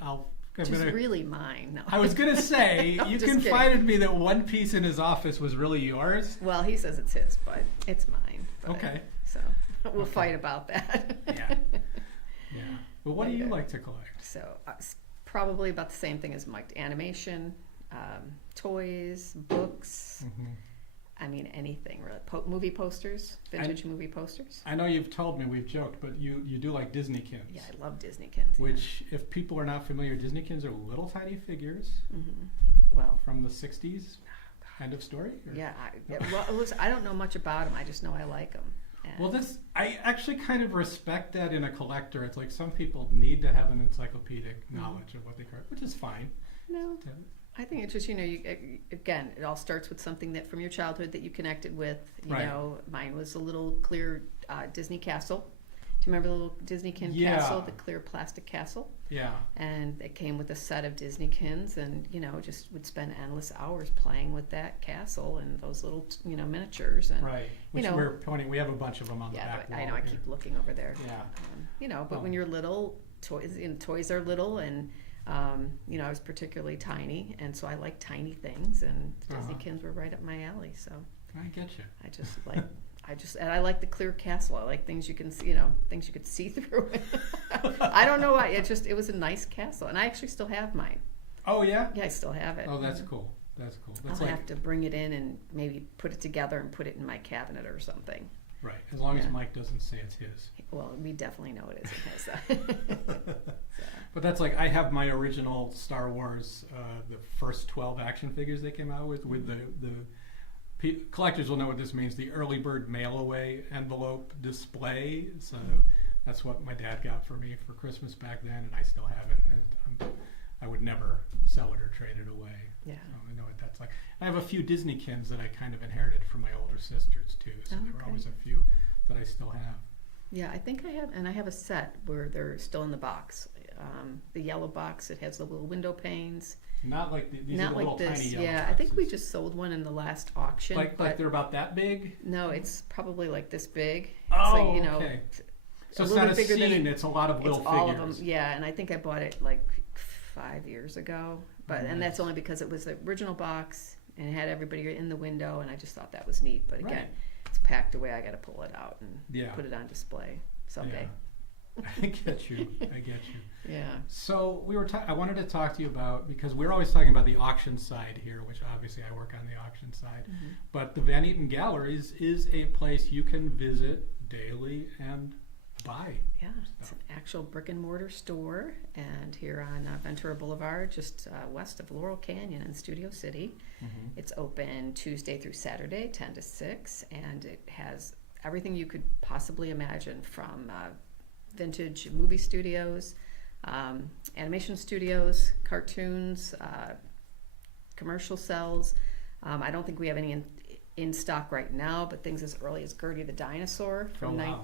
I'm Which is gonna- really mine. No. I was gonna say I'm you just confided me that one piece in his office was really yours. Well, he says it's his, but it's mine. But, Okay. So we'll Okay. fight about that. Yeah. Yeah. But what do you Okay. like to collect? So probably about the same thing as Mike. Animation, toys, books. Hmm. I mean, anything really. Movie posters, vintage movie posters. I know you've told me, we've joked, but you do like Disneykins. Yeah, I love Disneykins. Which, if people are not familiar, Disneykins are little tiny figures Well, from the 60s. End of story? Or- yeah. I don't know much about them. I just know I like them. Well, I actually kind of respect that in a collector. It's like some people need to have an encyclopedic knowledge of what they collect, which is fine. No, I think it's just, again, it all starts with something that from your childhood that you connected with. Right. Mine was a little clear Disney castle. Do you remember the little Disneykin Yeah. castle, the clear plastic castle? Yeah. And it came with a set of Disneykins, and just would spend endless hours playing with that castle and those little miniatures. And Right. Which we're pointing. We have a bunch of them on the yeah, back but wall. I know I here. keep looking over there. Yeah. But when you're little, toys are little, and I was particularly tiny, and so I like tiny things, and Disneykins were right up my alley. So I get you. I just like, and I like the clear castle. I like things you can see, things you could see through. I don't know why. It was a nice castle, and I actually still have mine. Oh yeah. Yeah, I still have it. Oh, that's cool. That's cool. That's I'll have to bring it in and maybe put it together and put it in my cabinet or something. right. As long as Yeah. Mike doesn't say it's his. Well, we definitely know it isn't his. But that's like I have my original Star Wars, the first 12 action figures they came out with the collectors will know what this means. The early bird mail away envelope display. So that's what my dad got for me for Christmas back then, and I still have it. And I would never sell it or trade it away. Yeah. So I know what that's like. I have a few Disneykins that I kind of inherited from my older sisters too. So there were Okay. always a few that I still have. Yeah, I think I have, and I have a set where they're still in the box. The yellow box, it has the little window panes. Not like these Not are the like little this. tiny yellow Yeah, I think we boxes. just sold one in the last auction. like but they're about that big. no, it's probably like this big. Oh, it's like, okay. So a it's little not a bit bigger than scene; it's a lot of it's little all figures. of them. Yeah, and I think I bought it like 5 years ago. But and that's Nice. only because it was the original box and it had everybody in the window, and I just thought that was neat. But again, Right. it's packed away. I got to pull it out and Yeah. put it on display someday. Yeah. I get you. I get you. Yeah. So I wanted to talk to you about, because we're always talking about the auction side here, which obviously I work on the auction side. Mm-hmm. But the Van Eaton Galleries is a place you can visit daily and buy. Yeah, it's an actual brick and mortar store, and here on Ventura Boulevard, just west of Laurel Canyon in Studio City. It's open Tuesday through Saturday, 10 to 6, and it has everything you could possibly imagine from vintage movie studios, animation studios, cartoons, commercial cells. I don't think we have any in stock right now, but things as early as Gertie the Dinosaur from Oh, wow.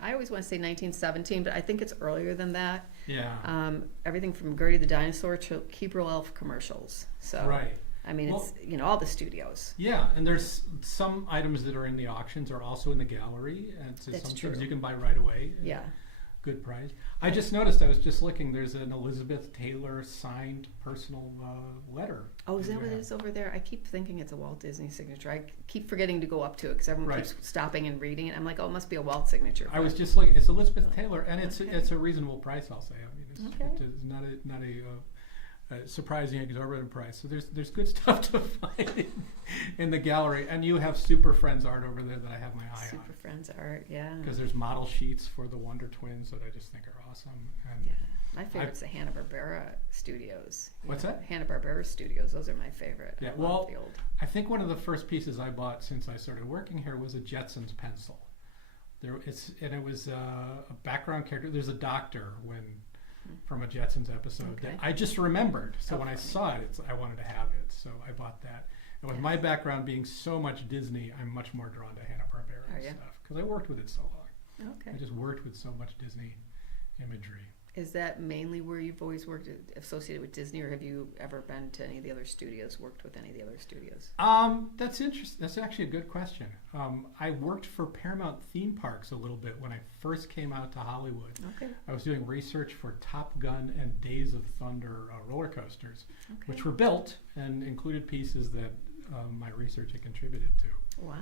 I always want to say 1917, but I think it's earlier than that. Yeah. Everything from Gertie the Dinosaur to Keeper Elf commercials. So, Right. I mean, Well- it's, all the studios. Yeah, and there's some items that are in the auctions are also in the gallery, and so That's some true. things you can buy right away. at Yeah. Good price. I just noticed, I was just looking, there's an Elizabeth Taylor signed personal letter. Oh, is that what it Yeah. is over there? I keep thinking it's a Walt Disney signature. I keep forgetting to go up to it because everyone Right. keeps stopping and reading it. I'm like, oh, it must be a Walt signature. I was just looking, it's Elizabeth Taylor, and it's Okay. it's a reasonable price, I'll say. I mean, Okay. it's not a surprising exorbitant price. So there's good stuff to find in the gallery, and you have Super Friends art over there that I have my eye Super on, Friends art, yeah. because there's model sheets for the Wonder Twins that I just think are awesome. And Yeah. My favorite's the Hanna-Barbera Studios. What's that? Hanna-Barbera Studios. Those are my favorite. Yeah, I love well, the old. I think one of the first pieces I bought since I started working here was a Jetsons pencil. It was a background character. There's a doctor from a Jetsons episode that I just remembered. So when I saw it, I wanted to have it. So I bought that. And with my background being so much Disney, I'm much more drawn to Hanna-Barbera and stuff because I worked with it so long. Okay. I just worked with so much Disney imagery. Is that mainly where you've always worked associated with Disney, or have you ever been to any of the other studios, worked with any of the other studios? That's interesting. That's actually a good question. I worked for Paramount Theme Parks a little bit when I first came out to Hollywood. Okay. I was doing research for Top Gun and Days of Thunder roller coasters, which were built and included pieces that my research had contributed to. Wow.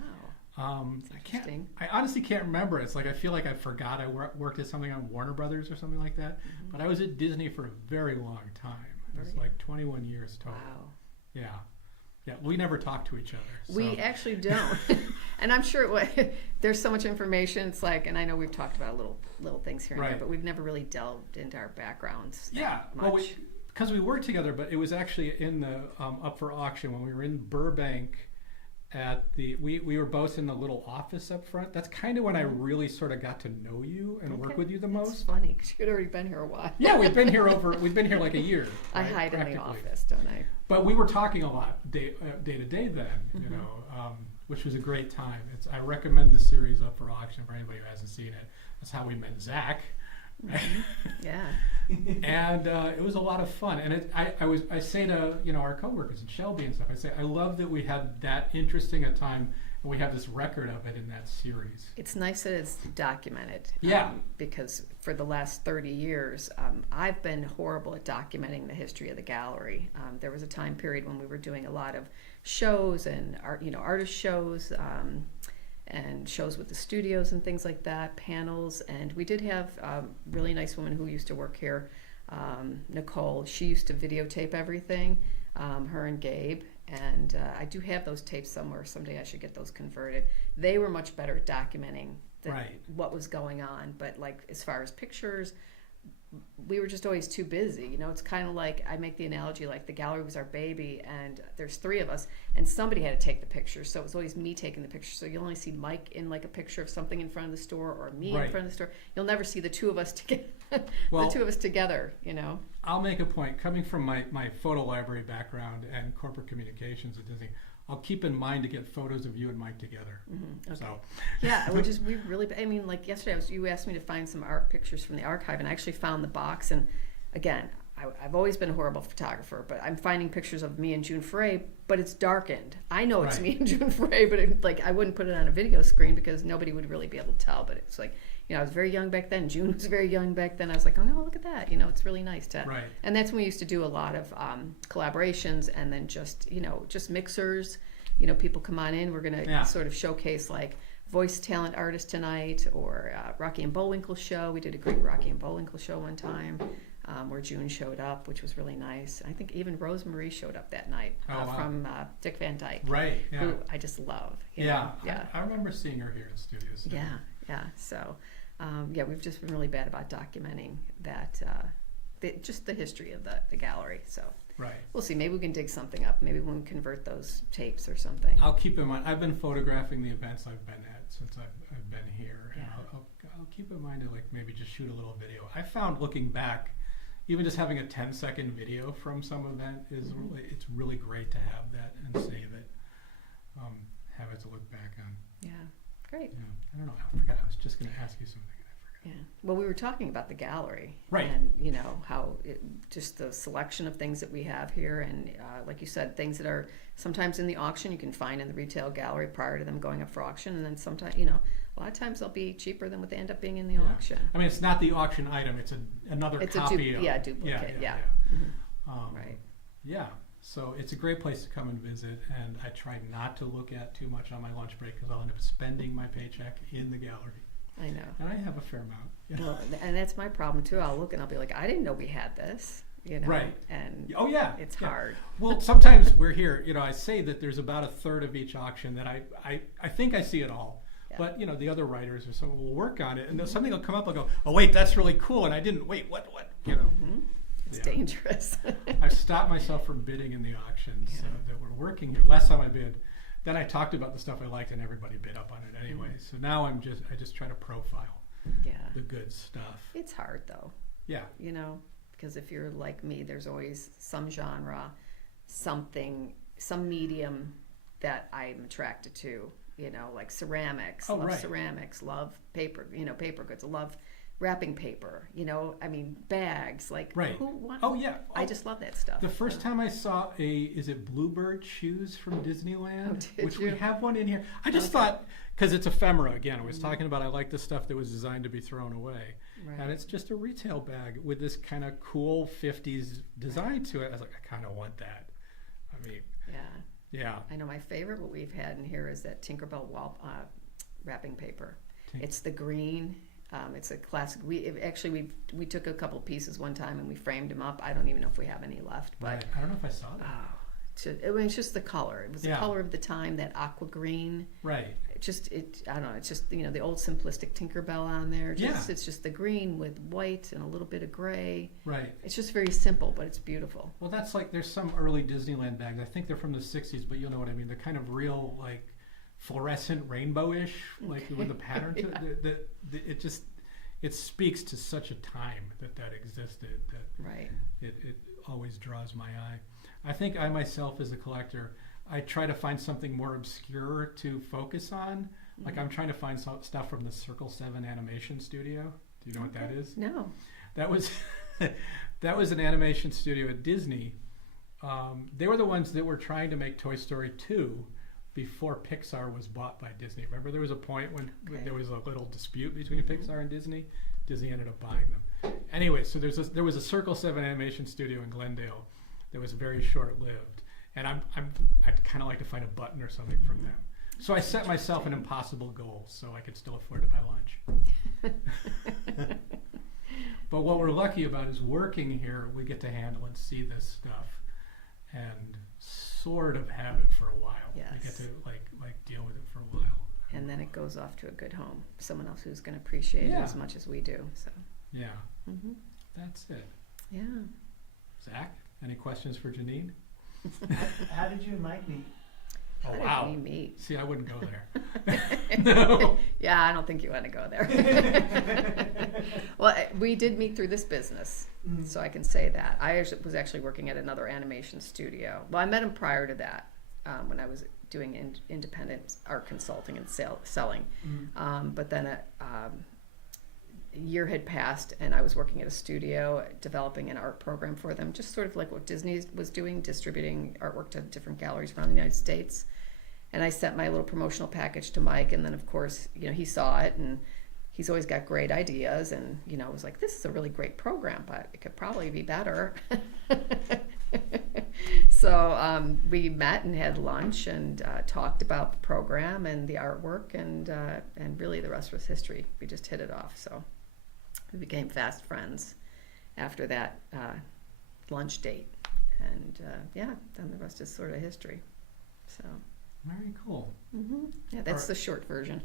I honestly can't remember. It's like I feel like I forgot I worked at something on Warner Brothers or something like that. But I was at Disney for a very long time. It was like 21 years total. Wow. Yeah, we never talked to each other. So. We actually don't. And I'm sure there's so much information. It's like, and I know we've talked about little things here and there, but we've never really delved into our backgrounds. Yeah, much. Because we worked together, but it was actually in the up for auction when we were in Burbank. We were both in the little office up front. That's kind of when I really sort of got to know you and work with you the most. It's funny because you'd already been here a while. Yeah, we've been here like a year. I hide in the office, don't I? But we were talking a lot day to day then, you know, which was a great time. I recommend the series Up for Auction for anybody who hasn't seen it. That's how we met Zach. Yeah. And it was a lot of fun. And I say to our coworkers and Shelby and stuff, I say I love that we had that interesting a time and we have this record of it in that series. It's nice that it's documented. Yeah. Because for the last 30 years, I've been horrible at documenting the history of the gallery. There was a time period when we were doing a lot of shows and artist shows. And shows with the studios and things like that, panels. And we did have a really nice woman who used to work here, Nicole. She used to videotape everything, her and Gabe. And I do have those tapes somewhere. Someday I should get those converted. They were much better at documenting what was going on. But like as far as pictures, we were just always too busy. It's kind of like, I make the analogy like the gallery was our baby and there's 3 of us and somebody had to take the pictures. So it was always me taking the picture. So you'll only see Mike in like a picture of something in front of the store or me in front of the store. You'll never see the 2 of us together. The 2 of us together, I'll make a point. Coming from my photo library background and corporate communications at Disney, I'll keep in mind to get photos of you and Mike together. Okay. So. Yeah, like yesterday you asked me to find some art pictures from the archive, and I actually found the box. And again, I've always been a horrible photographer, but I'm finding pictures of me and June Foray, but it's darkened. I know it's me and June Foray, but I wouldn't put it on a video screen because nobody would really be able to tell. But it's like, I was very young back then. June was very young back then. I was like, oh, look at that. it's really nice to. Right. And that's when we used to do a lot of collaborations, and then just mixers. People come on in. We're gonna sort of showcase like voice talent artists tonight, or Rocky and Bullwinkle show. We did a great Rocky and Bullwinkle show one time, where June showed up, which was really nice. I think even Rosemarie showed up that night from Dick Van Dyke, right? Yeah. Who I just love. Yeah. I remember seeing her here in studios. Yeah. So, we've just been really bad about documenting that, just the history of the gallery. So. Right. We'll see. Maybe we can dig something up. Maybe we can convert those tapes or something. I'll keep in mind. I've been photographing the events I've been at since I've been here, and I'll keep in mind to maybe just shoot a little video. I found looking back, even just having a 10-second video from some event is it's really great to have that and save it, have it to look back on. Yeah, great. Yeah. I don't know. I forgot. I was just going to ask you something. Yeah. Well, we were talking about the gallery, right? And how just the selection of things that we have here, and like you said, things that are sometimes in the auction you can find in the retail gallery prior to them going up for auction, and then sometimes a lot of times they'll be cheaper than what they end up being in the auction. I mean, it's not the auction item; it's another copy. Duplicate. Yeah. Right. Yeah. So it's a great place to come and visit, and I try not to look at too much on my lunch break because I'll end up spending my paycheck in the gallery. I know. And I have a fair amount. Yeah. Well, and that's my problem too. I'll look and I'll be like, I didn't know we had this. Right. And it's hard. Well, sometimes we're here. I say that there's about a third of each auction that I think I see it all. Yeah. But the other writers or someone will work on it, and then something will come up. I'll go, oh wait, that's really cool, and I didn't wait. What? It's Yeah. dangerous. I've stopped myself from bidding in the auctions that we're working here. Last time I bid, then I talked about the stuff I liked, and everybody bid up on it anyway. So now I just try to profile Yeah. the good stuff. It's hard though, Yeah. because if you're like me, there's always some genre, something, some medium that I'm attracted to, like ceramics, Oh, love right. ceramics, love paper, paper goods, love wrapping paper, bags, like Right. who want, Oh yeah. I just love that stuff. The first time I saw is it Bluebird shoes from Disneyland, Oh, did which we you? have one in here. I just thought, because it's ephemera again. I was talking about I like the stuff that was designed to be thrown away, Right. and it's just a retail bag with this kind of cool '50s design to it. I was like, I kind of want that. I mean, Yeah. yeah. I know my favorite, what we've had in here is that Tinkerbell wrapping paper. It's the green. It's a classic. We took a couple pieces one time and we framed them up. I don't even know if we have any left, but Right. I don't know if I saw that. it's just the color. It was the color of the time, that aqua green. Right. I don't know. It's just the old simplistic Tinkerbell on there. Yeah. It's just the green with white and a little bit of gray. Right. It's just very simple, but it's beautiful. Well, that's like there's some early Disneyland bags. I think they're from the '60s, but you'll know what I mean. They're kind of real, like fluorescent, rainbowish, like with the pattern to it. It speaks to such a time that existed. That Right. it always draws my eye. I think I myself, as a collector, I try to find something more obscure to focus on. Like I'm trying to find stuff from the Circle 7 animation studio. Do you know what that is? No. That was that was an animation studio at Disney. They were the ones that were trying to make Toy Story 2 before Pixar was bought by Disney. Remember, there was a point when there was a little dispute between Pixar and Disney. Disney ended up buying them. Anyway, so there was a Circle 7 animation studio in Glendale that was very short-lived, and I'd kind of like to find a button or something from them. So I set myself an impossible goal so I could still afford to buy lunch. But what we're lucky about is working here, we get to handle and see this stuff and sort of have it for a while. Yes. We get to like deal with it for a while. And then it goes off to a good home. Someone else who's going to appreciate it Yeah. as much as we do. So. Yeah, Mm-hmm. that's it. Yeah. Zach, any questions for Janine? How did you and Mike meet? Oh, How wow. did we meet? See, I wouldn't go there. No. Yeah, I don't think you want to go there. Well, we did meet through this business, so I can say that. I was actually working at another animation studio. Well, I met him prior to that when I was doing independent art consulting and selling. But then a year had passed, and I was working at a studio developing an art program for them, just sort of like what Disney was doing, distributing artwork to different galleries around the United States. And I sent my little promotional package to Mike, and then of course, he saw it, and he's always got great ideas, and was like, this is a really great program, but it could probably be better. So we met and had lunch and talked about the program and the artwork, and really the rest was history. We just hit it off. So we became fast friends after that lunch date, and then the rest is sort of history. So. Very cool. Yeah, that's Or- the short version.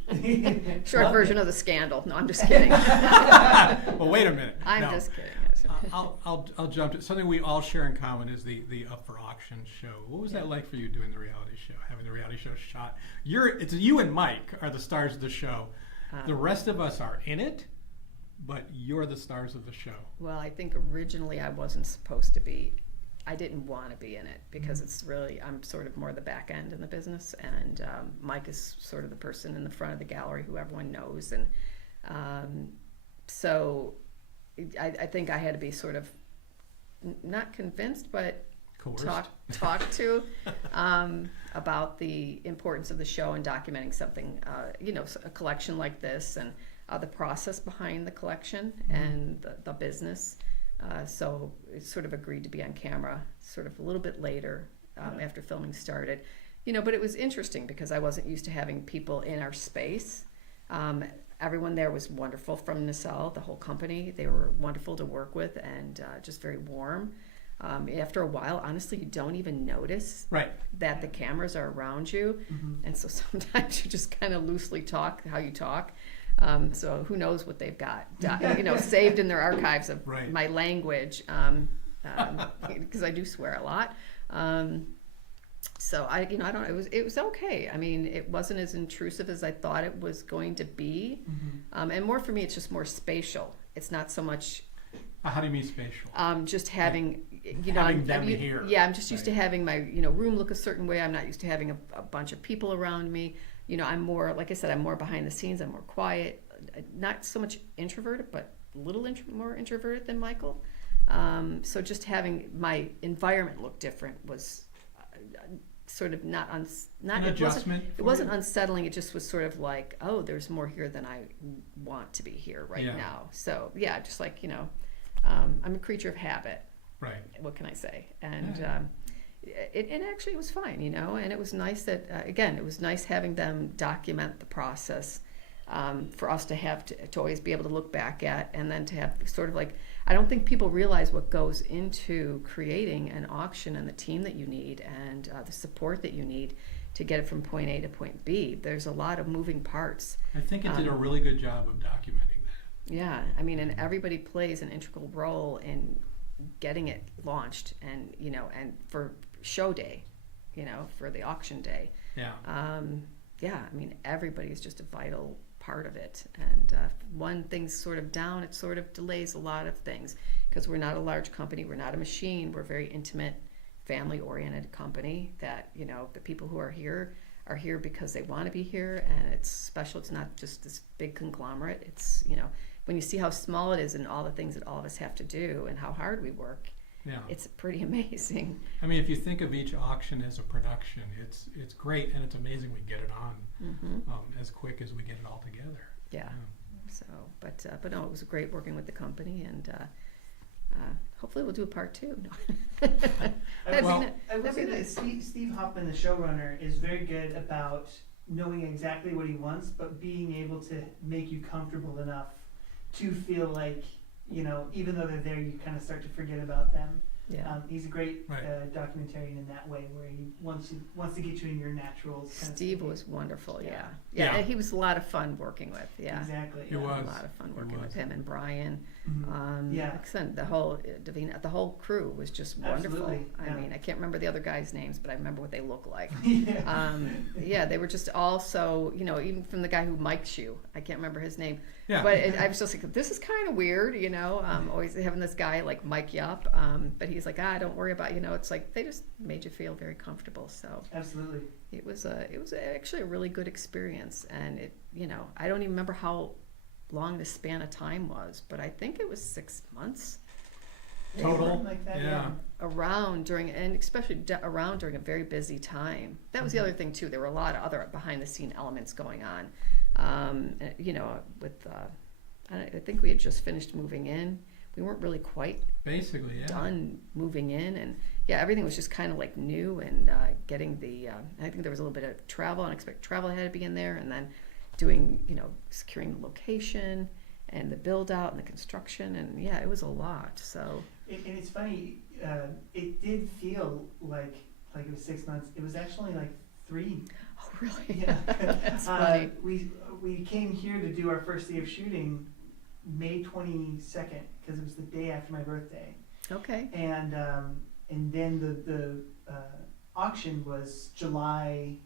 Short version of the scandal. No, I'm just kidding. Well, wait a minute. I'm No. just kidding. I'll jump to something we all share in common is the Up for Auction show. What was that like for you doing the reality show, having the reality show shot? It's you and Mike are the stars of the show. The rest of us are in it, but you're the stars of the show. Well, I think originally I wasn't supposed to be. I didn't want to be in it because it's really, I'm sort of more the back end in the business, and Mike is sort of the person in the front of the gallery who everyone knows, and so I think I had to be sort of not convinced, but Coerced. talked to about the importance of the show and documenting something, a collection like this, and the process behind the collection and the business. So it sort of agreed to be on camera sort of a little bit later after filming started. But it was interesting because I wasn't used to having people in our space. Everyone there was wonderful from Nacelle, the whole company. They were wonderful to work with and just very warm. After a while, honestly, you don't even notice Right. that the cameras are around you. And so sometimes you just kind of loosely talk how you talk. So who knows what they've got, saved in their archives of Right. my language, because I do swear a lot. So I don't know. It was okay. I mean, it wasn't as intrusive as I thought it was going to be. And more for me, it's just more spatial. It's not so much. How do you mean spatial? Just having, Having them here. Yeah, I'm just used to Right. having my, room look a certain way. I'm not used to having a bunch of people around me. I'm more, like I said, I'm more behind the scenes. I'm more quiet. Not so much introverted, but a little more introverted than Michael. So just having my environment look different was sort of not An adjustment. It wasn't unsettling. It just was sort of like, oh, there's more here than I want to be here right Yeah. now. So yeah, just like I'm a creature of habit. Right. What can I say? And it actually was fine, and it was nice that again, it was nice having them document the process for us to have to always be able to look back at, and then to have sort of like, I don't think people realize what goes into creating an auction and the team that you need and the support that you need to get it from point A to point B. There's a lot of moving parts. I think it did a really good job of documenting that. Yeah, I mean, and everybody plays an integral role in getting it launched, and and for show day, for the auction day. Yeah. Yeah, I mean, everybody is just a vital part of it. And one thing's sort of down, it sort of delays a lot of things, because we're not a large company, we're not a machine, we're a very intimate, family-oriented company that, the people who are here because they want to be here, and it's special. It's not just this big conglomerate. It's, when you see how small it is and all the things that all of us have to do and how hard we work, Yeah. it's pretty amazing. I mean, if you think of each auction as a production, it's great, and it's amazing we get it on as quick as we get it all together. Yeah. So, but no, it was great working with the company, and hopefully we'll do a part 2. No. I will say that Steve Hoffman, the showrunner, is very good about knowing exactly what he wants, but being able to make you comfortable enough to feel like, even though they're there, you kind of start to forget about them. Yeah. He's a great Right. documentarian in that way, where he wants to get you in your natural. Steve was wonderful. Yeah. Yeah. Yeah. He was a lot of fun working with. Yeah. Exactly. He was. A lot of fun He working was. with him and Brian. Yeah. Like I said, the whole Davina, the whole crew was just wonderful. Absolutely, I yeah. mean, I can't remember the other guys' names, but I remember what they look like. Yeah. Yeah, they were just all so, even from the guy who mics you, I can't remember his name. Yeah. But I was just like, this is kind of weird, always having this guy like mic you up. But he's like, don't worry about, it's like they just made you feel very comfortable. So Absolutely. it was actually a really good experience. And it, I don't even remember how long the span of time was, but I think it was 6 months. Total. Something like that, Yeah. Around during, and especially around during a very busy time. That was the other thing too. There were a lot of other behind the scene elements going on. With I think we had just finished moving in. We weren't really quite Basically, yeah. done moving in, and yeah, everything was just kind of like new, and getting the. I think there was a little bit of travel, unexpected travel had to be in there, and then doing, securing the location and the build out and the construction, and yeah, it was a lot. So. And it's funny. It did feel like it was 6 months. It was actually like 3. Oh, really? Yeah. That's funny. We came here to do our first day of shooting May 22nd, because it was the day after my birthday. Okay. And then the auction was July,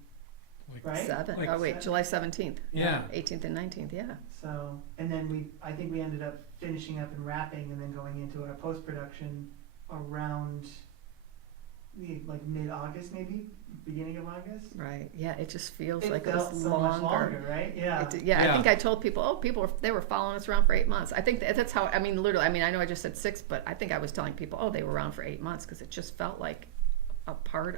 Like, right? July 17th. Yeah. 18th and 19th, yeah. So, and then I think we ended up finishing up and wrapping, and then going into our post-production around like mid-August, maybe beginning of August. Right. Yeah, it just feels It like it felt was so longer. much longer, right? Yeah. Yeah, Yeah. I think I told people, they were following us around for 8 months. I think that's how, literally, I know I just said 6, but I think I was telling people, they were around for 8 months, because it just felt like a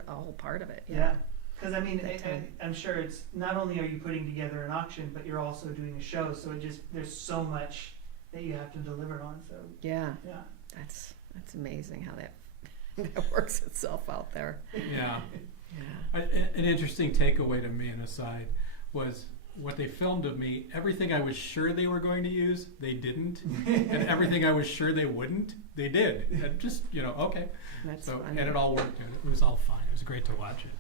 whole part of it. Yeah. Because Big time. I'm sure it's not only are you putting together an auction, but you're also doing a show. So there's so much that you have to deliver on. So Yeah, yeah. that's amazing how that that works itself out there. Yeah. Yeah. An interesting takeaway to me, and aside, was what they filmed of me, everything I was sure they were going to use, they didn't, and everything I was sure they wouldn't, they did. And just, okay. That's So funny. and it all worked. It was all fine. It was great to watch it.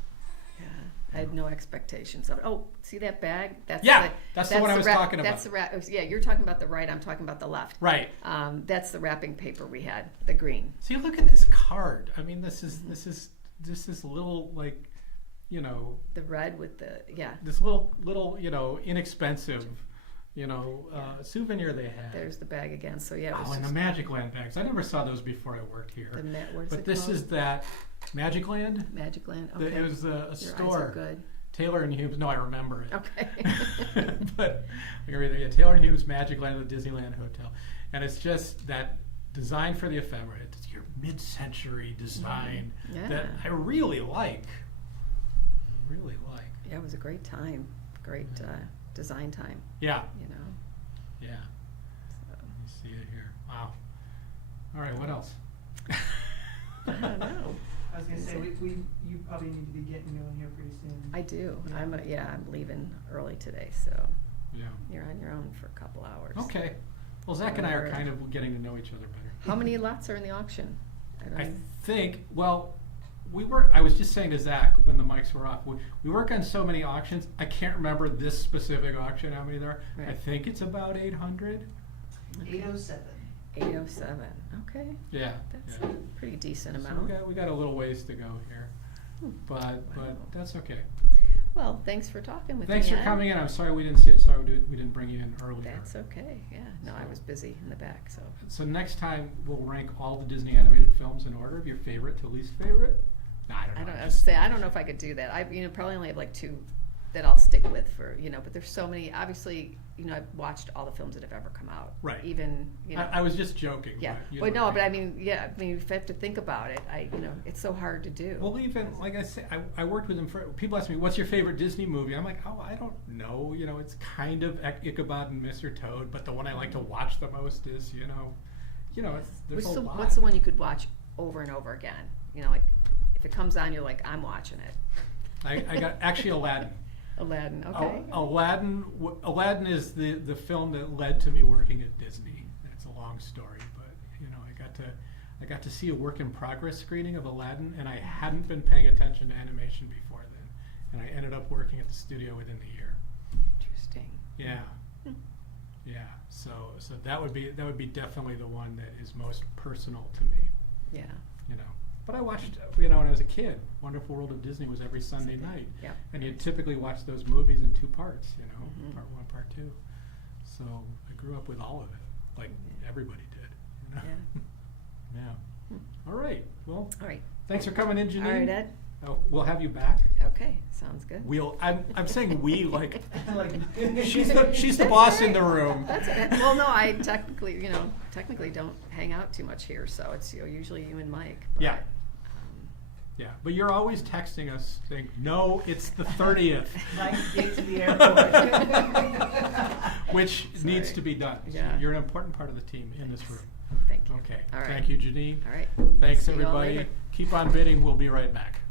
Yeah, I had no expectations of it. Oh, see that bag? That's That's the one I was talking about. That's the yeah, you're talking about the right. I'm talking about the left. Right. That's the wrapping paper we had, the green. See, look at this card. I mean, this is little The red with the this little inexpensive souvenir they had. There's the bag again. So yeah. It was And the just Magic Land bags. I never saw those before I worked here. what is But it this called? is that Magic Land. Magic Land. Okay. It was a Your store. eyes are good. Taylor and Hughes. No, I remember it. Okay. But I can read it. Yeah, Taylor and Hughes Magic Land at the Disneyland Hotel, and it's just that design for the ephemera. It's your mid-century design Yeah. that I really like. Yeah, it was a great time. Great design time. Yeah. So. Let me see it here. Wow. All right. What else? I don't know. I was gonna say you probably need to be getting going here pretty soon. I do. Yeah. I'm leaving early today, so Yeah. you're on your own for a couple hours. Okay. Well, Zach and I are kind of getting to know each other better. How many lots are in the auction? I think, I was just saying to Zach when the mics were off, we work on so many auctions, I can't remember this specific auction, how many there are. Right. I think it's about 800. 807. 807. Okay. Yeah. That's yeah. a pretty decent So amount. we got a little ways to go here. But that's okay. Well, thanks for talking with Thanks me. for Ed. coming in. I'm sorry we didn't see it. Sorry we didn't bring you in earlier. That's okay. Yeah. No, I was busy in the back, so. So next time we'll rank all the Disney animated films in order of your favorite to least favorite. No, I don't know. I don't know if I could do that. I probably only have like 2 that I'll stick with for, but there's so many. Obviously, I've watched all the films that have ever come out. Right. Even, I was just joking. Yeah. But no, but I mean, if I have to think about it, it's so hard to do. Well, even like I said, I worked with him for. People ask me, "What's your favorite Disney movie?" I'm like, "Oh, I don't know. It's kind of Ichabod and Mr. Toad, but the one I like to watch the most is, there's a lot." What's the one you could watch over and over again? Like if it comes on, you're like, I'm watching it. I got actually Aladdin. Aladdin. Okay. Aladdin is the film that led to me working at Disney. It's a long story, but I got to see a work in progress screening of Aladdin, and I hadn't been paying attention to animation before then, and I ended up working at the studio within the year. Interesting. Yeah. Yeah. So that would be definitely the one that is most personal to me. Yeah. But I watched, when I was a kid, Wonderful World of Disney was every Sunday night. Yeah. And you typically watch those movies in 2 parts, Mhm. part 1, part 2. So I grew up with all of it, like everybody did. Yeah. Yeah. All right. Well, All right. thanks for coming in, Janine. All right, Ed. Oh, we'll have you back. Okay. Sounds good. I'm saying we like Like, she's the That's boss all in the right. room. That's it. Well, no, I technically don't hang out too much here, so it's usually you and Mike. But, Yeah. Yeah, but you're always texting us saying, "No, it's the 30th," like get to the airport. which Sorry. needs to be done. So Yeah. you're an important part of the team in this room. Thank you. Okay. All right. Thank you, Janine. All right. Thanks, See you all everybody. later. Keep on bidding. We'll be right back.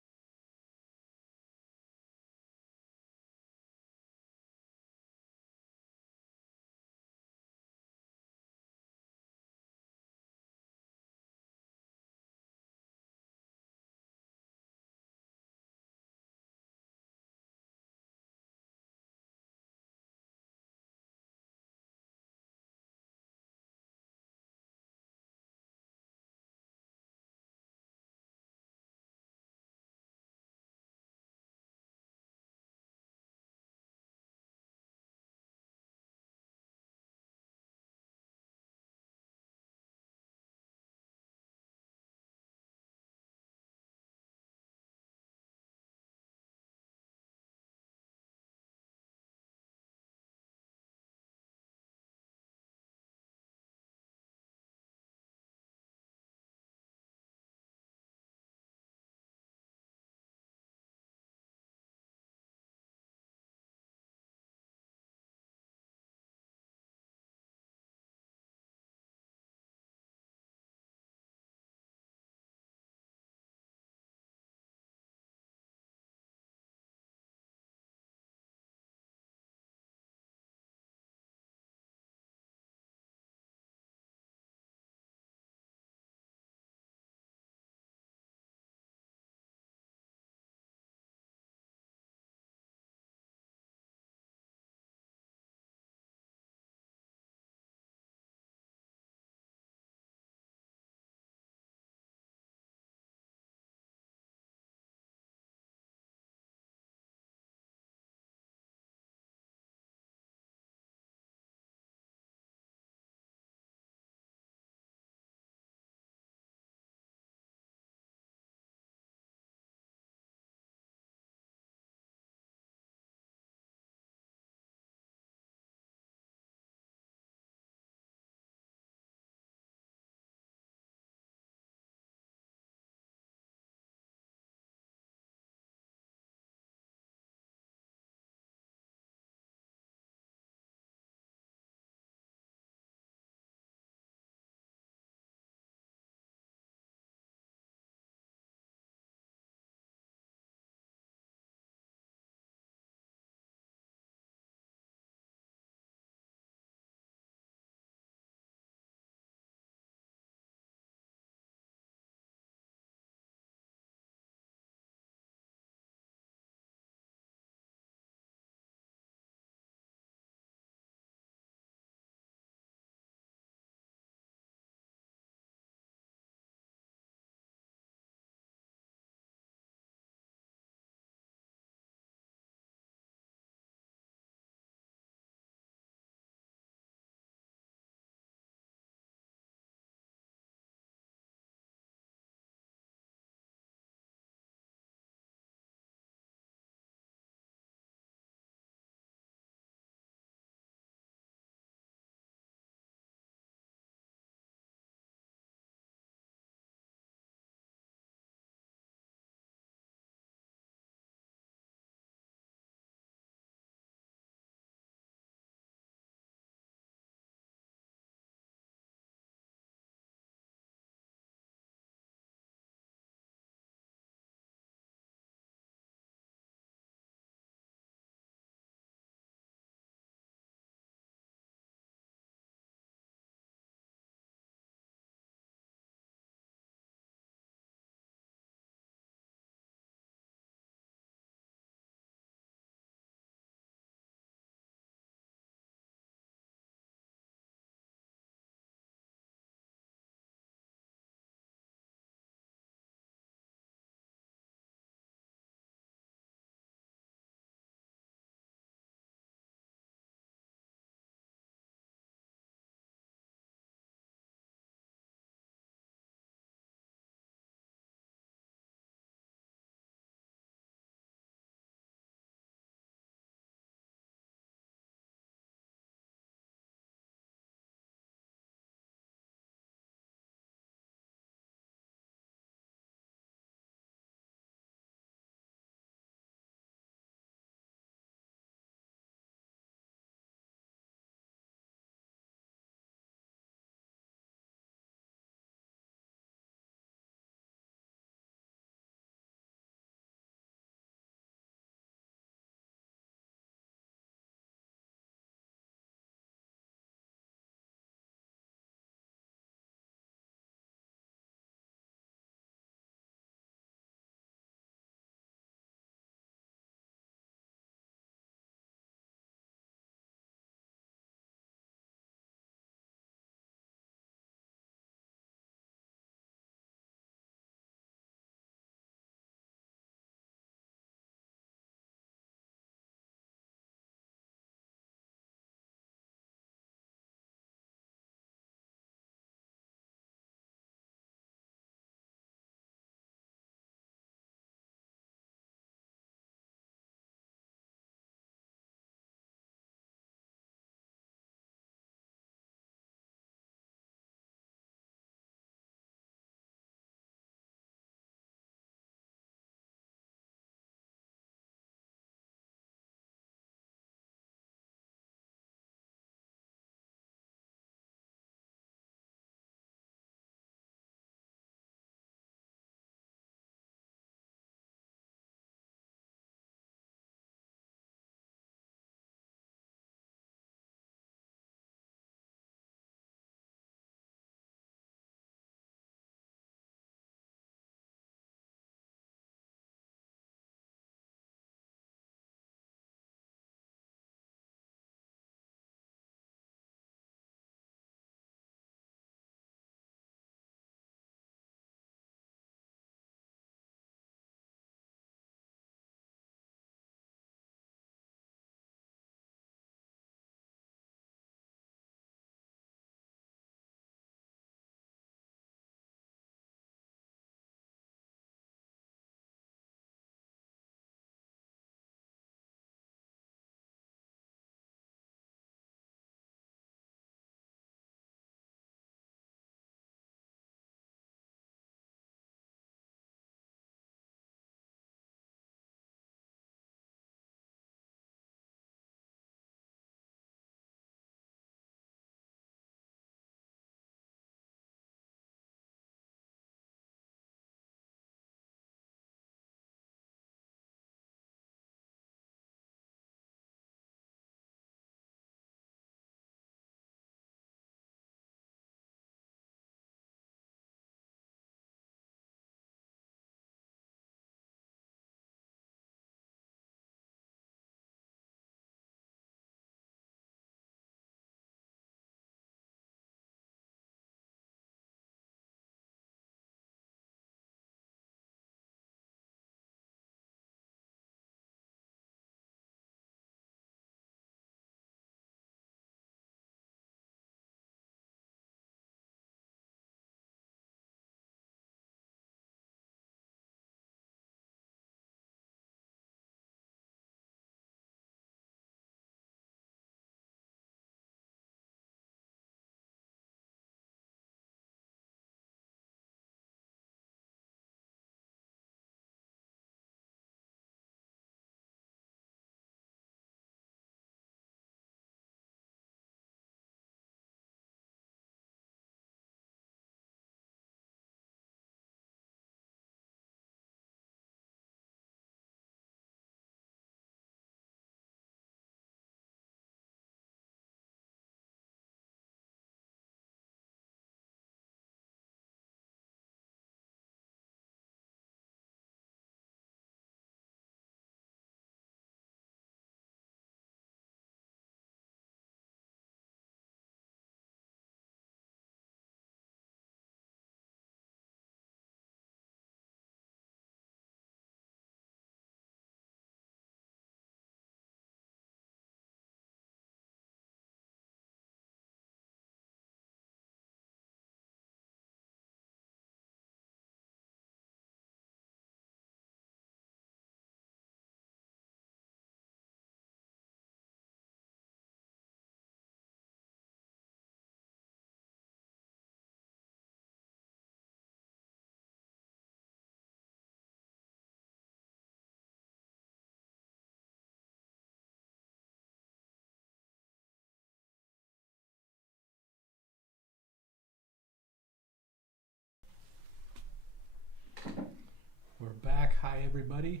Hi, everybody.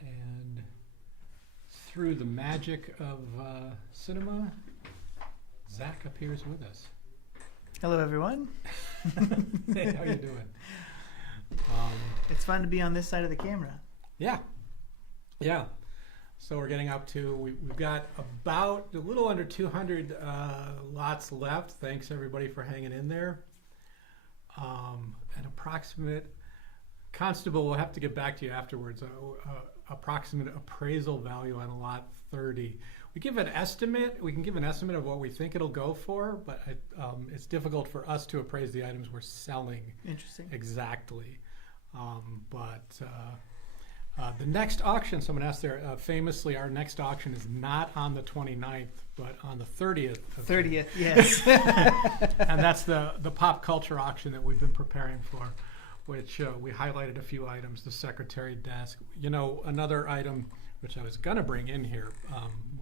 And through the magic of cinema, Zach appears with us. Hello, everyone. Hey, how you doing? It's fun to be on this side of the camera. Yeah. So we're getting up to, we've got about a little under 200 lots left. Thanks, everybody, for hanging in there. An approximate, Constable, we'll have to get back to you afterwards, approximate appraisal value on lot 30. We give an estimate. We can give an estimate of what we think it'll go for, but it's difficult for us to appraise the items we're selling. Interesting. Exactly. The next auction, someone asked there, famously, our next auction is not on the 29th, but on the 30th. 30th, yes. And that's the pop culture auction that we've been preparing for, which we highlighted a few items, the secretary desk. You know, another item, which I was going to bring in here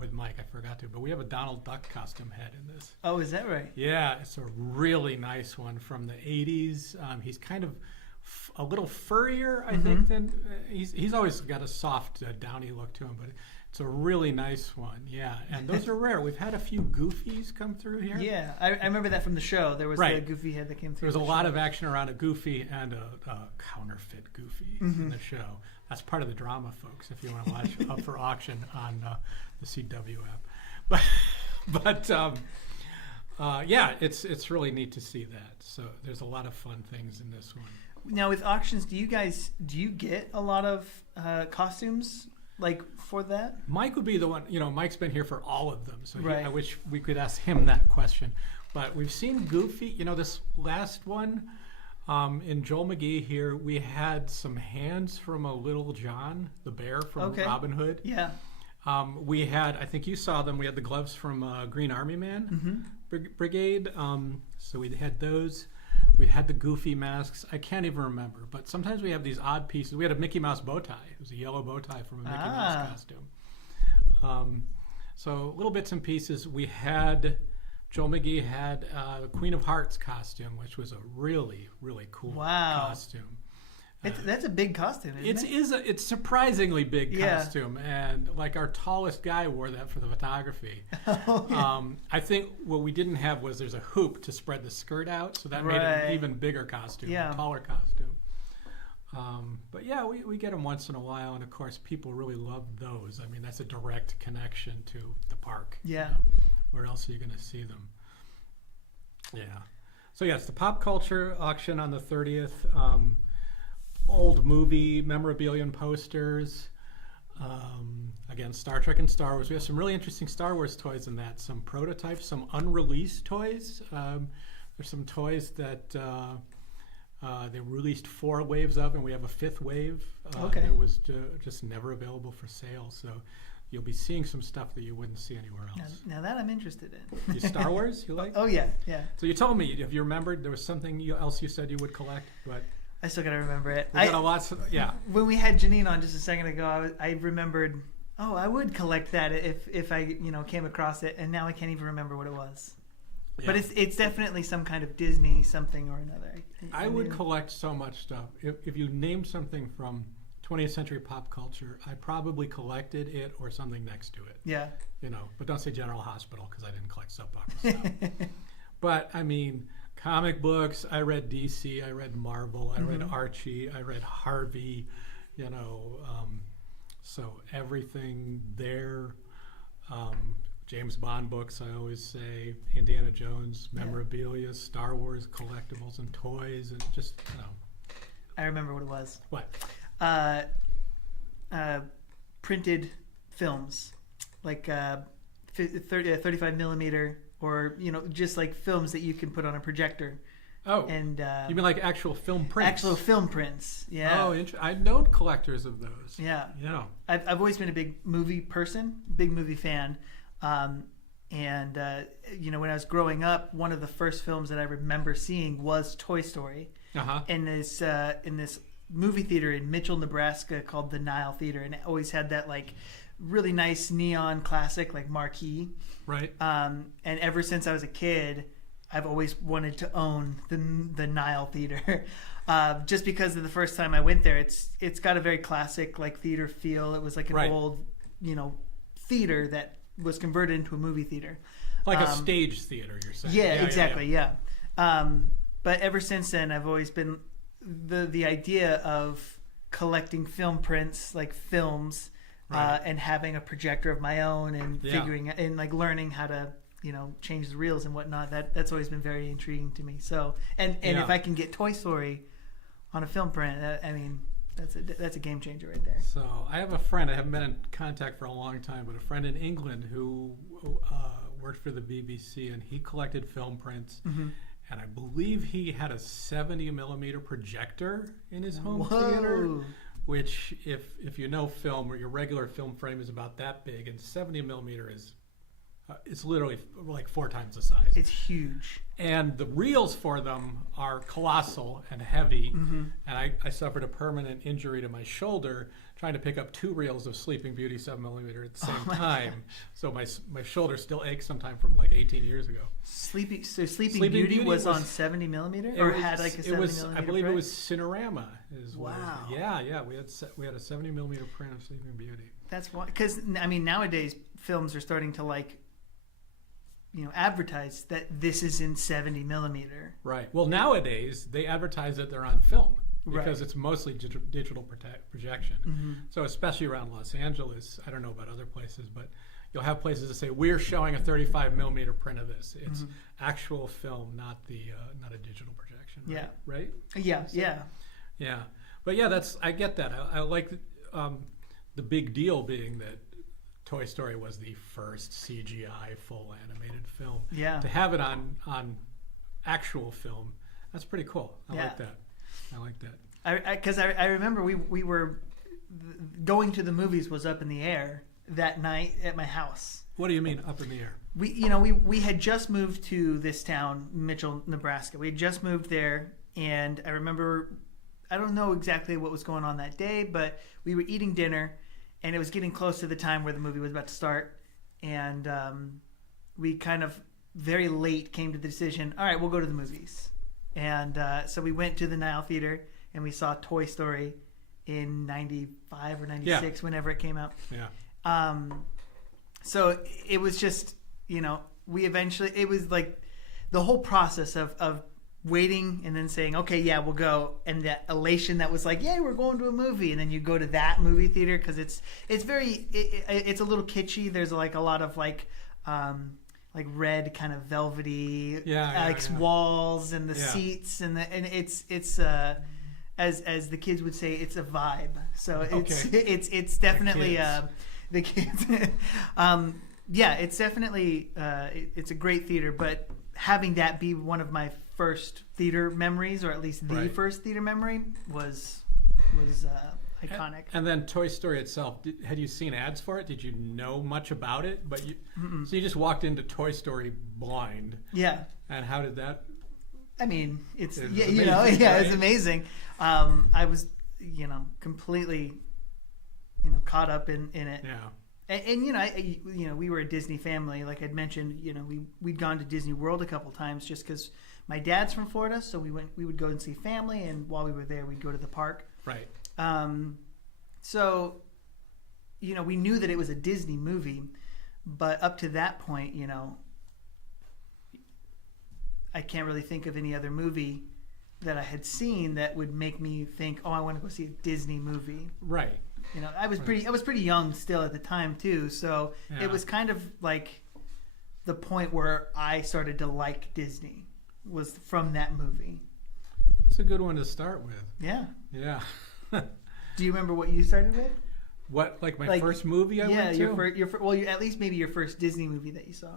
with Mike, I forgot to, but we have a Donald Duck costume head in this. Oh, is that right? Yeah, it's a really nice one from the 80s. He's kind of a little furrier, I think, than he's always got a soft downy look to him, but it's a really nice one. Yeah, and those are rare. We've had a few Goofies come through here. Yeah, I remember that from the show. There was the Goofy head that came through. There's a lot of action around a Goofy and a counterfeit Goofy in the show. That's part of the drama, folks, if you want to watch Up for Auction on the CW app. But yeah, it's really neat to see that. So there's a lot of fun things in this one. Now, with auctions, do you get a lot of costumes like for that? Mike would be the one. You know, Mike's been here for all of them, so Right. I wish we could ask him that question. But we've seen Goofy. You know, this last one in Joel McGee here, we had some hands from a Little John, the bear from Robin Hood. Yeah. We had, I think you saw them. We had the gloves from Green Army Man Brigade. So we had those. We had the Goofy masks. I can't even remember, but sometimes we have these odd pieces. We had a Mickey Mouse bow tie. It was a yellow bow tie from a Mickey Mouse costume. So little bits and pieces. We had, Joel McGee had the Queen of Hearts costume, which was a really, really cool costume. That's a big costume, isn't it? It's surprisingly big costume, and like our tallest guy wore that for the photography. I think what we didn't have was there's a hoop to spread the skirt out, so that made it an even bigger costume, a taller costume. But yeah, we get them once in a while, and of course people really love those. I mean, that's a direct connection to the park. Yeah. Where else are you going to see them? Yeah. So yes, the pop culture auction on the 30th. Old movie memorabilia and posters. Again, Star Trek and Star Wars. We have some really interesting Star Wars toys in that. Some prototypes, some unreleased toys. There's some toys that they released 4 waves of, and we have a 5th wave that was just never available for sale. So you'll be seeing some stuff that you wouldn't see anywhere else. Now that I'm interested in. You Star Wars, you like? Oh, yeah. So you told me, if you remembered, there was something else you said you would collect, but... I still gotta remember it. We got a lot. Yeah. When we had Janine on just a second ago, I remembered. Oh, I would collect that if I came across it, and now I can't even remember what it was. Yeah. But it's definitely some kind of Disney something or another. I would collect so much stuff. If you named something from 20th century pop culture, I probably collected it or something next to it. Yeah. But don't say General Hospital because I didn't collect soap opera stuff. But I mean. Comic books, I read DC, I read Marvel, I read Archie, I read Harvey, so everything there. James Bond books, I always say, Indiana Jones, memorabilia, Star Wars collectibles and toys, and just, I remember what it was. What? Printed films, like 35 millimeter. Or, just like films that you can put on a projector. Oh, and you mean like actual film prints? Actual film prints, yeah. Oh, I know collectors of those. Yeah. Yeah. I've always been a big movie person, big movie fan. And when I was growing up, one of the first films that I remember seeing was Toy Story. In this movie theater in Mitchell, Nebraska called the Nile Theater. And it always had that, like, really nice neon classic, like, marquee. Right. And ever since I was a kid, I've always wanted to own the Nile Theater, just because of the first time I went there. It's got a very classic like theater feel. It was like an Right. old, theater that was converted into a movie theater. Like a stage theater, you're saying. Yeah, exactly. Yeah. But ever since then, I've always been the idea of collecting film prints, like films, Right. and having a projector of my own and Yeah. figuring and like learning how to change the reels and whatnot. That's always been very intriguing to me. So and Yeah. if I can get Toy Story on a film print, that's a game changer right there. So I have a friend, I haven't been in contact for a long time, but a friend in England who worked for the BBC, and he collected film prints. Mm-hmm. And I believe he had a 70 millimeter projector in his home Whoa. theater, which if you know film, or your regular film frame is about that big, and 70 millimeter is it's literally like 4 times the size. It's huge. And the reels for them are colossal and heavy. Mm-hmm. And I suffered a permanent injury to my shoulder trying to pick up 2 reels of Sleeping Beauty 7 millimeter at the same time. So my shoulder still aches sometime from like 18 years ago. Sleeping Sleeping Beauty Beauty was was- on 70 millimeter, It or was- had like a it 70 was, millimeter. I believe print? it was Cinerama. Wow. Yeah. We had a 70 millimeter print of Sleeping Beauty. That's why, because nowadays films are starting to advertise that this is in 70 millimeter. Right. Well, nowadays they advertise that they're on film because Right. it's mostly digital projection. Mm-hmm. So especially around Los Angeles, I don't know about other places, but you'll have places that say we're showing a 35 millimeter print of this. It's actual film, not a digital projection. Right? Yeah. Right. Yeah, yeah. Yeah. But yeah, I get that. I like the big deal being that Toy Story was the first CGI full animated film. Yeah. To have it on actual film, that's pretty cool. I Yeah. like that. Because I remember we were going to the movies was up in the air that night at my house. What do you mean up in the air? We had just moved to this town, Mitchell, Nebraska. We had just moved there, and I remember, I don't know exactly what was going on that day, but we were eating dinner, and it was getting close to the time where the movie was about to start, and we kind of very late came to the decision, all right, we'll go to the movies. And so we went to the Nile Theater, and we saw Toy Story in 95 or 96, whenever it came out. Yeah. So it was just, we eventually, it was like the whole process of waiting and then saying, okay, yeah, we'll go. And that elation that was like, yeah, we're going to a movie. And then you go to that movie theater because it's a little kitschy. There's like a lot of like red kind of velvety walls and the seats and it's as the kids would say, it's a vibe. So it's definitely the kids. It's definitely it's a great theater, but having that be one of my first theater memories, or at least the first theater memory, was iconic. And then Toy Story itself, had you seen ads for it? Did you know much about it? But so you just walked into Toy Story blind. Yeah. And how did that? I mean, it's amazing, it's amazing. I was completely caught up in it. Yeah. And we were a Disney family, like I'd mentioned. We'd gone to Disney World a couple times just because my dad's from Florida, so we would go and see family, and while we were there, we'd go to the park. Right. So, we knew that it was a Disney movie, but up to that point, I can't really think of any other movie that I had seen that would make me think, oh, I want to go see a Disney movie. Right. I was pretty young still at the time too, so it was kind of like the point where I started to like Disney was from that movie. It's a good one to start with. Yeah. Yeah. Do you remember what you started with? What, like my first movie I went to? Yeah, at least maybe your first Disney movie that you saw.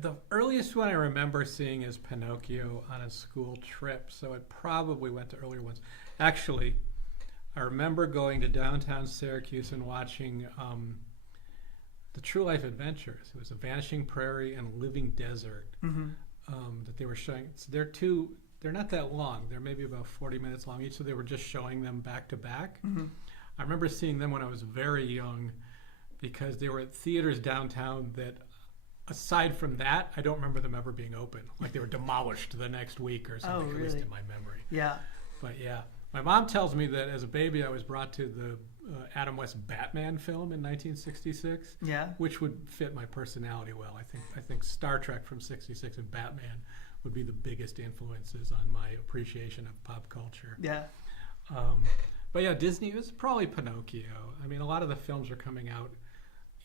The earliest one I remember seeing is Pinocchio on a school trip, so it probably went to earlier ones. Actually, I remember going to downtown Syracuse and watching the True Life Adventures. It was a Vanishing Prairie and Living Desert that they were showing. So they're not that long. They're maybe about 40 minutes long each, so they were just showing them back to back. I remember seeing them when I was very young because they were at theaters downtown that aside from that, I don't remember them ever being open. Like they were demolished the next week or something, at least really? in my memory. Yeah. But yeah, my mom tells me that as a baby I was brought to the Adam West Batman film in 1966. Yeah. Which would fit my personality well. I think Star Trek from '66 and Batman would be the biggest influences on my appreciation of pop culture. Yeah. But yeah, Disney was probably Pinocchio. I mean, a lot of the films are coming out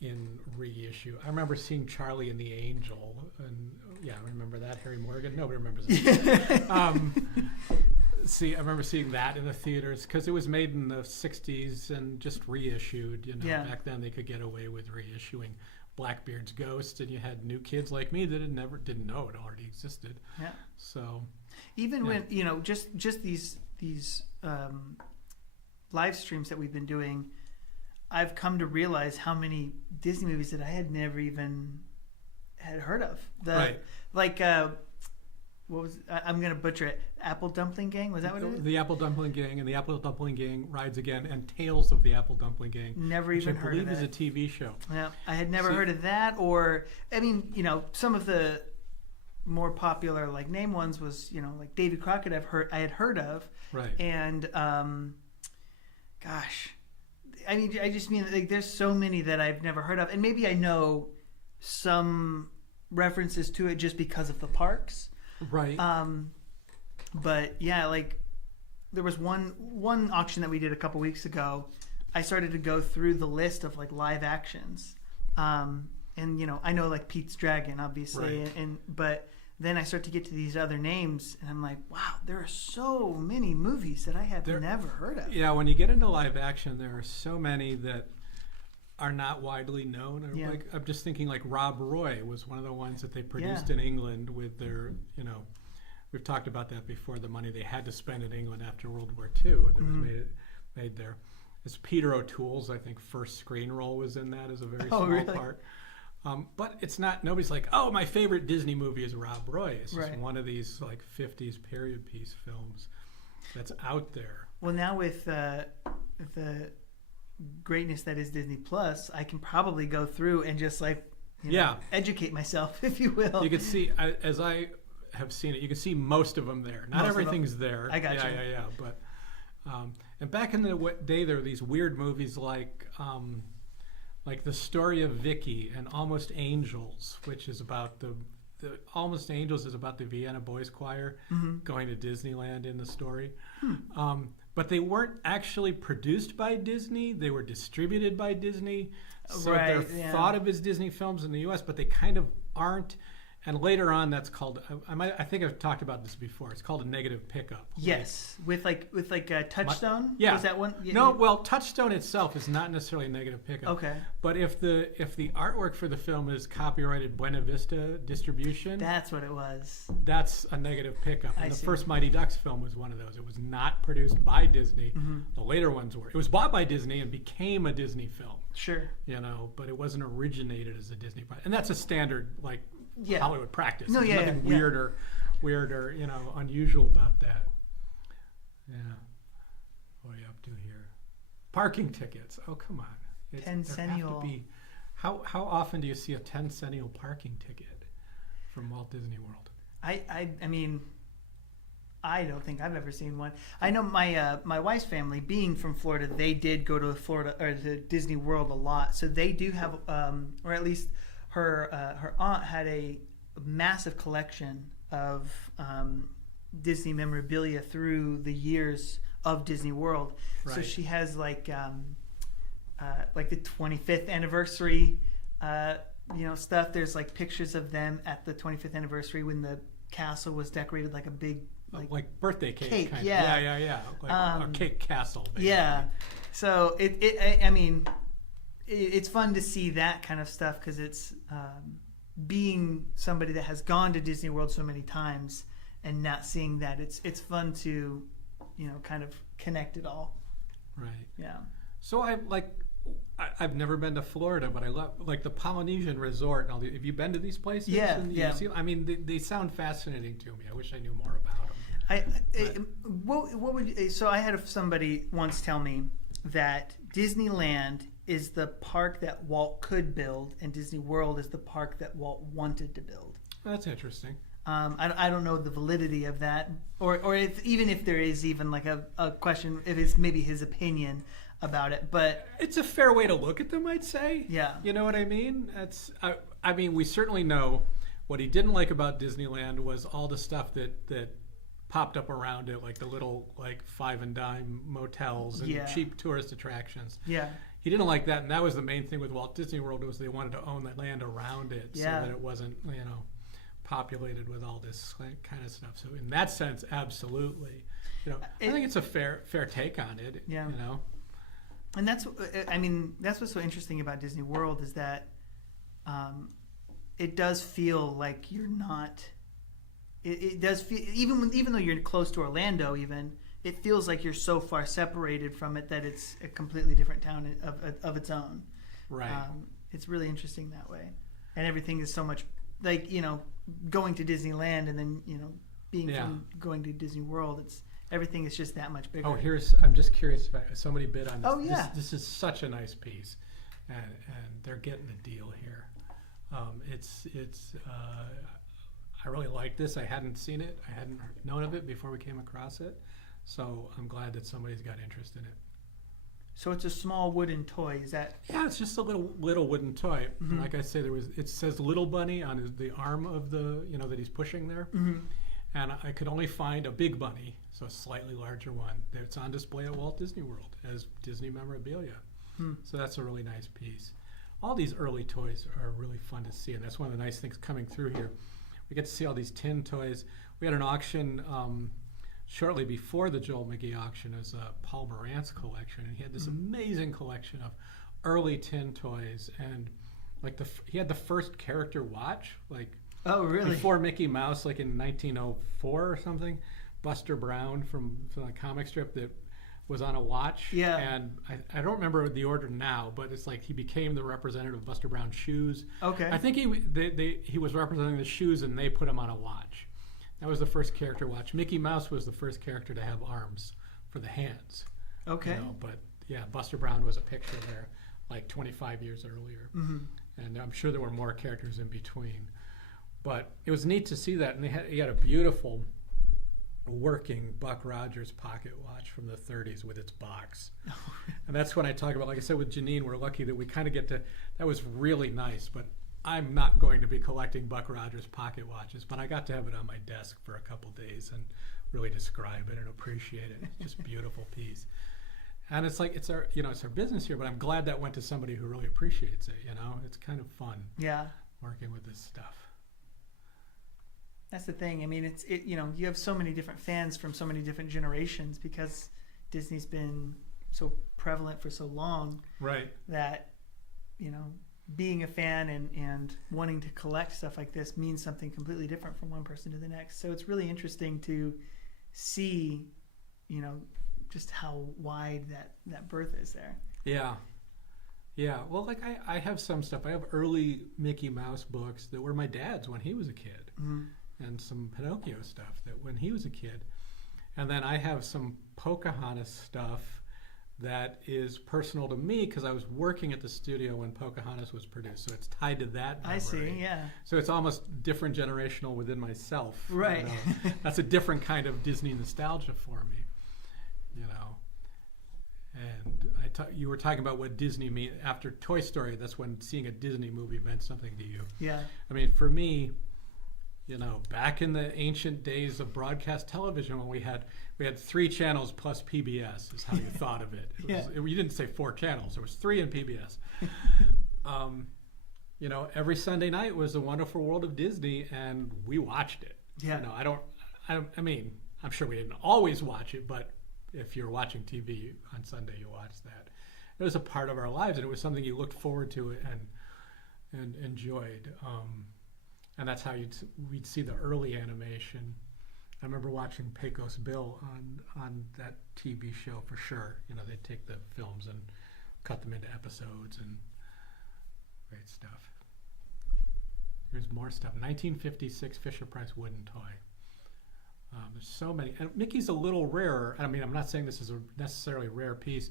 in reissue. I remember seeing Charlie and the Angel, and yeah, I remember that. Harry Morgan. Nobody remembers that. I remember seeing that in the theaters because it was made in the '60s and just reissued. You know, Yeah. back then they could get away with reissuing Blackbeard's Ghost, and you had new kids like me that didn't know it already existed. Yeah. So Even Yeah. when, you know, just these live streams that we've been doing, I've come to realize how many Disney movies that I had never even had heard of. Right. Like, what was, I'm going to butcher it, Apple Dumpling Gang? Was that what it is? The Apple Dumpling Gang and the Apple Dumpling Gang Rides Again and Tales of the Apple Dumpling Gang, Never which even I heard believe of is a it. TV show. Yeah, I had never See- heard of that. Or, I mean, you know, some of the more popular, like, name ones was, you know, like Davy Crockett I had heard of. Right. And, gosh, I mean, I just mean, like, there's so many that I've never heard of. And maybe I know some references to it just because of the parks. Right. But yeah, like there was one auction that we did a couple weeks ago. I started to go through the list of like live actions, and you know I know like Pete's Dragon obviously, Right. but then I start to get to these other names, and I'm like, wow, there are so many movies that I have never heard of. Yeah, when you get into live action, there are so many that are not widely known. Or Yeah. like I'm just thinking, like Rob Roy was one of the ones that they produced Yeah. in England with their, you know, we've talked about that before. The money they had to spend in England after World War II that Mm-hmm. was made there. It's Peter O'Toole's, I think, first screen role was in that as a very Oh, small really? part. But it's not. Nobody's like, oh, my favorite Disney movie is Rob Roy. It's just Right. one of these like '50s period piece films that's out there. Well, now with the greatness that is Disney Plus, I can probably go through and just like you know, Yeah. educate myself, if you will. You can see, as I have seen it, you can see most of them there. Not Most of them. everything's there. I got yeah, you. Yeah. But and back in the day, there were these weird movies like The Story of Vicky and Almost Angels, which is about the Almost Angels is about the Vienna Boys Choir going to Disneyland in the story. But they weren't actually produced by Disney. They were distributed by Disney. So Right, they're yeah. thought of as Disney films in the U.S., but they kind of aren't. And later on, that's called. I think I've talked about this before. It's called a negative pickup. Yes, with a Touchstone. Yeah. Was that one? Yeah, No, well, Touchstone itself is not necessarily a negative pickup. Okay. But if the artwork for the film is copyrighted Buena Vista Distribution, That's what it was. that's a negative pickup. I And the see. first Mighty Ducks film was one of those. It was not produced by Disney. Mm-hmm. The later ones were. It was bought by Disney and became a Disney film. Sure. You know, but it wasn't originated as a Disney product. And that's a standard like Yeah. Hollywood practice. No, There's yeah, nothing yeah. weirder, you know, unusual about that. Yeah. What are you up to here? Parking tickets. Oh, come on. There have to Tencennial. be. How often do you see a 10-centennial parking ticket from Walt Disney World? I mean, I don't think I've ever seen one. I know my wife's family, being from Florida, they did go to Florida or to Disney World a lot. So they do have, or at least her aunt had a massive collection of Disney memorabilia through the years of Disney World. So Right. she has like the 25th anniversary, stuff. There's like pictures of them at the 25th anniversary when the castle was decorated like a big Like birthday cake. Cake, kind yeah. Of. Yeah. Like a cake castle. Basically. Yeah. So it's fun to see that kind of stuff because it's being somebody that has gone to Disney World so many times and not seeing that. It's fun to, kind of connect it all. Right. Yeah. So I've never been to Florida, but I love like the Polynesian resort. And all have you been to these places? Yeah, in yeah. New Zealand? I mean, they sound fascinating to me. I wish I knew more about them. What would you, so I had somebody once tell me that Disneyland is the park that Walt could build, and Disney World is the park that Walt wanted to build. That's interesting. I don't know the validity of that, or even if there is even like a question, if it's maybe his opinion about it. But it's a fair way to look at them, I'd say. Yeah. You know what I mean? I mean, we certainly know what he didn't like about Disneyland was all the stuff that popped up around it, like the little like 5 and dime motels and cheap tourist attractions. Yeah. He didn't like that, and that was the main thing with Walt Disney World was they wanted to own the land around it so that it wasn't, populated with all this kind of stuff. So in that sense, absolutely. I think it's a fair take on it. Yeah. And that's what's so interesting about Disney World is that it does feel like you're not. It does feel even though you're close to Orlando, it feels like you're so far separated from it that it's a completely different town of its own. Right. It's really interesting that way, and everything is so much like going to Disneyland and then being from going to Disney World. Everything is just that much bigger. Oh, I'm just curious if somebody bid on this. Oh, yeah. This is such a nice piece, and they're getting a deal here. I really like this. I hadn't seen it. I hadn't known of it before we came across it. So I'm glad that somebody's got interest in it. So it's a small wooden toy. Is that? Yeah, it's just a little wooden toy. Mm-hmm. Like I say, it says Little Bunny on the arm of the that he's pushing there. Mm-hmm. And I could only find a Big Bunny, so a slightly larger one, that's on display at Walt Disney World as Disney memorabilia. So that's a really nice piece. All these early toys are really fun to see, and that's one of the nice things coming through here. We get to see all these tin toys. We had an auction shortly before the Joel McGee auction. It was Paul Morant's collection, and he had this amazing collection of early tin toys, and he had the first character watch, oh, really? Before Mickey Mouse, like in 1904 or something, Buster Brown from the comic strip that was on a watch. Yeah. And I don't remember the order now, but it's like he became the representative of Buster Brown's shoes. Okay. I think he was representing the shoes, and they put him on a watch. That was the first character watch. Mickey Mouse was the first character to have arms for the hands. Okay. But yeah, Buster Brown was a picture there, like 25 years earlier. Mm-hmm. And I'm sure there were more characters in between. But it was neat to see that, and he had a beautiful working Buck Rogers pocket watch from the 30s with its box. And that's when I talk about, like I said with Janine, we're lucky that we kind of get to, that was really nice, but I'm not going to be collecting Buck Rogers pocket watches, but I got to have it on my desk for a couple days and really describe it and appreciate it. It's just a beautiful piece. And it's like, it's our business here, but I'm glad that went to somebody who really appreciates it, It's kind of fun. Yeah. Working with this stuff. That's the thing. I mean, you have so many different fans from so many different generations because Disney's been so prevalent for so long. Right. That, being a fan and wanting to collect stuff like this means something completely different from one person to the next. So it's really interesting to see, just how wide that berth is there. Yeah. Yeah. Well, like I have some stuff. I have early Mickey Mouse books that were my dad's when he was a kid. Mm-hmm. And some Pinocchio stuff that when he was a kid. And then I have some Pocahontas stuff that is personal to me because I was working at the studio when Pocahontas was produced. So it's tied to that memory. I see, yeah. So it's almost different generational within myself. Right. That's a different kind of Disney nostalgia for me, And you were talking about what Disney mean after Toy Story. That's when seeing a Disney movie meant something to you. Yeah. I mean, for me, back in the ancient days of broadcast television when we had 3 channels plus PBS is how you thought of it. You didn't say 4 channels. There was 3 in PBS. Every Sunday night was A Wonderful World of Disney, and we watched it. Yeah. I mean, I'm sure we didn't always watch it, but if you're watching TV on Sunday, you watch that. It was a part of our lives, and it was something you looked forward to and enjoyed. And that's how we'd see the early animation. I remember watching Pecos Bill on that TV show for sure. They'd take the films and cut them into episodes and great stuff. Here's more stuff. 1956 Fisher-Price wooden toy. There's so many. And Mickey's a little rarer. I mean, I'm not saying this is a necessarily rare piece,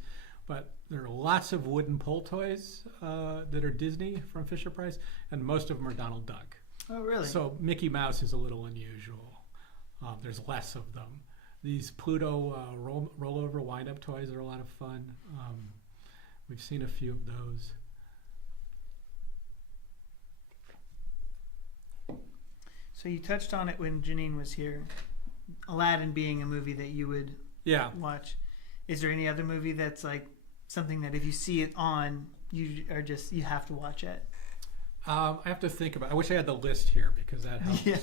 but there are lots of wooden pull toys that are Disney from Fisher-Price, and most of them are Donald Duck. Oh, really? So Mickey Mouse is a little unusual. There's less of them. These Pluto rollover wind-up toys are a lot of fun. We've seen a few of those. So you touched on it when Janine was here. Aladdin being a movie that you would watch. Is there any other movie that's like something that if you see it on, you have to watch it? I have to think about it. I wish I had the list here because that helps. Yeah.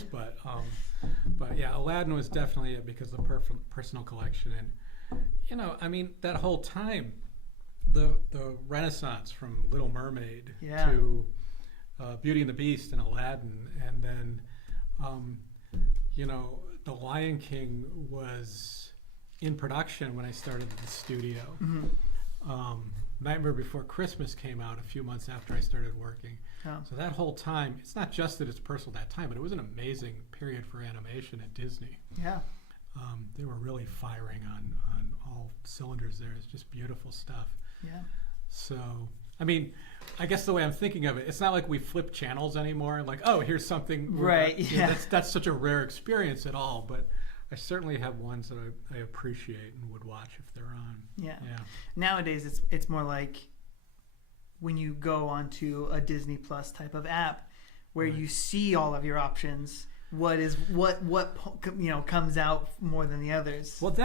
But yeah, Aladdin was definitely it because of the personal collection. And, I mean, that whole time, the Renaissance from Little Mermaid to Beauty and the Beast and Aladdin. And then, The Lion King was in production when I started at the studio. Mm-hmm. Nightmare Before Christmas came out a few months after I started working. Oh. So that whole time, it's not just that it's personal that time, but it was an amazing period for animation at Disney. Yeah. They were really firing on all cylinders there. It's just beautiful stuff. Yeah. So, I mean, I guess the way I'm thinking of it, it's not like we flip channels anymore. Like, oh, here's something. Right. Yeah. That's such a rare experience at all. But I certainly have ones that I appreciate and would watch if they're on. Yeah. Yeah. Nowadays, it's more like when you go onto a Disney Plus type of app where you see all of your options. What comes out more than the others? Well,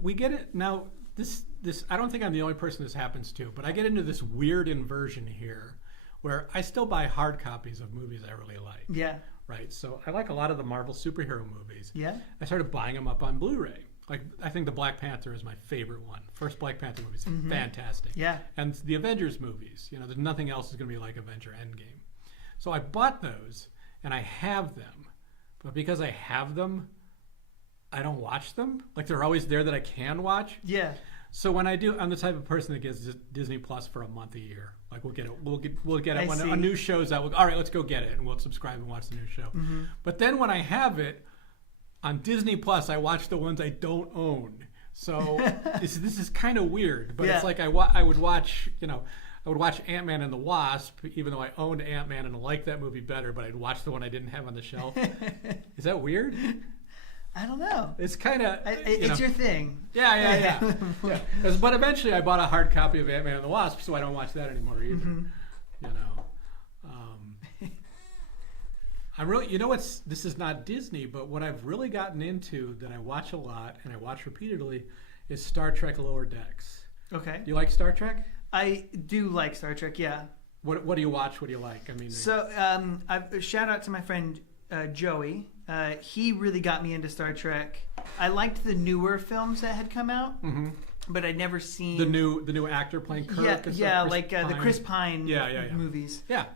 we get it now. This I don't think I'm the only person this happens to, but I get into this weird inversion here where I still buy hard copies of movies I really like. Yeah. Right. So I like a lot of the Marvel superhero movies. Yeah. I started buying them up on Blu-ray. Like, I think the Black Panther is my favorite one. First Black Panther movie is fantastic. Yeah. And the Avengers movies, there's nothing else is going to be like Avenger Endgame. So I bought those and I have them. But because I have them, I don't watch them. Like, they're always there that I can watch. Yeah. So when I do, I'm the type of person that gets Disney Plus for a month a year. Like, we'll get it when a new show's out. All right, let's go get it, and we'll subscribe and watch the new show. Mm-hmm. But then when I have it on Disney Plus, I watch the ones I don't own. So this is kind of weird. But it's like I would watch, I would watch Ant-Man and the Wasp, even though I owned Ant-Man and I liked that movie better, but I'd watch the one I didn't have on the shelf. Is that weird? I don't know. It's kind of... It's your thing. Yeah. But eventually I bought a hard copy of Ant-Man and the Wasp, so I don't watch that anymore either. Mm-hmm. I'm really... this is not Disney, but what I've really gotten into that I watch a lot and I watch repeatedly is Star Trek Lower Decks. Okay. Do you like Star Trek? I do like Star Trek, yeah. What do you watch? What do you like? I mean... So, shout out to my friend Joey. He really got me into Star Trek. I liked the newer films that had come out, but I'd never seen... The new actor playing Kirk? The Chris Pine movies. Yeah.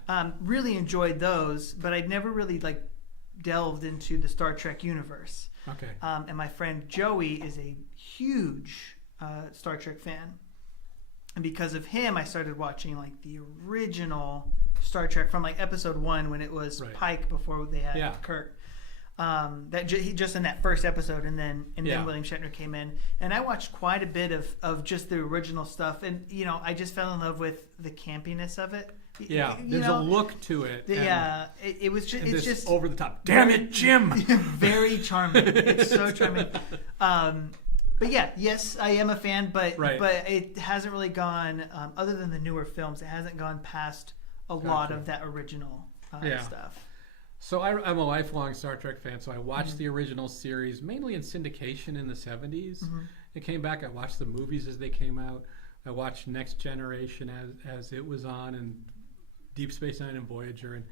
Really enjoyed those, but I'd never really delved into the Star Trek universe. Okay. And my friend Joey is a huge Star Trek fan. And because of him, I started watching the original Star Trek from episode 1 when it was Pike before they had Kirk. Just in that first episode, and then William Shatner came in, and I watched quite a bit of just the original stuff, and I just fell in love with the campiness of it. Yeah, there's a look to it. It was just it's just over the top. Damn it, Jim! Very charming. It's so charming. But yes, I am a fan, but it hasn't really gone, other than the newer films, it hasn't gone past a lot of that original stuff. So I'm a lifelong Star Trek fan, so I watched the original series, mainly in syndication in the 70s. It came back, I watched the movies as they came out. I watched Next Generation as it was on, and Deep Space Nine and Voyager, and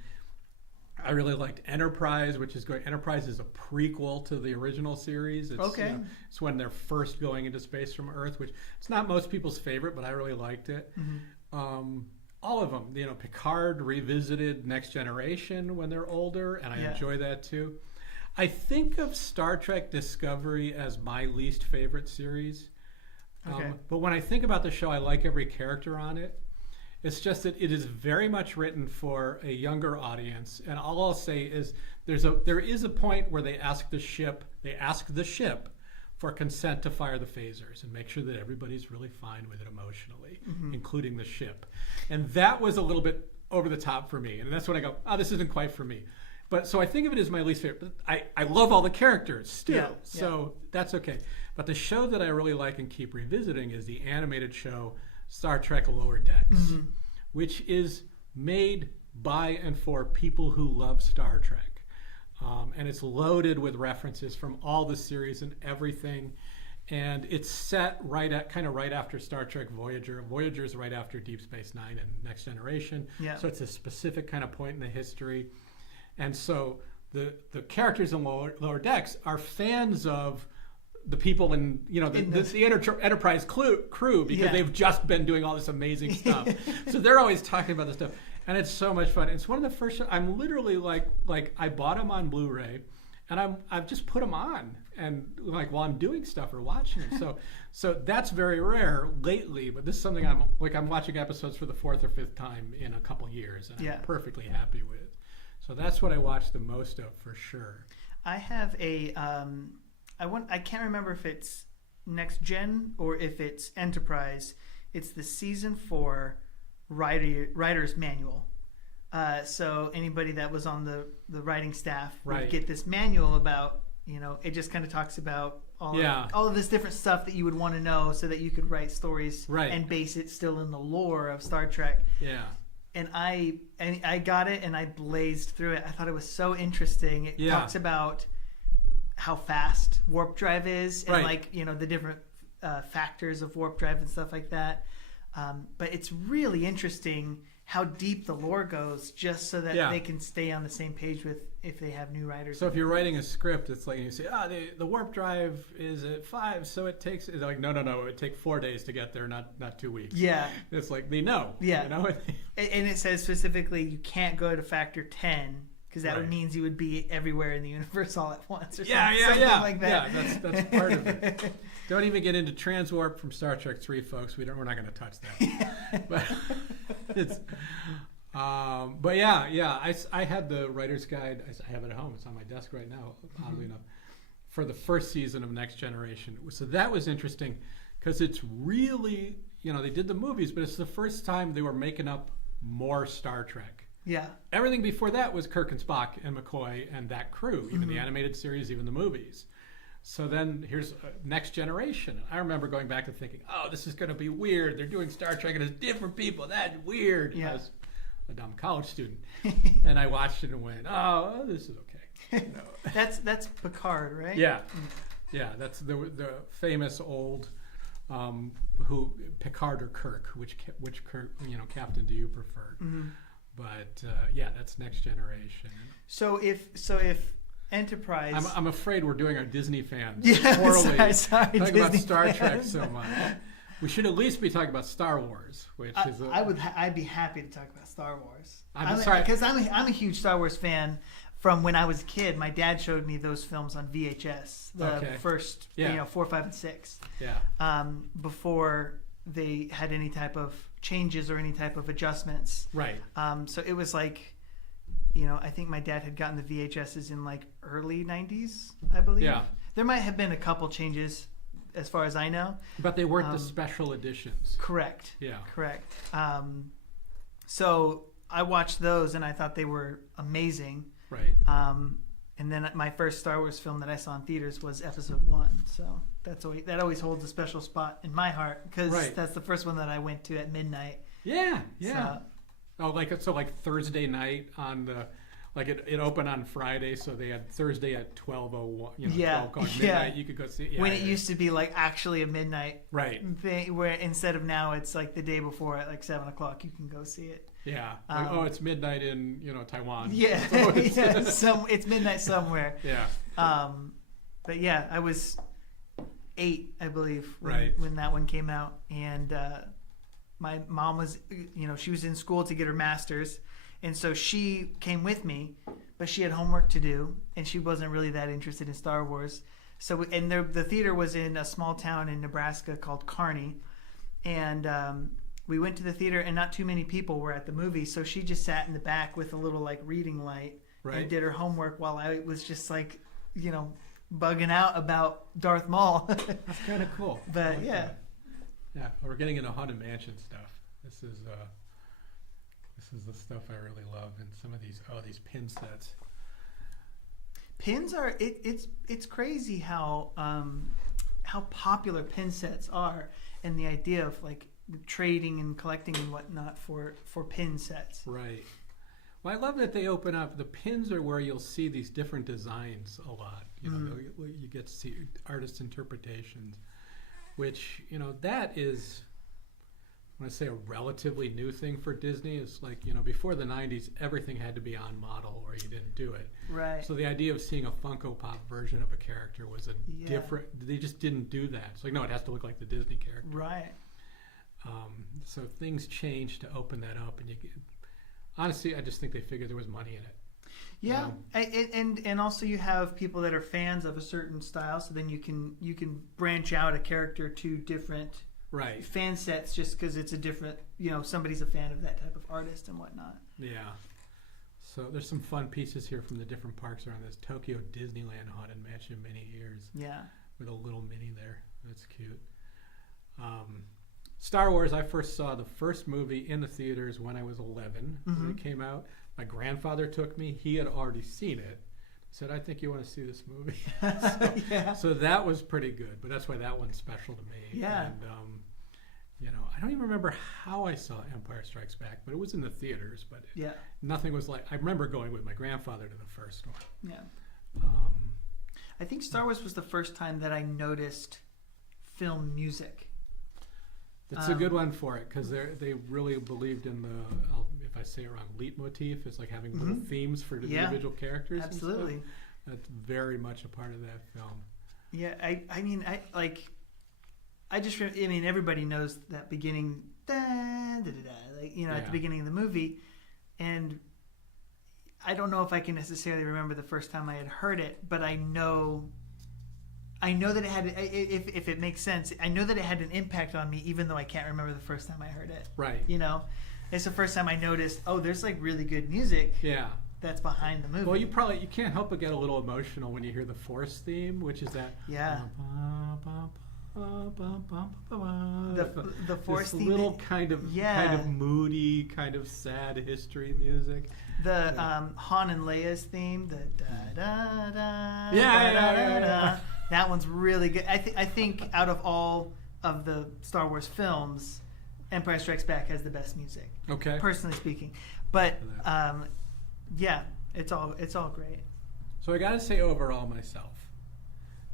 I really liked Enterprise, which is great. Enterprise is a prequel to the original series. It's when they're first going into space from Earth, which it's not most people's favorite, but I really liked it. All of them, Picard revisited Next Generation when they're older, and I enjoy that too. I think of Star Trek Discovery as my least favorite series. But when I think about the show, I like every character on it. It's just that it is very much written for a younger audience, and all I'll say is there is a point where they ask the ship for consent to fire the phasers and make sure that everybody's really fine with it emotionally, including the ship. And that was a little bit over the top for me. And that's when I go, oh, this isn't quite for me. But so I think of it as my least favorite. But I love all the characters still, so that's okay. But the show that I really like and keep revisiting is the animated show Star Trek Lower Decks, which is made by and for people who love Star Trek. And it's loaded with references from all the series and everything. And it's set right after Star Trek Voyager. Voyager is right after Deep Space Nine and Next Generation. Yeah. So it's a specific kind of point in the history. And so the characters in Lower Decks are fans of the people in the Enterprise crew because they've just been doing all this amazing stuff. So they're always talking about this stuff, and it's so much fun. It's one of the first shows. I'm literally like I bought them on Blu-ray, and I've just put them on and like while I'm doing stuff or watching them. So that's very rare lately. But this is something I'm watching episodes for the 4th or 5th time in a couple years, and I'm perfectly happy with. So that's what I watch the most of for sure. I have a I can't remember if it's Next Gen or if it's Enterprise. It's the season 4 writer's manual. So anybody that was on the writing staff would get this manual about, it just kind of talks about all of this different stuff that you would want to know so that you could write stories and base it still in the lore of Star Trek. Yeah. And I got it and I blazed through it. I thought it was so interesting. It talks about how fast warp drive is and the different factors of warp drive and stuff like that. But it's really interesting how deep the lore goes just so that they can stay on the same page with if they have new writers. So if you're writing a script, it's like you say, the warp drive is at 5, so it takes. It's like no, it would take 4 days to get there, not 2 weeks. Yeah, it's like they know. Yeah, and it says specifically you can't go to factor 10 because that means you would be everywhere in the universe all at once or something like that. Yeah, that's part of it. Don't even get into transwarp from Star Trek 3, folks. We're not going to touch that. But it's, I had the writer's guide. I have it at home. It's on my desk right now, oddly enough, for the first season of Next Generation. So that was interesting because it's really, they did the movies, but it's the first time they were making up more Star Trek. Yeah. Everything before that was Kirk and Spock and McCoy and that crew, even the animated series, even the movies. So then here's Next Generation. I remember going back and thinking, oh, this is going to be weird. They're doing Star Trek and it's different people. That's weird. Yeah. I was a dumb college student. And I watched it and went, oh, this is okay. That's Picard, right? Yeah. Yeah, that's the famous old Picard or Kirk, which Kirk, captain do you prefer? Mm-hmm. But that's Next Generation. So if Enterprise, I'm afraid we're doing our Disney fans poorly. Sorry, talking about Star Trek so much. We should at least be talking about Star Wars, which is. I'd be happy to talk about Star Wars. I'm sorry because I'm a huge Star Wars fan. From when I was a kid, my dad showed me those films on VHS. The first, 4, 5, and 6. Yeah. Before they had any type of changes or any type of adjustments. Right. So it was like, I think my dad had gotten the VHSs in like early 90s, I believe. Yeah. There might have been a couple changes as far as I know. But they weren't the special editions. Correct. Yeah. Correct. So I watched those and I thought they were amazing. Right. And then my first Star Wars film that I saw in theaters was Episode 1. So that always holds a special spot in my heart because that's the first one that I went to at midnight. Yeah, yeah. So, like Thursday night on the, it opened on Friday, so they had Thursday at 12:01. 12 midnight. You could go see. Yeah, when it used to be like actually a midnight thing, where instead of now it's like the day before at like 7:00 you can go see it. Yeah. It's midnight in Taiwan. Yeah. It's midnight somewhere. Yeah. But yeah, I was 8, I believe, when that one came out, and my mom was, she was in school to get her master's, and so she came with me, but she had homework to do, and she wasn't really that interested in Star Wars. So, and the theater was in a small town in Nebraska called Kearney, and we went to the theater, and not too many people were at the movie, so she just sat in the back with a little reading light and did her homework while I was just bugging out about Darth Maul. That's kind of cool. I But like yeah. that. Yeah, we're getting into Haunted Mansion stuff. This is the stuff I really love, and some of these pin sets. Pins are it's crazy how popular pin sets are, and the idea of like trading and collecting and whatnot for pin sets. Right. Well, I love that they open up. The pins are where you'll see these different designs a lot. You know, you get to see artists' interpretations, which, you know, that is, I want to say, a relatively new thing for Disney. It's like, you know, before the 90s, everything had to be on model or you didn't do it. Right. So the idea of seeing a Funko Pop version of a character was different. They just didn't do that. It's like, no, it has to look like the Disney character. Right. So things changed to open that up, and honestly, I just think they figured there was money in it. Yeah, and also you have people that are fans of a certain style, so then you can branch out a character to different Right. fan sets just because it's a different, you know, somebody's a fan of that type of artist and whatnot. Yeah. So there's some fun pieces here from the different parks around this Tokyo Disneyland Haunted Mansion mini ears Yeah. with a little mini there. That's cute. Star Wars, I first saw the first movie in the theaters when I was 11 when it came out. My grandfather took me. He had already seen it. He said, I think you want to see this movie. Yeah. So that was pretty good, but that's why that one's special to me. Yeah. And, you know, I don't even remember how I saw Empire Strikes Back, but it was in the theaters. But Yeah. nothing was like, I remember going with my grandfather to the first one. Yeah. Um, I think Star Wars was the first time that I noticed film music. It's a good one for it because they really believed in the, if I say it wrong, leitmotif. It's like having little themes for the individual characters. Absolutely. And stuff. That's very much a part of that film. Yeah, I mean, everybody knows that beginning, da, da, da, da, like, you know, at the beginning of the movie, and I don't know if I can necessarily remember the first time I had heard it, but I know that it had, if it makes sense, I know that it had an impact on me, even though I can't remember the first time I heard it. Right. You know, it's the first time I noticed, oh, there's like really good music. Yeah. That's behind the movie. Well, you can't help but get a little emotional when you hear the Force theme, which is that. Yeah. The Force this theme. little kind of moody, kind of sad history music. The Han and Leia's theme, the da da da. Yeah. That one's really good. I think out of all of the Star Wars films, Empire Strikes Back has the best music. Okay. Personally speaking, but yeah, it's all great. So I gotta say, overall, myself,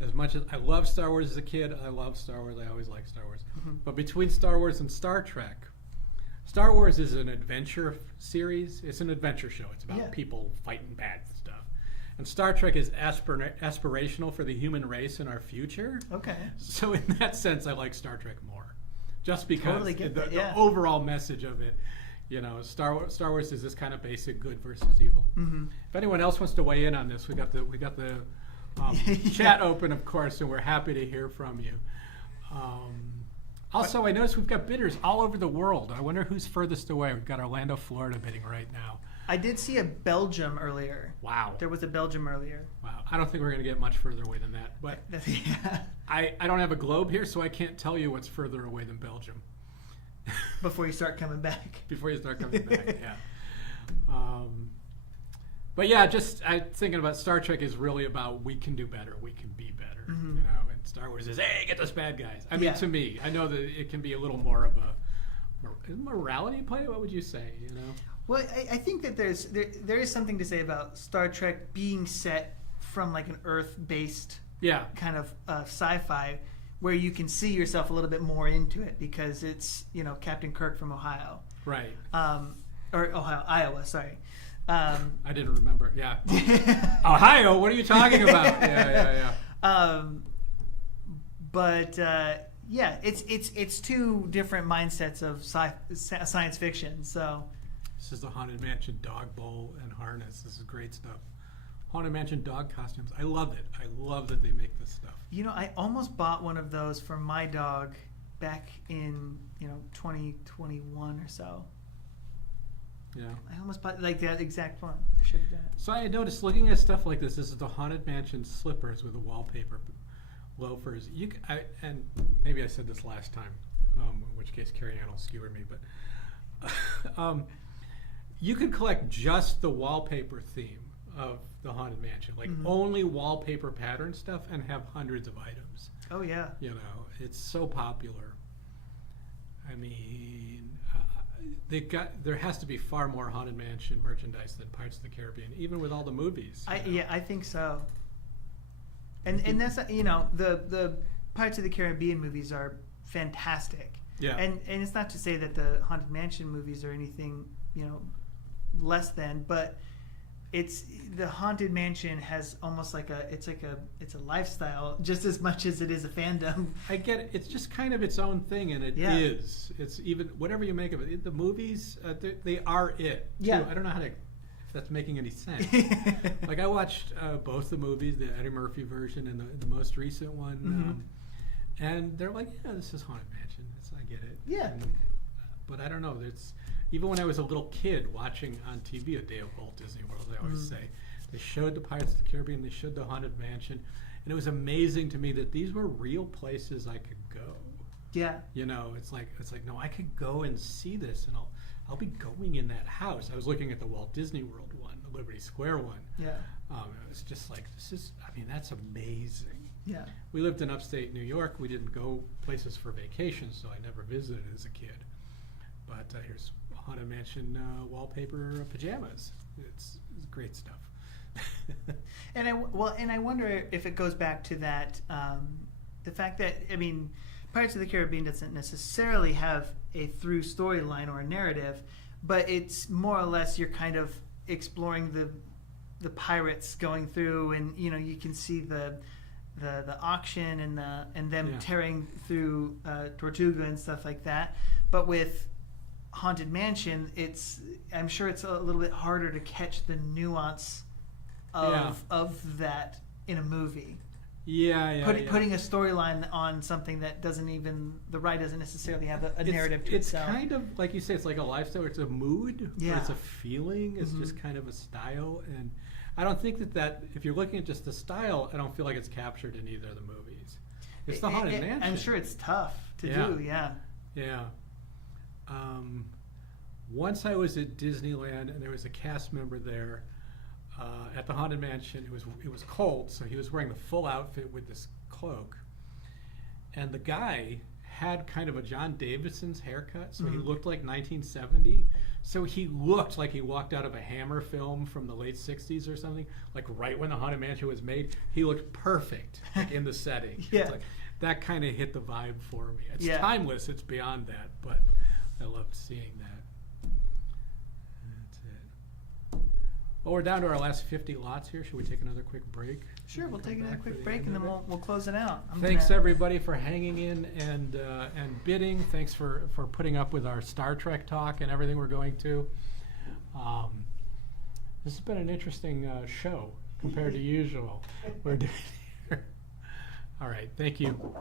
as much as I love Star Wars as a kid, I love Star Wars. I always liked Star Wars. But between Star Wars and Star Trek, Star Wars is an adventure series. It's an adventure show. It's about people fighting bad stuff. And Star Trek is aspirational for the human race in our future. Okay. So in that sense, I like Star Trek more, just because Totally get that, the overall message of it. You know, Star Wars is this kind of basic good versus evil. If anyone else wants to weigh in on this, we got the chat open, of course, and we're happy to hear from you. Also, I noticed we've got bidders all over the world. I wonder who's furthest away. We've got Orlando, Florida bidding right now. I did see a Belgium earlier. Wow. There was a Belgium earlier. Wow. I don't think we're going to get much further away than that. But Yeah. I don't have a globe here, so I can't tell you what's further away than Belgium. Before you start coming back. Before you start coming back, yeah. But yeah, I'm thinking about Star Trek is really about we can do better, we can be better, you know. And Star Wars is, hey, get those bad guys. I mean, to me, I know that it can be a little more of a morality play. What would you say? You know. Well, I think that there is something to say about Star Trek being set from like an Earth-based kind of sci-fi, where you can see yourself a little bit more into it because it's, you know, Captain Kirk from Ohio. Right. Or Iowa, sorry. I didn't remember. Yeah. Ohio, what are you talking about? Yeah. But yeah, it's two different mindsets of science fiction. So this is the Haunted Mansion dog bowl and harness. This is great stuff. Haunted Mansion dog costumes. I love it. I love that they make this stuff. You know, I almost bought one of those for my dog back in 2021 or so. Yeah. I almost bought like that exact one. I should have done it. So I noticed looking at stuff like this. This is the Haunted Mansion slippers with the wallpaper loafers. And maybe I said this last time, in which case Carrie Ann will skewer me. But you could collect just the wallpaper theme of the Haunted Mansion, like only wallpaper pattern stuff, and have hundreds of items. Oh yeah. You know, it's so popular. I mean, there has to be far more Haunted Mansion merchandise than Pirates of the Caribbean, even with all the movies. Yeah, I think so. And that's the Pirates of the Caribbean movies are fantastic. Yeah. And it's not to say that the Haunted Mansion movies are anything less than, but it's the Haunted Mansion has almost like it's a lifestyle just as much as it is a fandom. I get it. It's just kind of its own thing, and it is. It's even whatever you make of it. The movies, they are it. Too. Yeah. I don't know if that's making any sense. Like I watched both the movies, the Eddie Murphy version and the most recent one, and they're like, yeah, this is Haunted Mansion. I get it. Yeah. But I don't know. Even when I was a little kid watching on TV A Day of Walt Disney World, I always say, they showed the Pirates of the Caribbean, they showed the Haunted Mansion, and it was amazing to me that these were real places I could go. Yeah. You know, it's like no, I could go and see this, and I'll be going in that house. I was looking at the Walt Disney World one, the Liberty Square one. Yeah. It was just like, that's amazing. Yeah. We lived in upstate New York. We didn't go places for vacation, so I never visited as a kid. But here's Haunted Mansion wallpaper pajamas. It's great stuff. And I wonder if it goes back to that the fact that Pirates of the Caribbean doesn't necessarily have a through storyline or a narrative, but it's more or less you're kind of exploring the pirates going through, and you can see the auction and them tearing through Tortuga and stuff like that. But with Haunted Mansion, I'm sure it's a little bit harder to catch the nuance of that in a movie. Putting a storyline on something that doesn't even the ride doesn't necessarily have a narrative to itself. It's kind of like you say, it's like a lifestyle. It's a mood. Yeah. Or it's a feeling. It's just kind of a style, and I don't think that if you're looking at just the style, I don't feel like it's captured in either of the movies. It's the Haunted Mansion. I'm sure it's tough to do. Yeah. Yeah. Once I was at Disneyland, and there was a cast member there at the Haunted Mansion. It was cold, so he was wearing the full outfit with this cloak, and the guy had kind of a John Davidson's haircut, so he looked like 1970. So he looked like he walked out of a Hammer film from the late 60s or something, like right when the Haunted Mansion was made. He looked perfect in the setting. Yeah. It's like, that kind of hit the vibe for me. It's Yeah. timeless, it's beyond that, but I loved seeing that. That's it. Well, we're down to our last 50 lots here. Should we take another quick break? Sure, we'll Come take another back for quick the break end and then of it? we'll close it out. Thanks everybody for hanging in and bidding. Thanks for putting up with our Star Trek talk and everything we're going to. This has been an interesting show compared to usual. We're doing here. All right, thank you.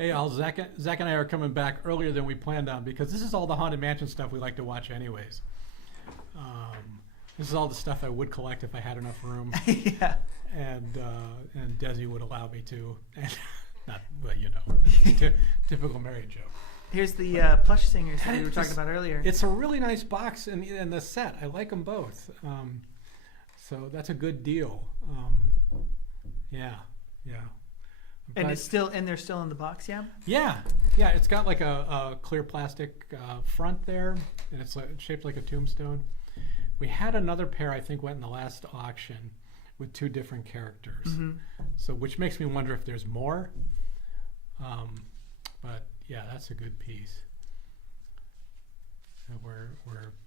Hey, Zach and I are coming back earlier than we planned on because this is all the Haunted Mansion stuff we like to watch anyways. This is all the stuff I would collect if I had enough room. Yeah. And Desi would allow me to. And not, well, typical married joke. Here's the plush singers that we were talking about earlier. It's a really nice box and the set. I like them both. So that's a good deal. Yeah. And they're still in the box, yeah? Yeah. It's got like a clear plastic front there, and it's shaped like a tombstone. We had another pair, I think, went in the last auction with 2 different characters. Mm-hmm. So, which makes me wonder if there's more. But yeah, that's a good piece. And we're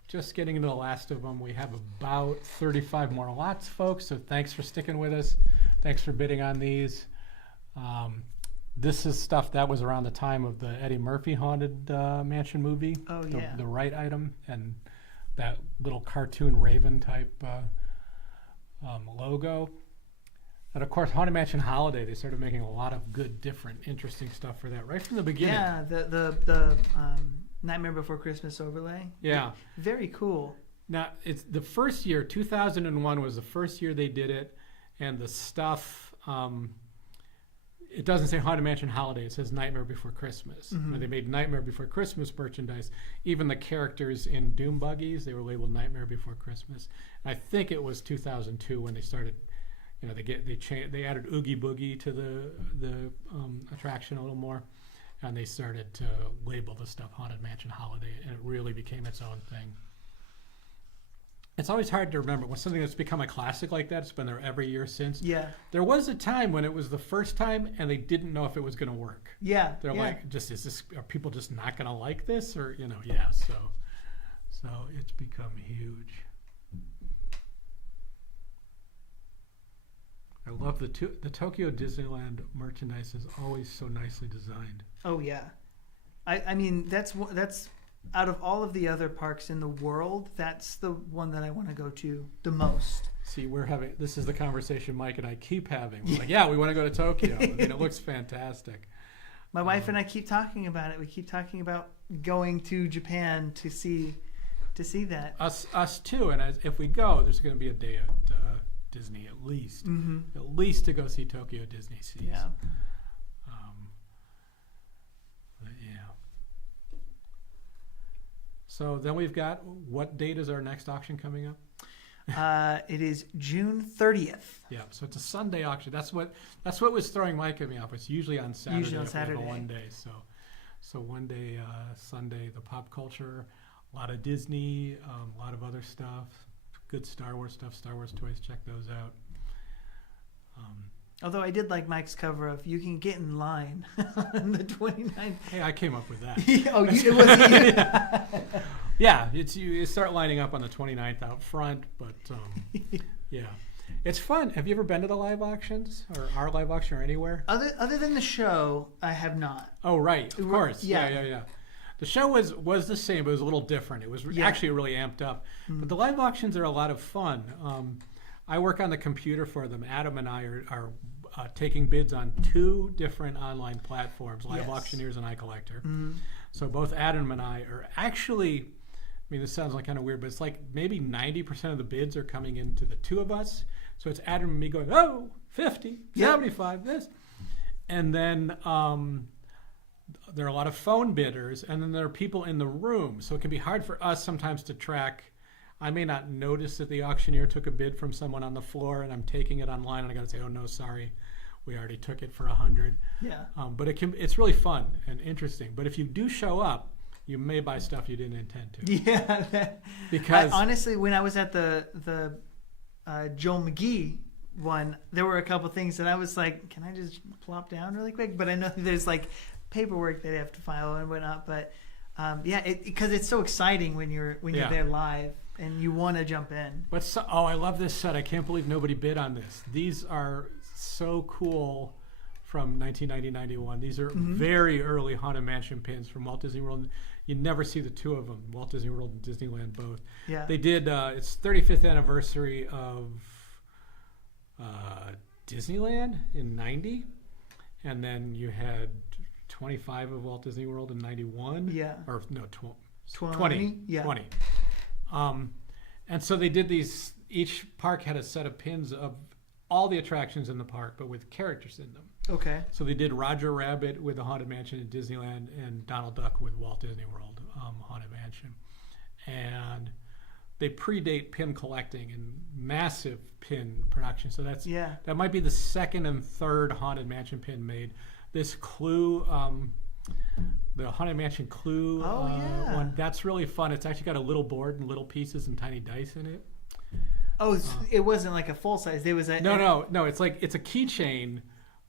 just getting into the last of them. We have about 35 more lots, folks. So thanks for sticking with us. Thanks for bidding on these. This is stuff that was around the time of the Eddie Murphy Haunted Mansion movie. Oh, yeah. The right item and that little cartoon raven type logo. And of course, Haunted Mansion Holiday, they started making a lot of good, different, interesting stuff for that right from the beginning. Yeah, the Nightmare Before Christmas overlay. Yeah. Very cool. Now, it's the first year, 2001 was the first year they did it, and the stuff, it doesn't say Haunted Mansion Holiday, it says Nightmare Before Christmas. Mm-hmm. When they made Nightmare Before Christmas merchandise, even the characters in Doom Buggies, they were labeled Nightmare Before Christmas. And I think it was 2002 when they started, they added Oogie Boogie to the attraction a little more, and they started to label the stuff Haunted Mansion Holiday, and it really became its own thing. It's always hard to remember when something that's become a classic like that. It's been there every year since. Yeah. There was a time when it was the first time, and they didn't know if it was going to work. Yeah. They're yeah. like, are people just not going to like this, or yeah. So it's become huge. I love the Tokyo Disneyland merchandise is always so nicely designed. Oh yeah, I mean that's out of all of the other parks in the world, that's the one that I want to go to the most. See, this is the conversation Mike and I keep having. We're like, yeah, we want to go to Tokyo. I mean, it looks fantastic. My wife and I keep talking about it. We keep talking about going to Japan to see that. Us too. And if we go, there's going to be a day at Disney at least. Mm-hmm. At least to go see Tokyo Disney Seas. Yeah. Yeah. So then we've got, what date is our next auction coming up? It is June 30th. Yeah, so it's a Sunday auction. That's what was throwing Mike and me off. It's usually on Saturday. Usually on Saturday. One day. So one day, Sunday, the pop culture, a lot of Disney, a lot of other stuff, good Star Wars stuff, Star Wars toys. Check those out. Although I did like Mike's cover of "You Can Get in Line" on the 29th. Hey, I came up with that. It wasn't you. Yeah, you start lining up on the 29th out front, but yeah, it's fun. Have you ever been to the live auctions or our live auction or anywhere? Other than the show, I have not. Oh, right, of course. Yeah. Yeah. The show was the same, but it was a little different. It was actually really amped up. Mm-hmm. But the live auctions are a lot of fun. I work on the computer for them. Adam and I are taking bids on 2 different online platforms, Live Auctioneers and iCollector. Mm-hmm. So both Adam and I are actually, I mean, this sounds like kind of weird, but it's like maybe 90% of the bids are coming into the 2 of us. So it's Adam and me going, 50, 75, this. And then there are a lot of phone bidders, and then there are people in the room. So it can be hard for us sometimes to track. I may not notice that the auctioneer took a bid from someone on the floor, and I'm taking it online, and I got to say, oh, no, sorry. We already took it for 100. Yeah. But it's really fun and interesting. But if you do show up, you may buy stuff you didn't intend to. Yeah. Because honestly, when I was at the Joel McGee one, there were a couple things that I was like, can I just plop down really quick? But I know there's like paperwork that I have to file and whatnot. But because it's so exciting when you're there live and you want to jump in. But I love this set. I can't believe nobody bid on this. These are so cool from 1990-91. These are very early Haunted Mansion pins from Walt Disney World. You never see the 2 of them, Walt Disney World and Disneyland both. Yeah. They did, it's 35th anniversary of Disneyland in 90. And then you had 25 of Walt Disney World in 91. Yeah. Or no, 20? 20. Yeah. 20. And so they did these, each park had a set of pins of all the attractions in the park, but with characters in them. Okay. So they did Roger Rabbit with the Haunted Mansion in Disneyland and Donald Duck with Walt Disney World Haunted Mansion. And they predate pin collecting and massive pin production. So that might be the second and third Haunted Mansion pin made. This Clue, the Haunted Mansion Clue one, that's really fun. It's actually got a little board and little pieces and tiny dice in it. Oh, it wasn't like a full size. There was a No. It's a keychain,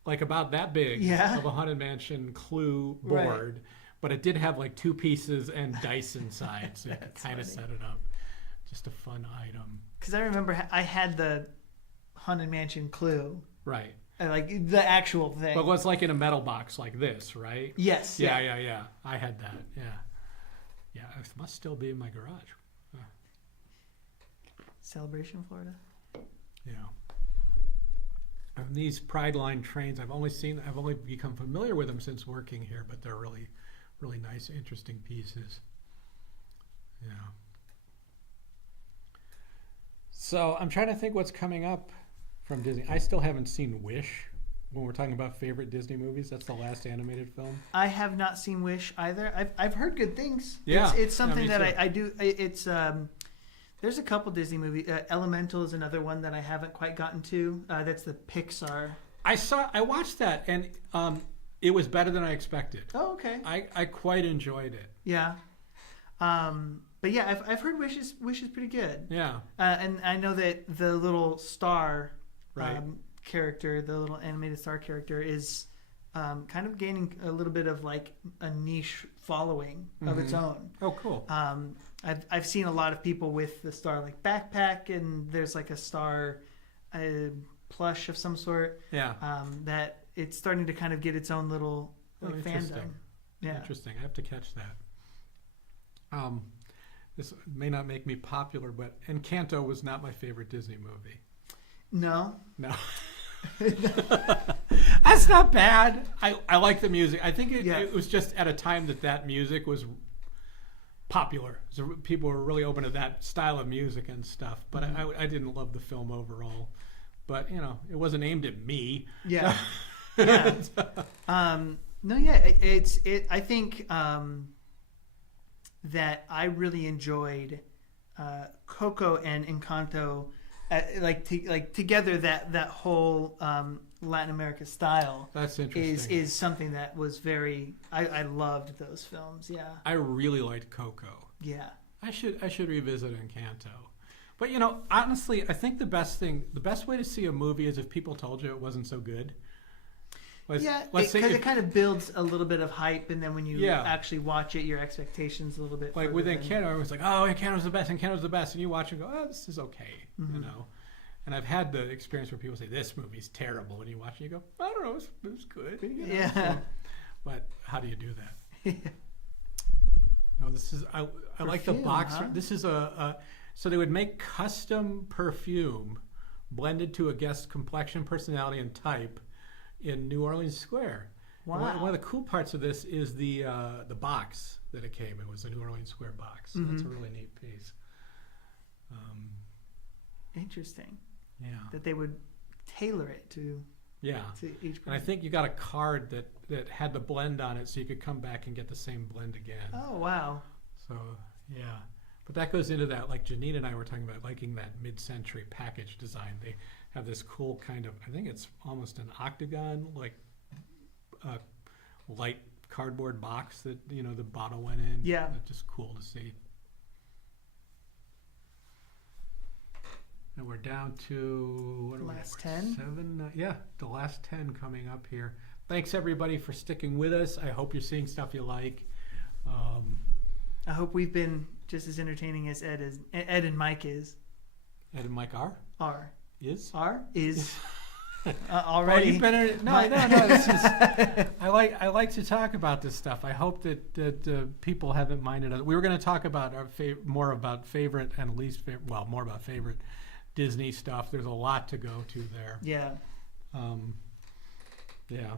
like about that big of a Haunted Mansion Clue board, but it did have like 2 pieces and dice inside, so you could kind of set it up. Just a fun item. Because I remember I had the Haunted Mansion Clue. Right. Like the actual thing. But it was like in a metal box like this, right? Yes. Yeah. I had that. Yeah. It must still be in my garage. Celebration, Florida. Yeah. And these Pride Line trains, I've only become familiar with them since working here, but they're really, really nice, interesting pieces. Yeah. So I'm trying to think what's coming up from Disney. I still haven't seen Wish. When we're talking about favorite Disney movies, that's the last animated film. I have not seen Wish either. I've heard good things. Yeah, it's something me that too. I do. It's there's a couple Disney movies. Elemental is another one that I haven't quite gotten to. That's the Pixar. I watched that, and it was better than I expected. Oh, okay. I quite enjoyed it. Yeah. But yeah, I've heard Wish is pretty good. Yeah. And I know that the little star Right. character, the little animated star character, is kind of gaining a little bit of like a niche following of its own. Oh, cool. I've seen a lot of people with the star like backpack, and there's like a star plush of some sort. Yeah. That it's starting to kind of get its own little like, interesting. fandom. Yeah. Interesting. I have to catch that. This may not make me popular, but Encanto was not my favorite Disney movie. No. That's not bad. I like the music. I think Yeah. it was just at a time that music was popular. So people were really open to that style of music and stuff. But I didn't love the film overall. But, it wasn't aimed at me. Yeah. Yeah. No, yeah. I think that I really enjoyed Coco and Encanto. Together, that whole Latin America style. That's interesting. Is something that was very. I loved those films. Yeah. I really liked Coco. Yeah. I should revisit Encanto. But honestly, I think the best way to see a movie is if people told you it wasn't so good. Because it kind of builds a little bit of hype, and then when you actually watch it, your expectations a little bit. Like with Encanto, everyone's like, "Oh, Encanto's the best. Encanto's the best," and you watch and go, "Oh, this is okay," And I've had the experience where people say this movie's terrible, and you watch and you go, "I don't know, it was good." Yeah. But how do you do that? No, this is I like the box. Huh? This is so they would make custom perfume blended to a guest's complexion, personality, and type in New Orleans Square. Wow. One of the cool parts of this is the box that it came in. It was a New Orleans Square box. So that's a really neat piece. Interesting. Yeah. That they would tailor it to each person. And I think you got a card that had the blend on it, so you could come back and get the same blend again. Oh, wow. So, yeah. But that goes into that, like Janine and I were talking about liking that mid-century package design. They have this cool kind of, I think it's almost an octagon, like light cardboard box that, the bottle went in. Yeah. It's just cool to see. And we're down to, what are we? Last 10? 7? The last 10 coming up here. Thanks, everybody, for sticking with us. I hope you're seeing stuff you like. I hope we've been just as entertaining as Ed and Mike is. Ed and Mike are? Are. Is? Are? Is. Well, Already. you've been no. This is, I like to talk about this stuff. I hope that people haven't minded us. We were going to talk about more about favorite and least favorite. Well, more about favorite Disney stuff. There's a lot to go to there. Yeah. Yeah.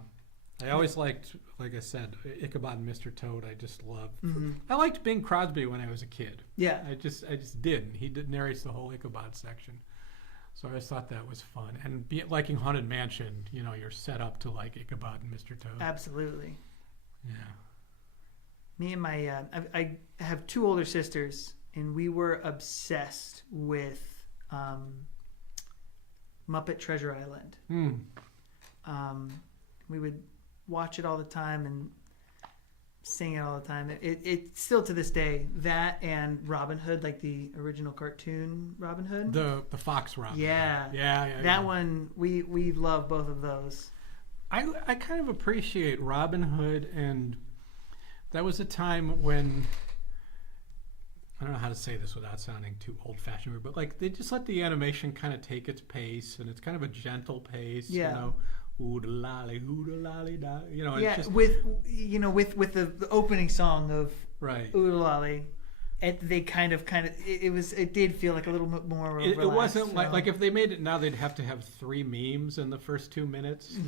I always liked, like I said, Ichabod and Mr. Toad. I just loved. Mm-hmm. I liked Bing Crosby when I was a kid. Yeah. I just did. He narrates the whole Ichabod section, so I just thought that was fun. And liking Haunted Mansion, you're set up to like Ichabod and Mr. Toad. Absolutely. Yeah. Me and my, I have 2 older sisters, and we were obsessed with Muppet Treasure Island. We would watch it all the time and sing it all the time. It still to this day, that and Robin Hood, like the original cartoon Robin Hood. The Fox Robin. Yeah. Yeah. That one, we love both of those. I kind of appreciate Robin Hood, and that was a time when, I don't know how to say this without sounding too old-fashioned, but like they just let the animation kind of take its pace, and it's kind of a gentle pace. Yeah. Ooh-da-lolly, ooh-da-lolly, da. Yeah, it's just, with the opening song of right. Oodalali, they kind of it did feel like a little bit more relaxed. It wasn't like if they made it now, they'd have to have 3 memes in the first 2 minutes.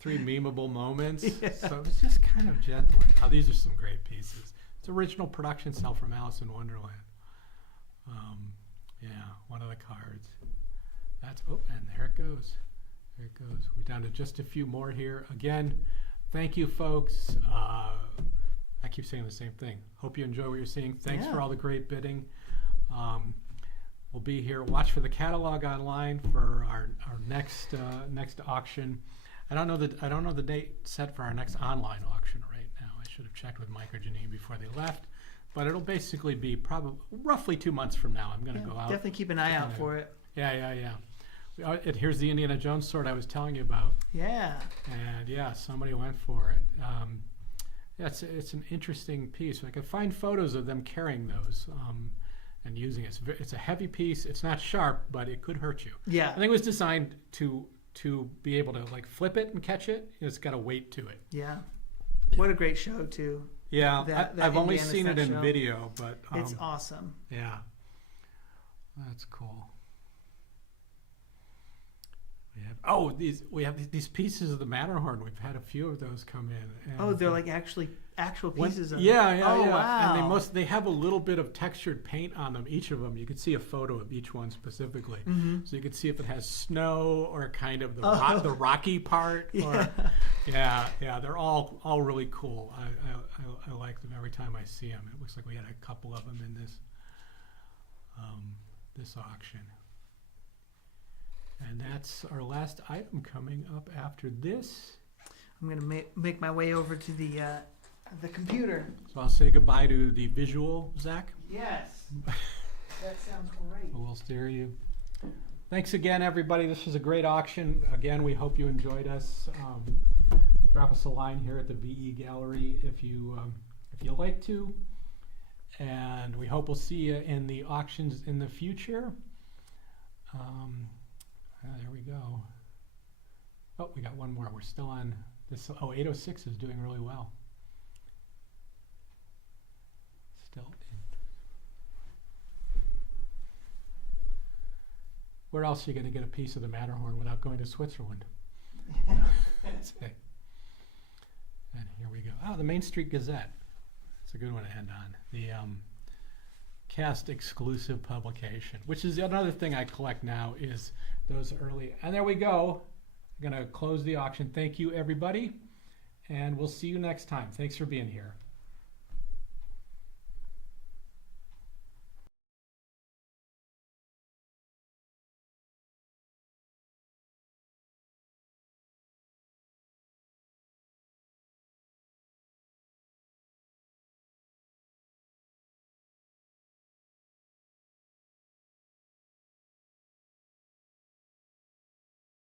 3 memeable moments. Yeah. So it was just kind of gentle. Oh, these are some great pieces. It's original production cell from Alice in Wonderland. Yeah, one of the cards. And there it goes. There it goes. We're down to just a few more here. Again, thank you, folks. I keep saying the same thing. Hope you enjoy what you're seeing. Thanks for all the great bidding. We'll be here. Watch for the catalog online for our next auction. I don't know the date set for our next online auction right now. I should have checked with Mike or Janine before they left, but it'll basically be probably roughly 2 months from now. I'm going to go out. Definitely keep an eye out for it. Yeah. Here's the Indiana Jones sword I was telling you about. Yeah. And yeah, somebody went for it. It's an interesting piece. I could find photos of them carrying those and using it. It's a heavy piece. It's not sharp, but it could hurt you. Yeah. I think it was designed to be able to like flip it and catch it. It's got a weight to it. Yeah. What a great show too. Yeah, That I've only Indiana seen it in show. video, but It's awesome. yeah, that's cool. We have these pieces of the Matterhorn. We've had a few of those come in. And They're like actual pieces of it. Yeah. Wow. And they have a little bit of textured paint on them. Each of them, you could see a photo of each one specifically, so you could see if it has snow or kind of the rocky part. Yeah. Or, yeah. They're all really cool. I like them every time I see them. It looks like we had a couple of them in this auction. And that's our last item coming up after this. I'm gonna make my way over to the computer. So I'll say goodbye to the visual, Zach. Yes. That sounds great. We'll steer you. Thanks again, everybody. This was a great auction. Again, we hope you enjoyed us. Drop us a line here at the VE Gallery if you like to. And we hope we'll see you in the auctions in the future. There we go. Oh, we got one more. We're still on this. 806 is doing really well. Still in. Where else are you going to get a piece of the Matterhorn without going to Switzerland? Okay. And here we go. The Main Street Gazette. That's a good one to end on. The cast exclusive publication, which is another thing I collect now, is those early. And there we go. I'm going to close the auction. Thank you, everybody. And we'll see you next time. Thanks for being here.